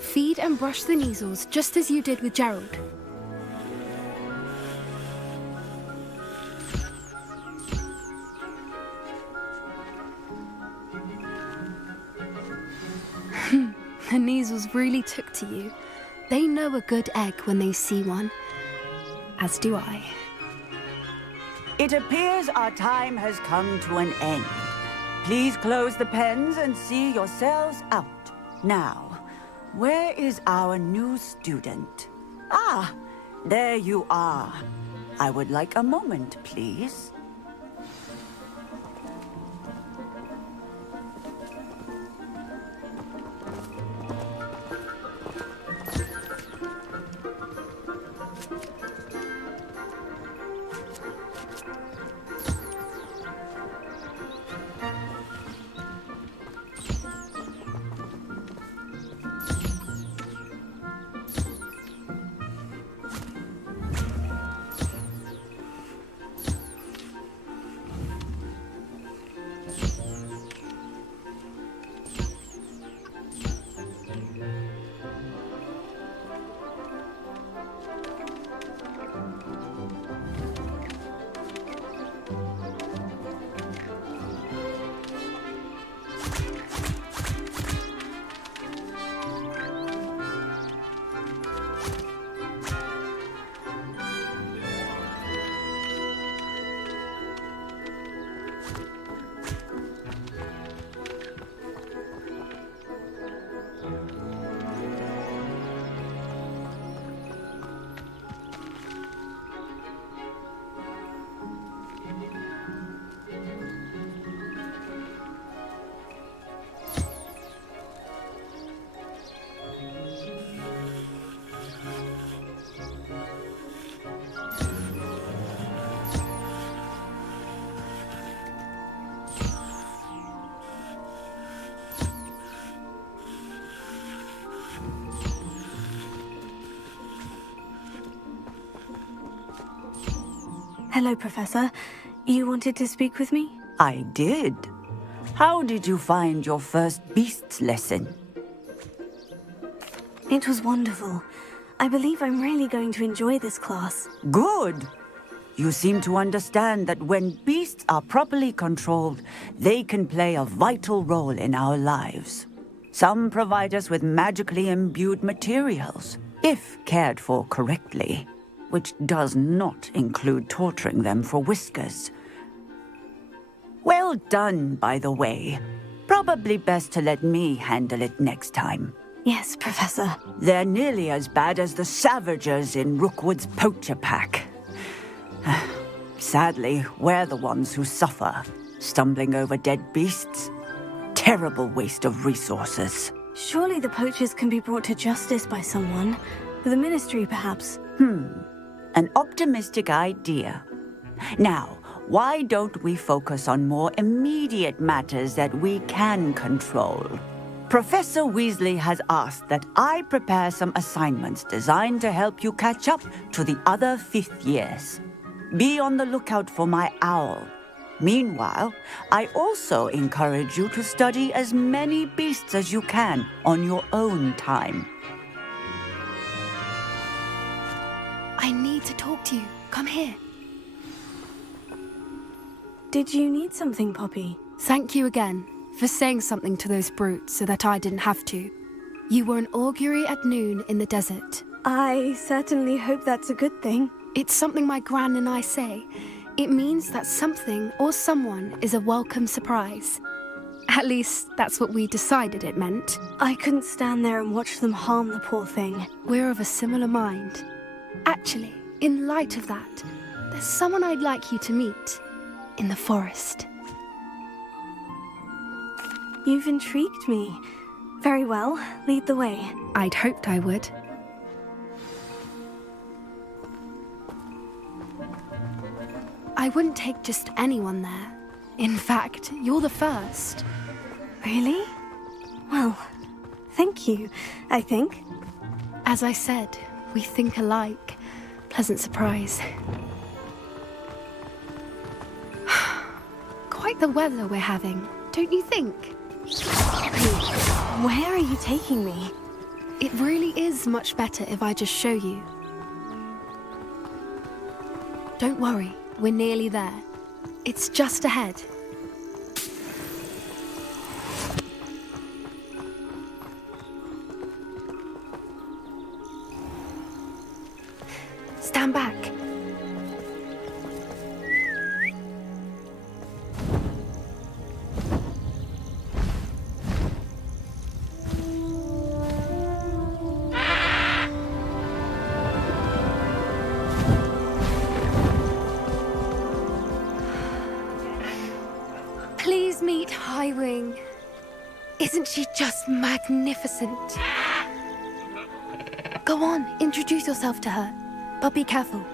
Feed and brush the Neasels just as you did with Gerald. The Neasels really took to you. They know a good egg when they see one. As do I. It appears our time has come to an end. Please close the pens and see yourselves out. Now, where is our new student? Ah, there you are. I would like a moment, please. Hello, Professor. You wanted to speak with me? I did. How did you find your first beasts lesson? It was wonderful. I believe I'm really going to enjoy this class. Good. You seem to understand that when beasts are properly controlled, they can play a vital role in our lives. Some provide us with magically imbued materials, if cared for correctly, which does not include torturing them for whiskers. Well done, by the way. Probably best to let me handle it next time. Yes, Professor. They're nearly as bad as the Savagers in Rookwood's poacher pack. Sadly, we're the ones who suffer, stumbling over dead beasts. Terrible waste of resources. Surely the poachers can be brought to justice by someone. The Ministry, perhaps. An optimistic idea. Now, why don't we focus on more immediate matters that we can control? Professor Weasley has asked that I prepare some assignments designed to help you catch up to the other 5th years. Be on the lookout for my owl. Meanwhile, I also encourage you to study as many beasts as you can on your own time. I need to talk to you. Come here. Did you need something, Poppy? Thank you again for saying something to those brutes so that I didn't have to. You were an augury at noon in the desert. I certainly hope that's a good thing. It's something my gran and I say. It means that something or someone is a welcome surprise. At least, that's what we decided it meant. I couldn't stand there and watch them harm the poor thing. We're of a similar mind. Actually, in light of that, there's someone I'd like you to meet. In the forest. You've intrigued me. Very well, lead the way. I'd hoped I would. I wouldn't take just anyone there. In fact, you're the first. Really? Well, thank you, I think. As I said, we think alike. Pleasant surprise. Quite the weather we're having, don't you think? Where are you taking me? It really is much better if I just show you. Don't worry, we're nearly there. It's just ahead. Stand back. Please meet Highwing. Isn't she just magnificent? Go on, introduce yourself to her. But be careful.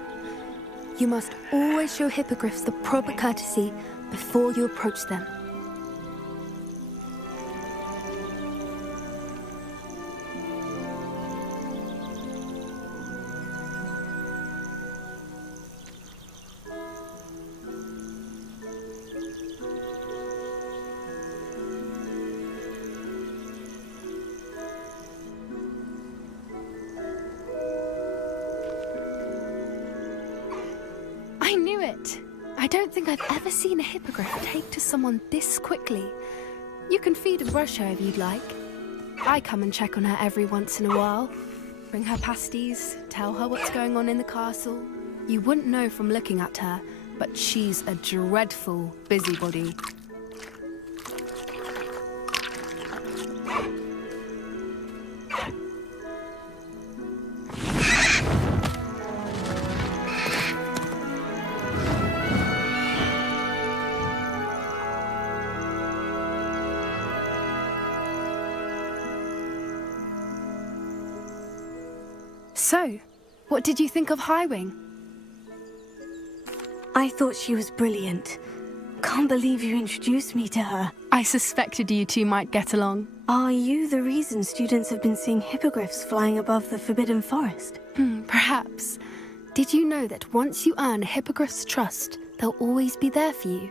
You must always show hippogriffs the proper courtesy before you approach them. I knew it! I don't think I've ever seen a hippogriff take to someone this quickly. You can feed and brush her if you'd like. I come and check on her every once in a while. Bring her pasties, tell her what's going on in the castle. You wouldn't know from looking at her, but she's a dreadful busybody. So, what did you think of Highwing? I thought she was brilliant. Can't believe you introduced me to her. I suspected you two might get along. Are you the reason students have been seeing hippogriffs flying above the Forbidden Forest? Perhaps. Did you know that once you earn a hippogriff's trust, they'll always be there for you?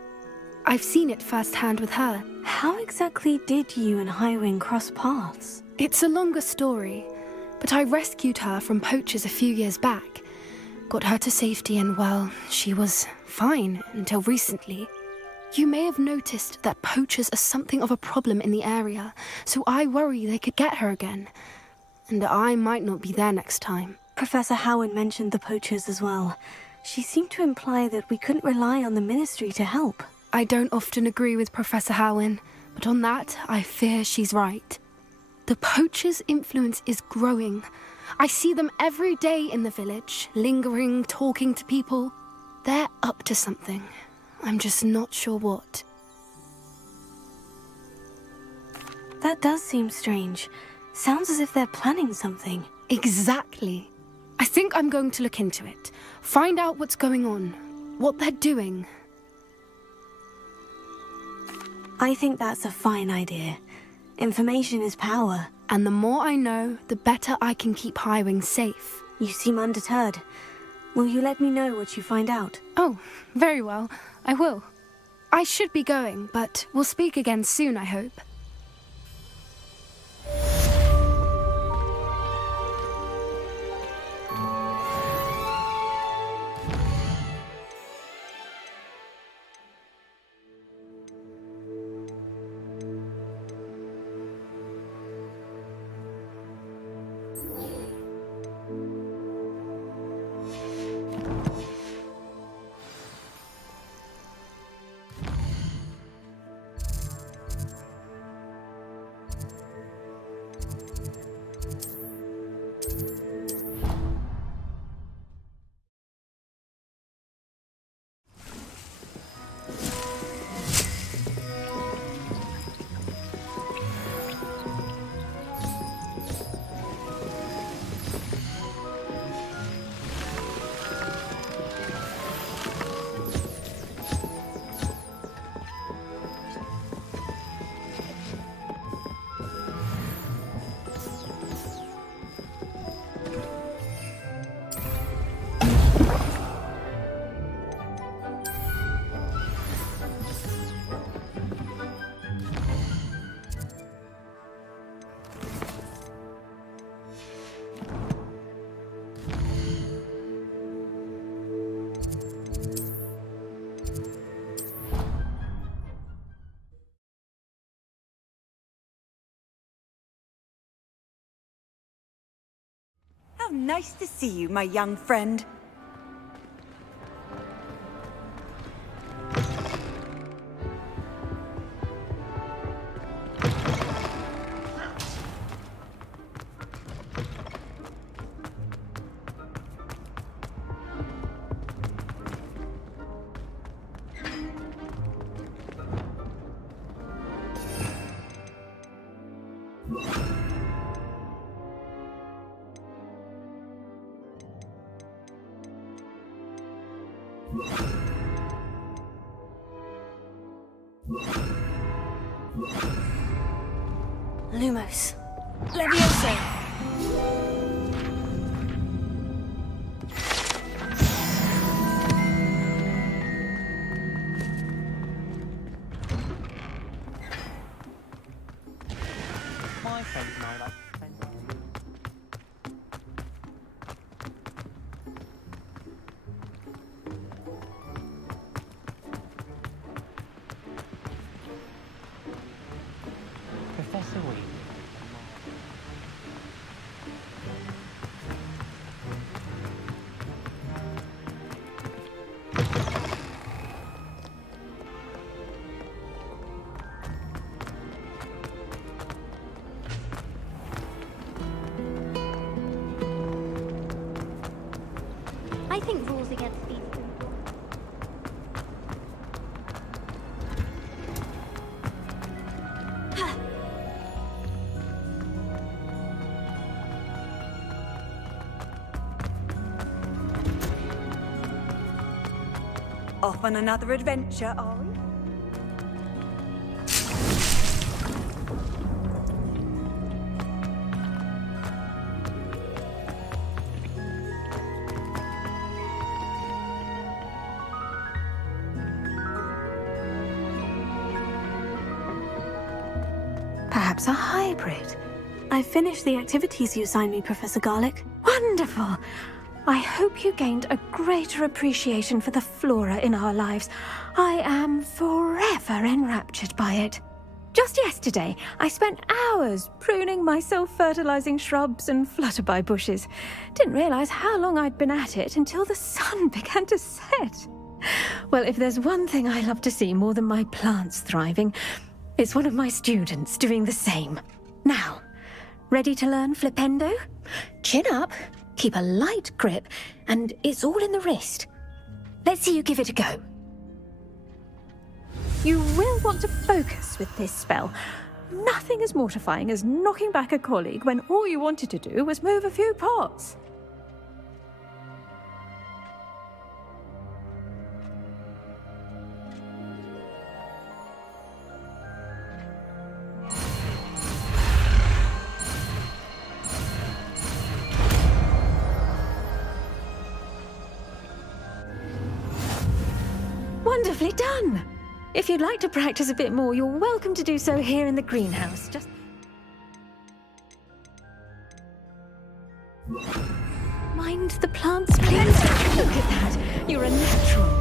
I've seen it firsthand with her. How exactly did you and Highwing cross paths? It's a longer story, but I rescued her from poachers a few years back. Got her to safety and, well, she was fine until recently. You may have noticed that poachers are something of a problem in the area, so I worry they could get her again. And I might not be there next time. Professor Howard mentioned the poachers as well. She seemed to imply that we couldn't rely on the Ministry to help. I don't often agree with Professor Howin, but on that, I fear she's right. The poachers' influence is growing. I see them every day in the village, lingering, talking to people. They're up to something. I'm just not sure what. That does seem strange. Sounds as if they're planning something. Exactly. I think I'm going to look into it. Find out what's going on. What they're doing. I think that's a fine idea. Information is power. And the more I know, the better I can keep Highwing safe. You seem undeterred. Will you let me know what you find out? Oh, very well. I will. I should be going, but we'll speak again soon, I hope. How nice to see you, my young friend. Lumos. Levioso! My friends and I like Professor Weasley. I think rules against these things. Off on another adventure, are we? perhaps a hybrid. I finished the activities you assigned me, Professor Garlick. Wonderful! I hope you gained a greater appreciation for the flora in our lives. I am forever enraptured by it. Just yesterday, I spent hours pruning my self-fertilizing shrubs and flutterby bushes. Didn't realize how long I'd been at it until the sun began to set. Well, if there's one thing I love to see more than my plants thriving, it's one of my students doing the same. Now, ready to learn Flipendo? Chin up, keep a light grip, and it's all in the wrist. Let's see you give it a go. You will want to focus with this spell. Nothing as mortifying as knocking back a colleague when all you wanted to do was move a few pots. Wonderfully done! If you'd like to practice a bit more, you're welcome to do so here in the greenhouse. Just mind the plants, please. Look at that. You're a natural.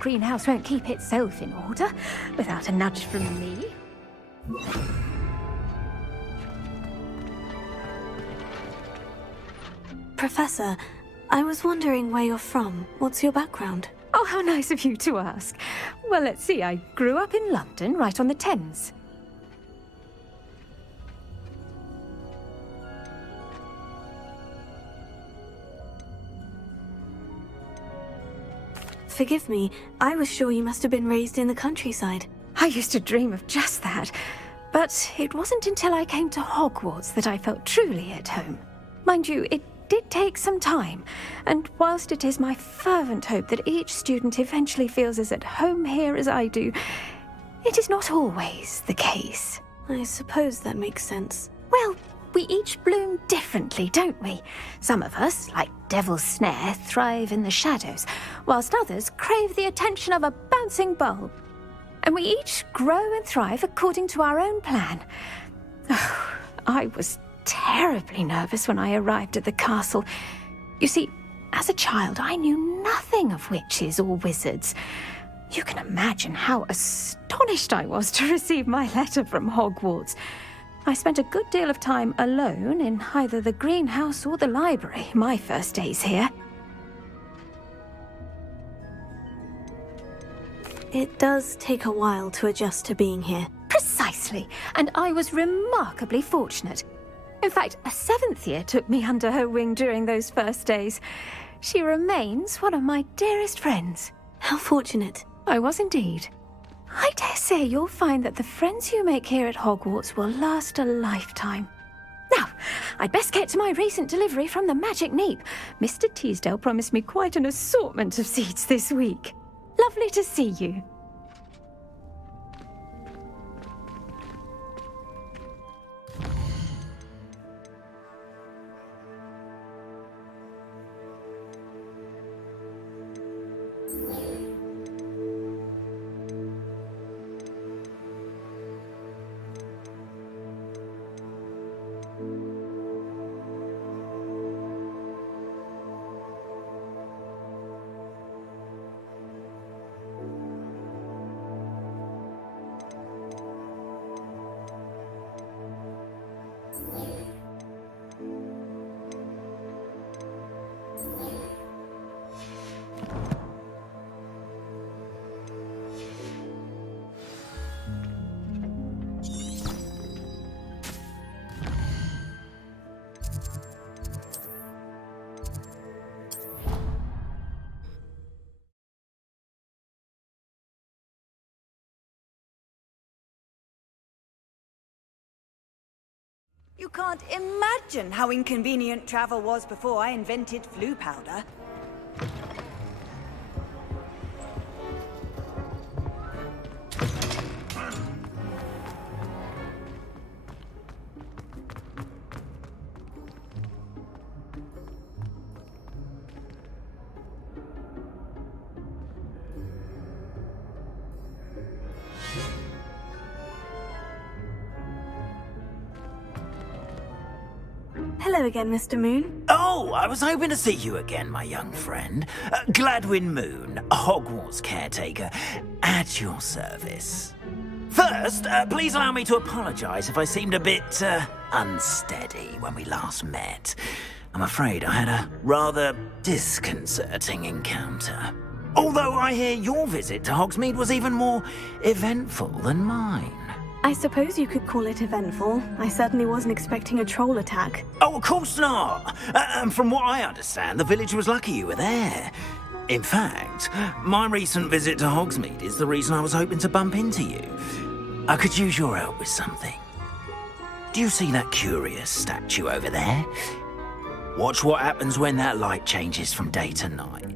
Greenhouse won't keep itself in order without a nudge from me. Professor, I was wondering where you're from. What's your background? Oh, how nice of you to ask. Well, let's see. I grew up in London, right on the Thames. Forgive me, I was sure you must have been raised in the countryside. I used to dream of just that. But it wasn't until I came to Hogwarts that I felt truly at home. Mind you, it did take some time, and whilst it is my fervent hope that each student eventually feels as at home here as I do, it is not always the case. I suppose that makes sense. Well, we each bloom differently, don't we? Some of us, like Devil's Snare, thrive in the shadows, whilst others crave the attention of a bouncing bulb. And we each grow and thrive according to our own plan. Oh, I was terribly nervous when I arrived at the castle. You see, as a child, I knew nothing of witches or wizards. You can imagine how astonished I was to receive my letter from Hogwarts. I spent a good deal of time alone in either the greenhouse or the library my first days here. It does take a while to adjust to being here. Precisely, and I was remarkably fortunate. In fact, a 7th year took me under her wing during those first days. She remains one of my dearest friends. How fortunate. I was indeed. I dare say you'll find that the friends you make here at Hogwarts will last a lifetime. Now, I'd best get to my recent delivery from the Magic Neep. Mr. Teasdale promised me quite an assortment of seeds this week. Lovely to see you. You can't imagine how inconvenient travel was before I invented flu powder. Hello again, Mr. Moon. Oh, I was hoping to see you again, my young friend. Gladwin Moon, Hogwarts caretaker, at your service. First, please allow me to apologise if I seemed a bit, unsteady when we last met. I'm afraid I had a rather disconcerting encounter. Although I hear your visit to Hogsmeade was even more eventful than mine. I suppose you could call it eventful. I certainly wasn't expecting a troll attack. Oh, of course not. And from what I understand, the village was lucky you were there. In fact, my recent visit to Hogsmeade is the reason I was hoping to bump into you. I could use your help with something. Do you see that curious statue over there? Watch what happens when that light changes from day to night.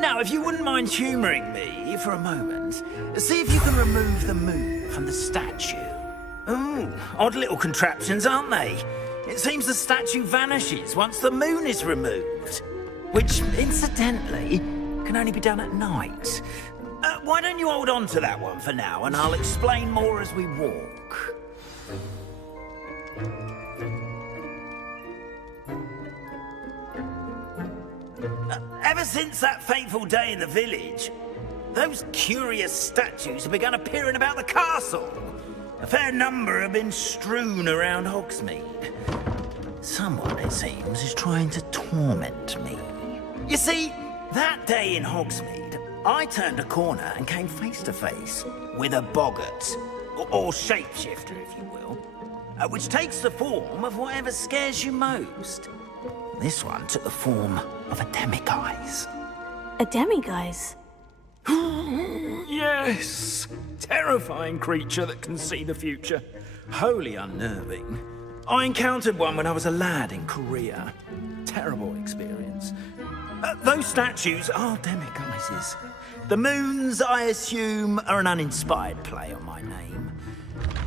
Now, if you wouldn't mind humouring me for a moment, see if you can remove the moon from the statue. Ooh, odd little contraptions, aren't they? It seems the statue vanishes once the moon is removed, which, incidentally, can only be done at night. Why don't you hold on to that one for now, and I'll explain more as we walk. Ever since that fateful day in the village, those curious statues have begun appearing about the castle. A fair number have been strewn around Hogsmeade. Someone, it seems, is trying to torment me. You see, that day in Hogsmeade, I turned a corner and came face to face with a boggart, or shapeshifter, if you will, which takes the form of whatever scares you most. This one took the form of a demiguise. A demiguise? Yes! Terrifying creature that can see the future. Wholly unnerving. I encountered one when I was a lad in Korea. Terrible experience. Those statues are demiguises. The moons, I assume, are an uninspired play on my name.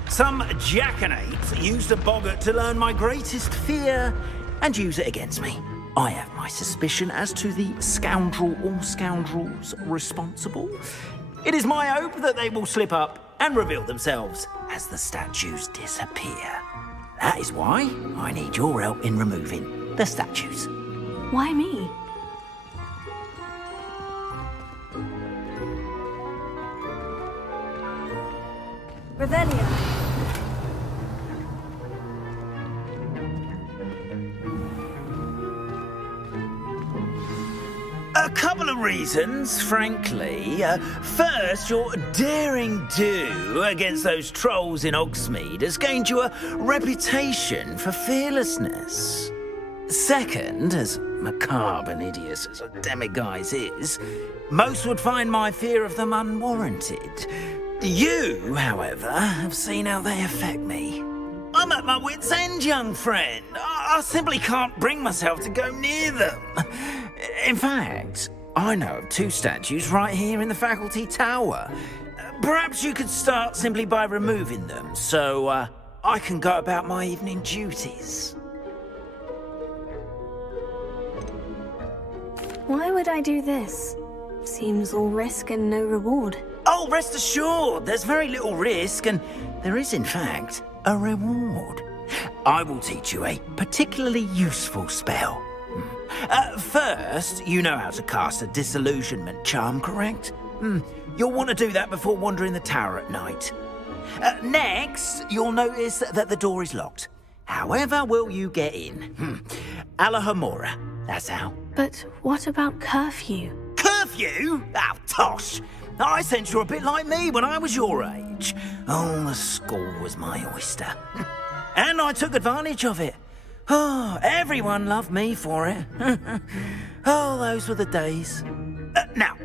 Some jackanapes used a boggart to learn my greatest fear and use it against me. I have my suspicion as to the scoundrel or scoundrels responsible. It is my hope that they will slip up and reveal themselves as the statues disappear. That is why I need your help in removing the statues. Why me? Revelio. A couple of reasons, frankly. First, your daring do against those trolls in Hogsmeade has gained you a reputation for fearlessness. Second, as macabre and hideous as a demiguise is, most would find my fear of them unwarranted. You, however, have seen how they affect me. I'm at my wit's end, young friend. I simply can't bring myself to go near them. In fact, I know of two statues right here in the faculty tower. Perhaps you could start simply by removing them, so I can go about my evening duties. Why would I do this? Seems all risk and no reward. Oh, rest assured, there's very little risk, and there is, in fact, a reward. I will teach you a particularly useful spell. First, you know how to cast a disillusionment charm, correct? You'll want to do that before wandering the tower at night. Next, you'll notice that the door is locked. However will you get in? Alahomora, that's how. But what about curfew? Curfew? Oh, tosh! I sense you're a bit like me when I was your age. Oh, the school was my oyster. And I took advantage of it. Oh, everyone loved me for it. Oh, those were the days. Now,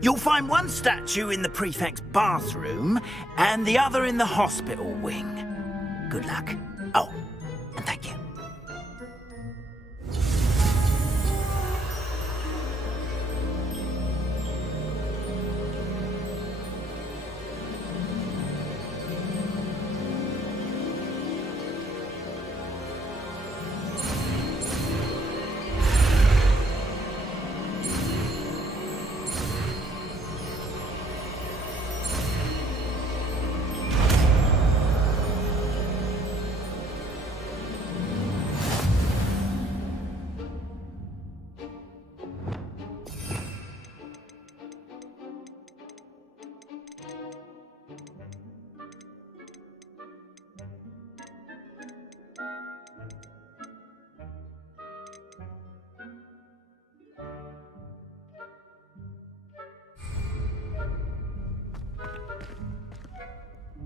you'll find one statue in the prefect's bathroom and the other in the hospital wing. Good luck. Oh, and thank you.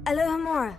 Alohomora.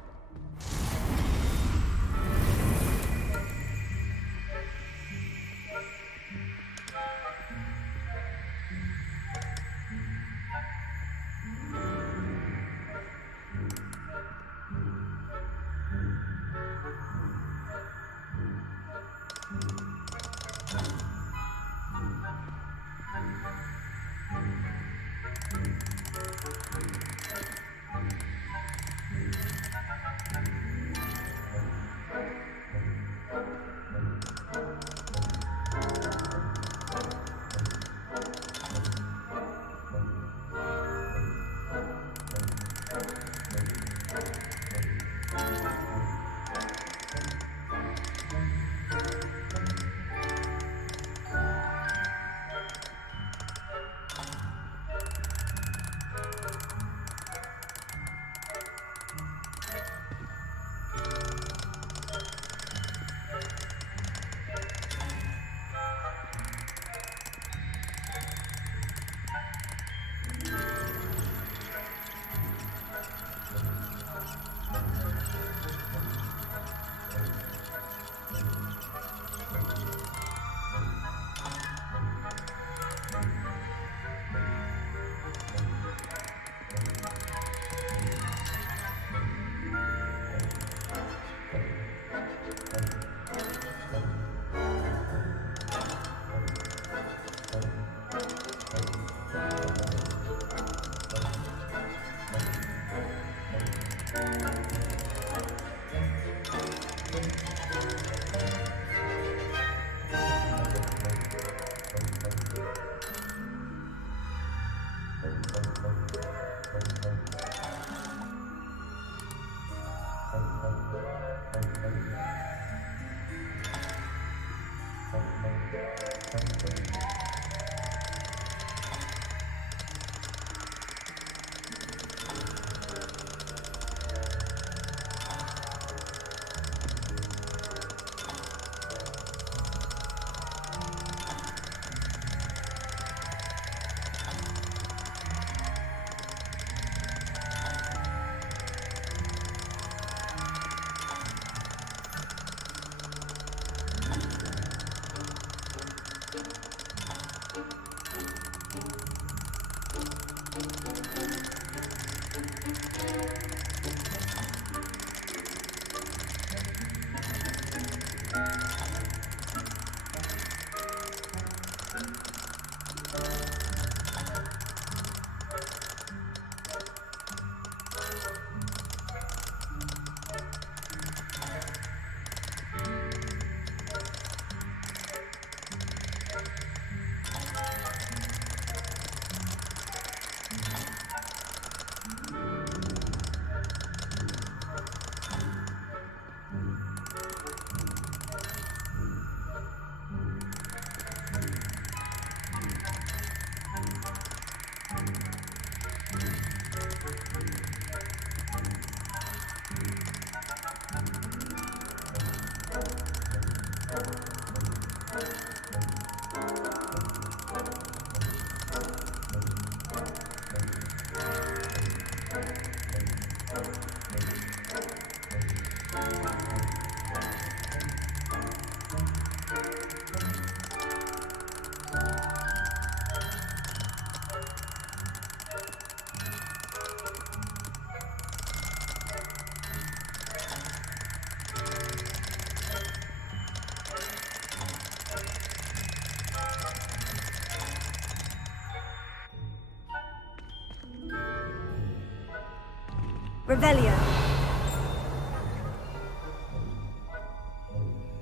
Revelio.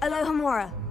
Alohomora.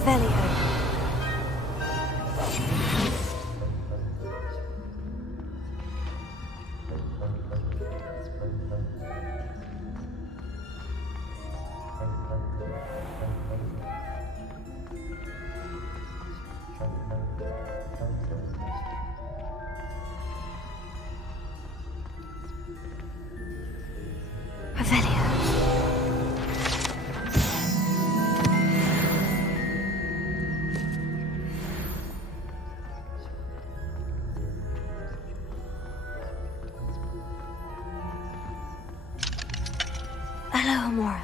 Revelio. Hello, Amora.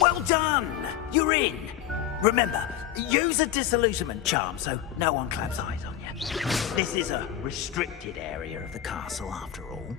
Well done! You're in. Remember, use a disillusionment charm so no one claps eyes on you. This is a restricted area of the castle, after all.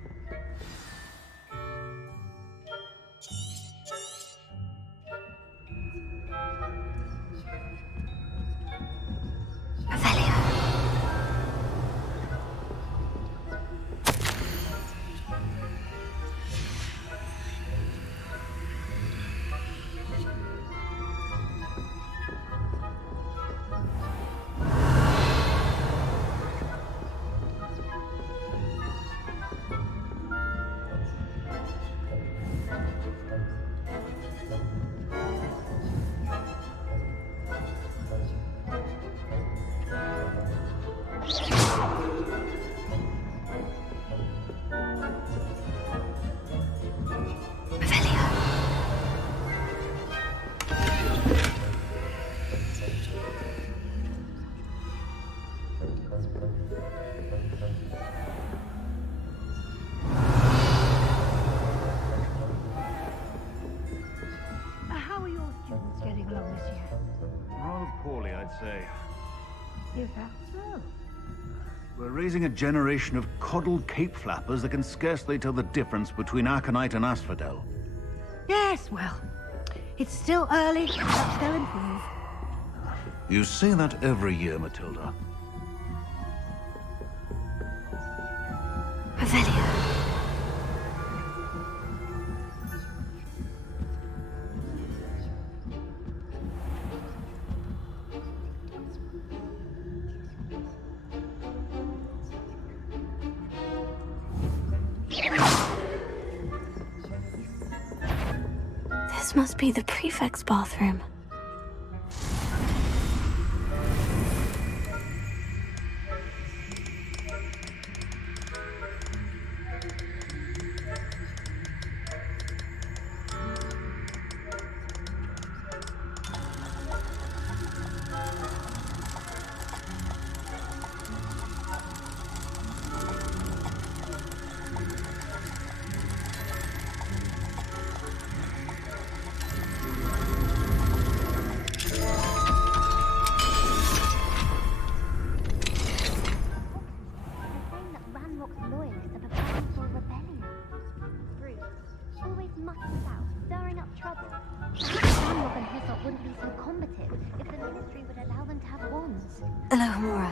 How are your students getting along this year? Rather poorly, I'd say. Is that so? We're raising a generation of coddled cape flappers that can scarcely tell the difference between aconite and asphodel. Yes, well, it's still early, but they'll improve. You say that every year, Matilda. This must be the prefect's bathroom. Stirring up trouble. Perhaps Shamrock and Hyssop wouldn't be so combative if the monastery would allow them to have wands. Alohomora.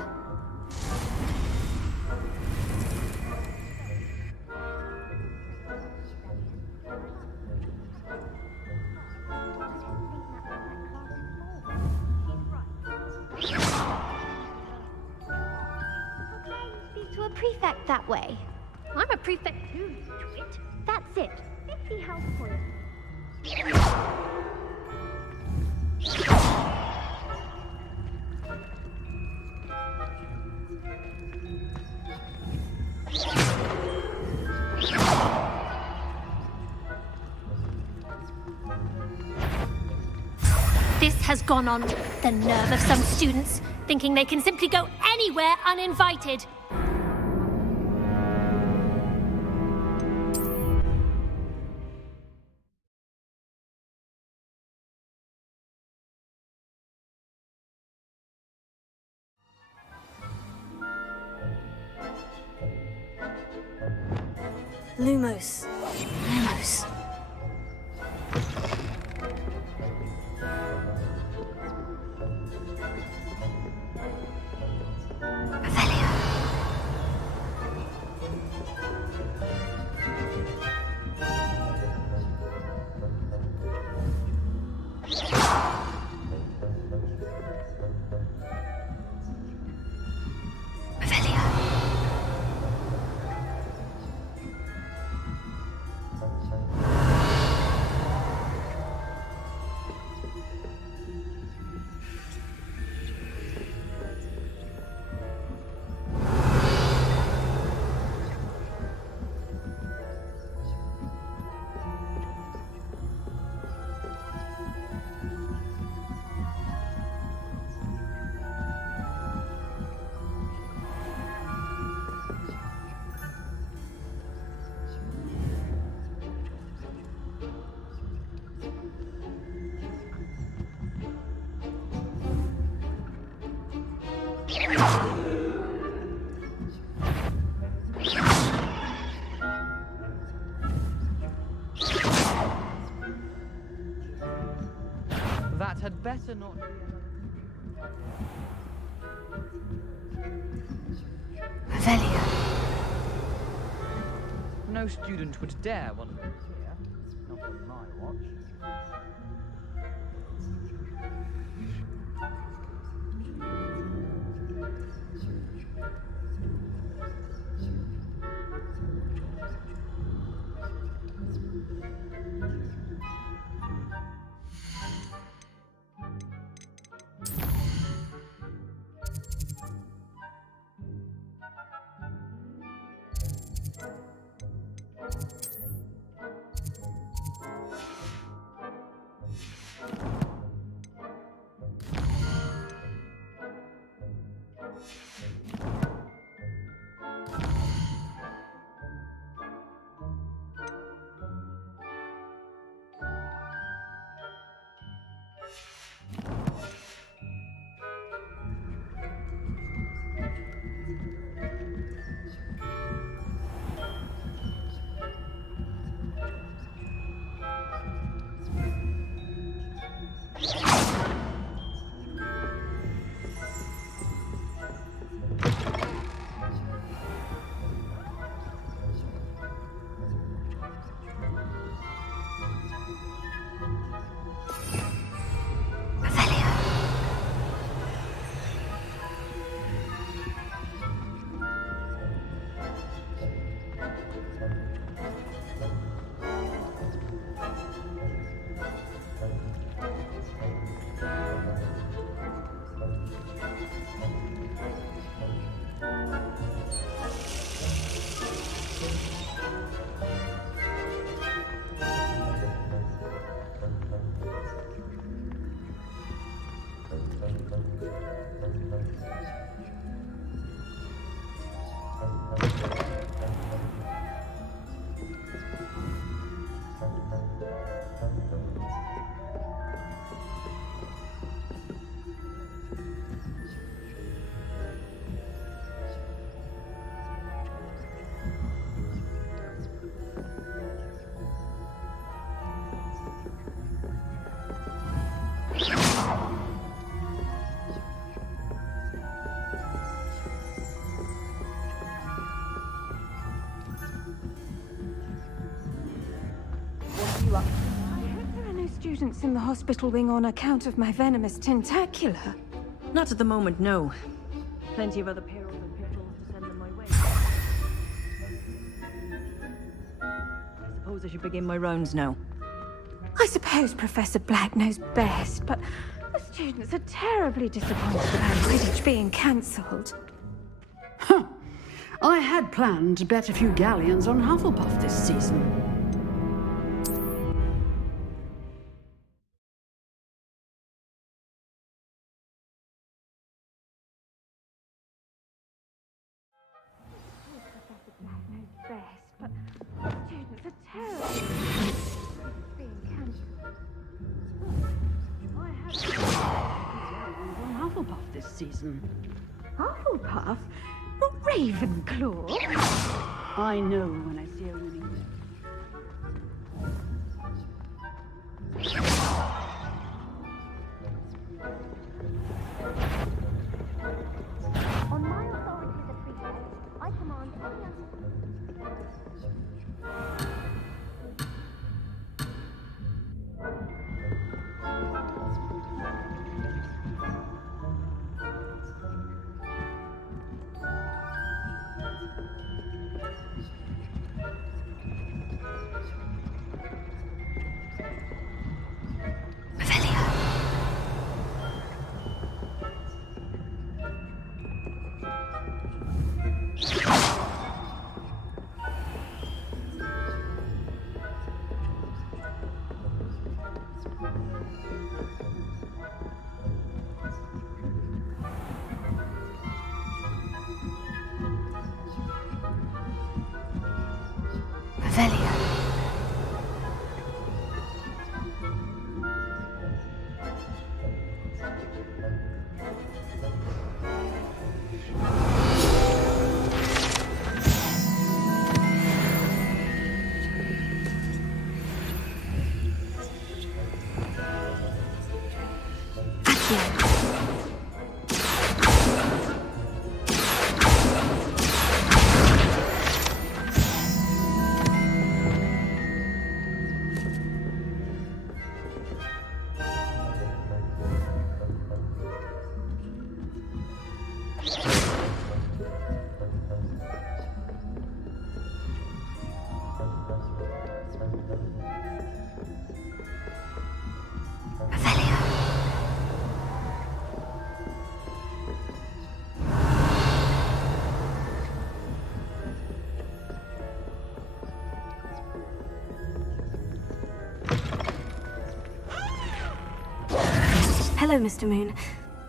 Speak to a prefect that way. I'm a prefect too, twit. That's it. 50 health points. This has gone on. The nerve of some students, thinking they can simply go anywhere uninvited. Lumos. Lumos. That had better not be Revelio. No student would dare one of them here. Not on my watch. you up. I hope there are no students in the hospital wing on account of my venomous tentacula. Not at the moment, no. Plenty of other payrolls and pitfalls to send them my way. I suppose I should begin my rounds now. I suppose Professor Black knows best, but the students are terribly disappointed about Quidditch being cancelled. Huh. I had planned to bet a few galleons on Hufflepuff this season. Professor Black knows best, but the students are terribly being cancelled. I had planned on Hufflepuff this season. Hufflepuff? Not Ravenclaw? I know when I see a winning bet. On my authority as a prefect, I command any Hello, Mr. Moon.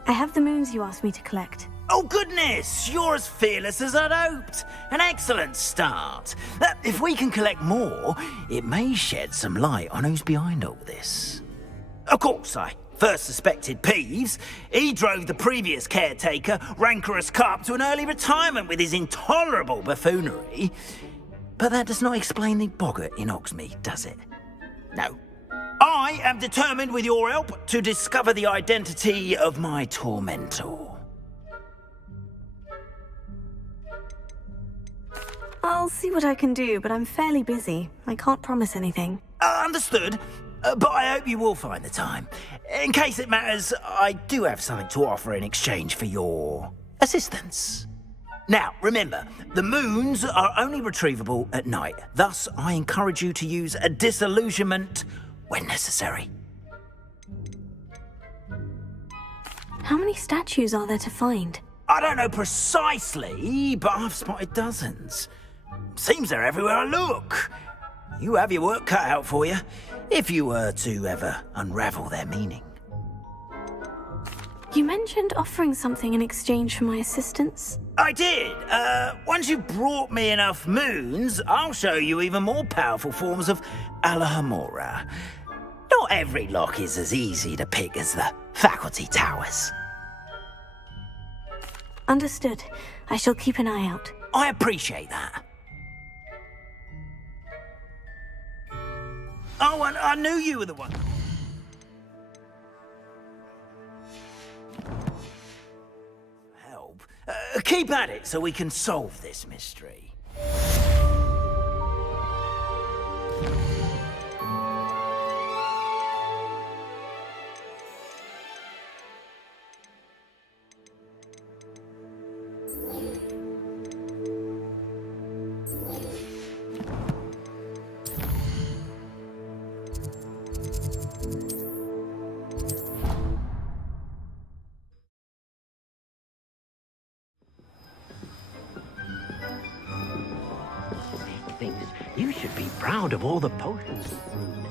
I have the moons you asked me to collect. Oh, goodness! You're as fearless as I'd hoped. An excellent start. If we can collect more, it may shed some light on who's behind all this. Of course, I first suspected Peeves. He drove the previous caretaker, Rancorous Carp, to an early retirement with his intolerable buffoonery. But that does not explain the boggart in Hogsmeade, does it? No. I am determined, with your help, to discover the identity of my tormentor. I'll see what I can do, but I'm fairly busy. I can't promise anything. Understood. But I hope you will find the time. In case it matters, I do have something to offer in exchange for your assistance. Now, remember, the moons are only retrievable at night. Thus, I encourage you to use a disillusionment when necessary. How many statues are there to find? I don't know precisely, but I've spotted dozens. Seems they're everywhere I look. You have your work cut out for you, if you were to ever unravel their meaning. You mentioned offering something in exchange for my assistance? I did. Once you've brought me enough moons, I'll show you even more powerful forms of Alohomora. Not every lock is as easy to pick as the faculty towers. Understood. I shall keep an eye out. I appreciate that. Oh, I knew you were the one. Help. Keep at it so we can solve this mystery. proud of all the potions you've brewed.